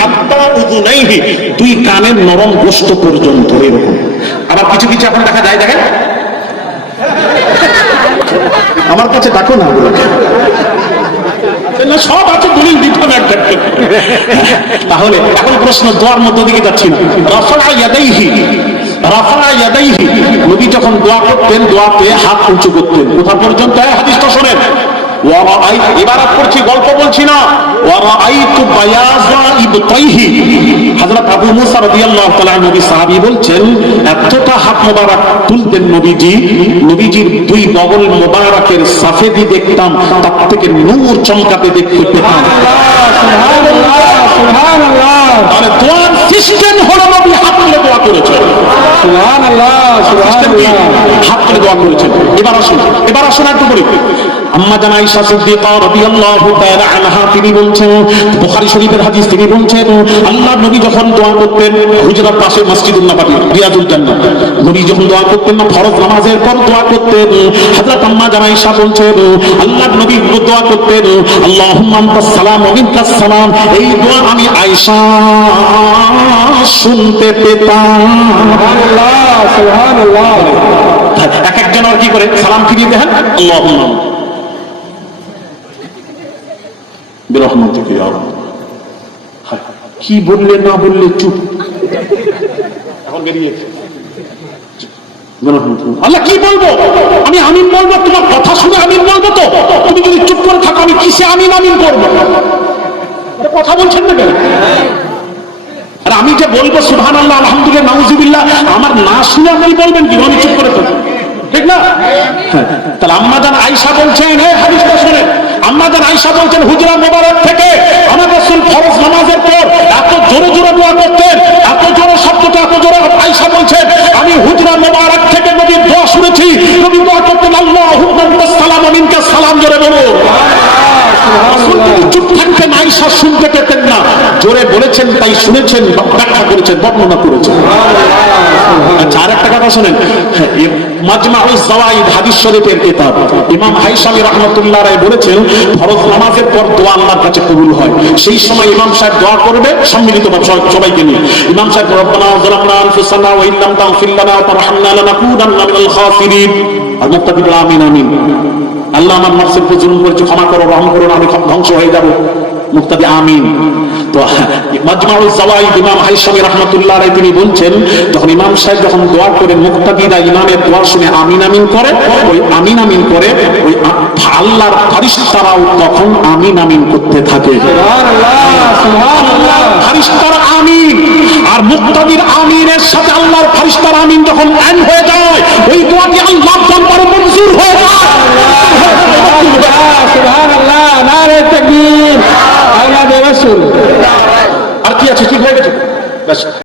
হাত্তা উযুনাইহি দুই কানের নরম গোশত পর্যন্ত, এরকম। আবার কিছু কিছু এখন দেখা যায়, দেখেন আমার কাছে ডাকো না, সব আছে দলিল দিতে হবে। তাহলে এখন প্রশ্ন, দোয়ার মধ্য দিকে যাচ্ছি না, রাফা ইয়াদাইহি, রাফা ইয়াদাইহি নবী যখন দোয়া করতেন, দোয়াতে হাত উঁচু করতেন, কোথা পর্যন্ত, হাদিসটা শোনেন। এবার করছি, গল্প বলছি না। ওয়ারাআইতু বায়াযা ইবতাইহি, হযরত আবু মুসা রাদিয়াল্লাহু তাআলা নবী সাহাবী বলছেন এতটা হাত মোবারক তুলতেন নবীজি, নবীজির দুই বগল মোবারকের সাফেদি দেখতাম, তার থেকে নূর চমকাতে দেখতে পেতাম। সুবহানাল্লাহ, সুবহানাল্লাহ। তাহলে দোয়ার সিস্টেম হলো নবী হাত তুলে দোয়া করেছেন। সুবহানাল্লাহ, সুবহানাল্লাহ, হাত তুলে দোয়া করেছেন। এবার আসুন একটু বলি। আম্মা জান আয়েশা সিদ্দিকা রাদিয়াল্লাহু তাআলা আনহা তিনি বলছেন, বুখারী শরীফের হাদিস, তিনি বলছেন আল্লাহর নবী যখন দোয়া করতেন, হুজরার পাশে মসজিদুন নববী রিয়াজুল জান্নাহ, নবী যখন দোয়া করতেন না, ফরজ নামাজের পর দোয়া করতেন, হযরত আম্মা জান আয়েশা বলছেন আল্লাহর নবী দোয়া করতেন আল্লাহুম্মা আনতাস সালাম ওয়া মিনকাস সালাম, এই দোয়া আমি আয়েশা শুনতে পেতাম। সুবহানাল্লাহ, সুবহানাল্লাহ। এক একজন আর কি করে সালাম ফিরিয়ে দেন, আল্লাহুম্মা বিরহমাতিকা ইয়া রাব্ব। কি বললে না বললে চুপ, এখন বেরিয়ে আল্লাহ কি বলবো, আমি আমিন বলবো, তোমার কথা শুনে আমিন বলবো, তো তুমি যদি চুপ করে থাকো আমি কিসে আমিন আমিন করবো, কথা বলছেন না কেন? আর আমি যে বলবো সুবহানাল্লাহ আলহামদুলিল্লাহ নাউজুবিল্লাহ, আমার না শুনে আপনি বলবেন কি, আমি চুপ করে থাকবো, ঠিক না? তাহলে আম্মা জান আয়েশা বলছেন, এই হাদিসটা শুনেন, আম্মা জান আয়েশা বলছেন হুজরা মোবারক থেকে আমার রাসূল ফরজ নামাজের পর এত জোরে জোরে দোয়া করতেন, এত জোরে শব্দটা এত জোরে, আয়েশা বলছেন আমি হুজরা মোবারক থেকে নবীর দোয়া শুনেছি, নবী দোয়া করতেন আল্লাহুম্মা আনতাস সালাম ওয়া মিনকাস সালাম, জোরে বলুন। তিনি চুপ থাকতেন, আয়েশা শুনতে পেতেন না, জোরে বলেছেন তাই শুনেছেন, ব্যাখ্যা করেছেন, বর্ণনা করেছেন। আচ্ছা, আর একটা কথা শোনেন, মাজমাউজ যাওয়াইদ হাদিস শরীফের কিতাব, ইমাম হাইসামি রাহমাতুল্লাহ রায় বলেছেন ফরজ নামাজের পর দোয়া আল্লাহর কাছে কবুল হয়। সেই সময় ইমাম সাহেব দোয়া করবে সম্মিলিতভাবে সবাইকে নিয়ে। ইমাম সাহেব রব্বানা যালামনা আনফুসানা ওয়া ইল্লাম তাগফির লানা ওয়া তারহামনা লানাকুনান্না মিনাল খাসিরিন, আর মুক্তাদি বলে আমিন আমিন। আল্লাহ আমার নফসের উপর জুলুম করেছে, ক্ষমা করো, রহম করো, আমি ধ্বংস হয়ে যাব। মুক্তাদি আমিন। তো মাজমাউল যাওয়াইদ ইমাম হাইসামি রাহমাতুল্লাহ আলাইহি তিনি বলছেন, যখন ইমাম সাহেব যখন দোয়া করে মুক্তাদিরা ইমামের দোয়া শুনে আমিন আমিন করে, ওই আমিন আমিন করে ওই আল্লাহর ফেরেশতারাও তখন আমিন আমিন করতে থাকে। ফেরেশতারা আমিন আর মুক্তাদির আমিনের সাথে আল্লাহর ফেরেশতার আমিন যখন এক হয়ে যায়, ওই দোয়াটি আল্লাহর দরবারে মঞ্জুর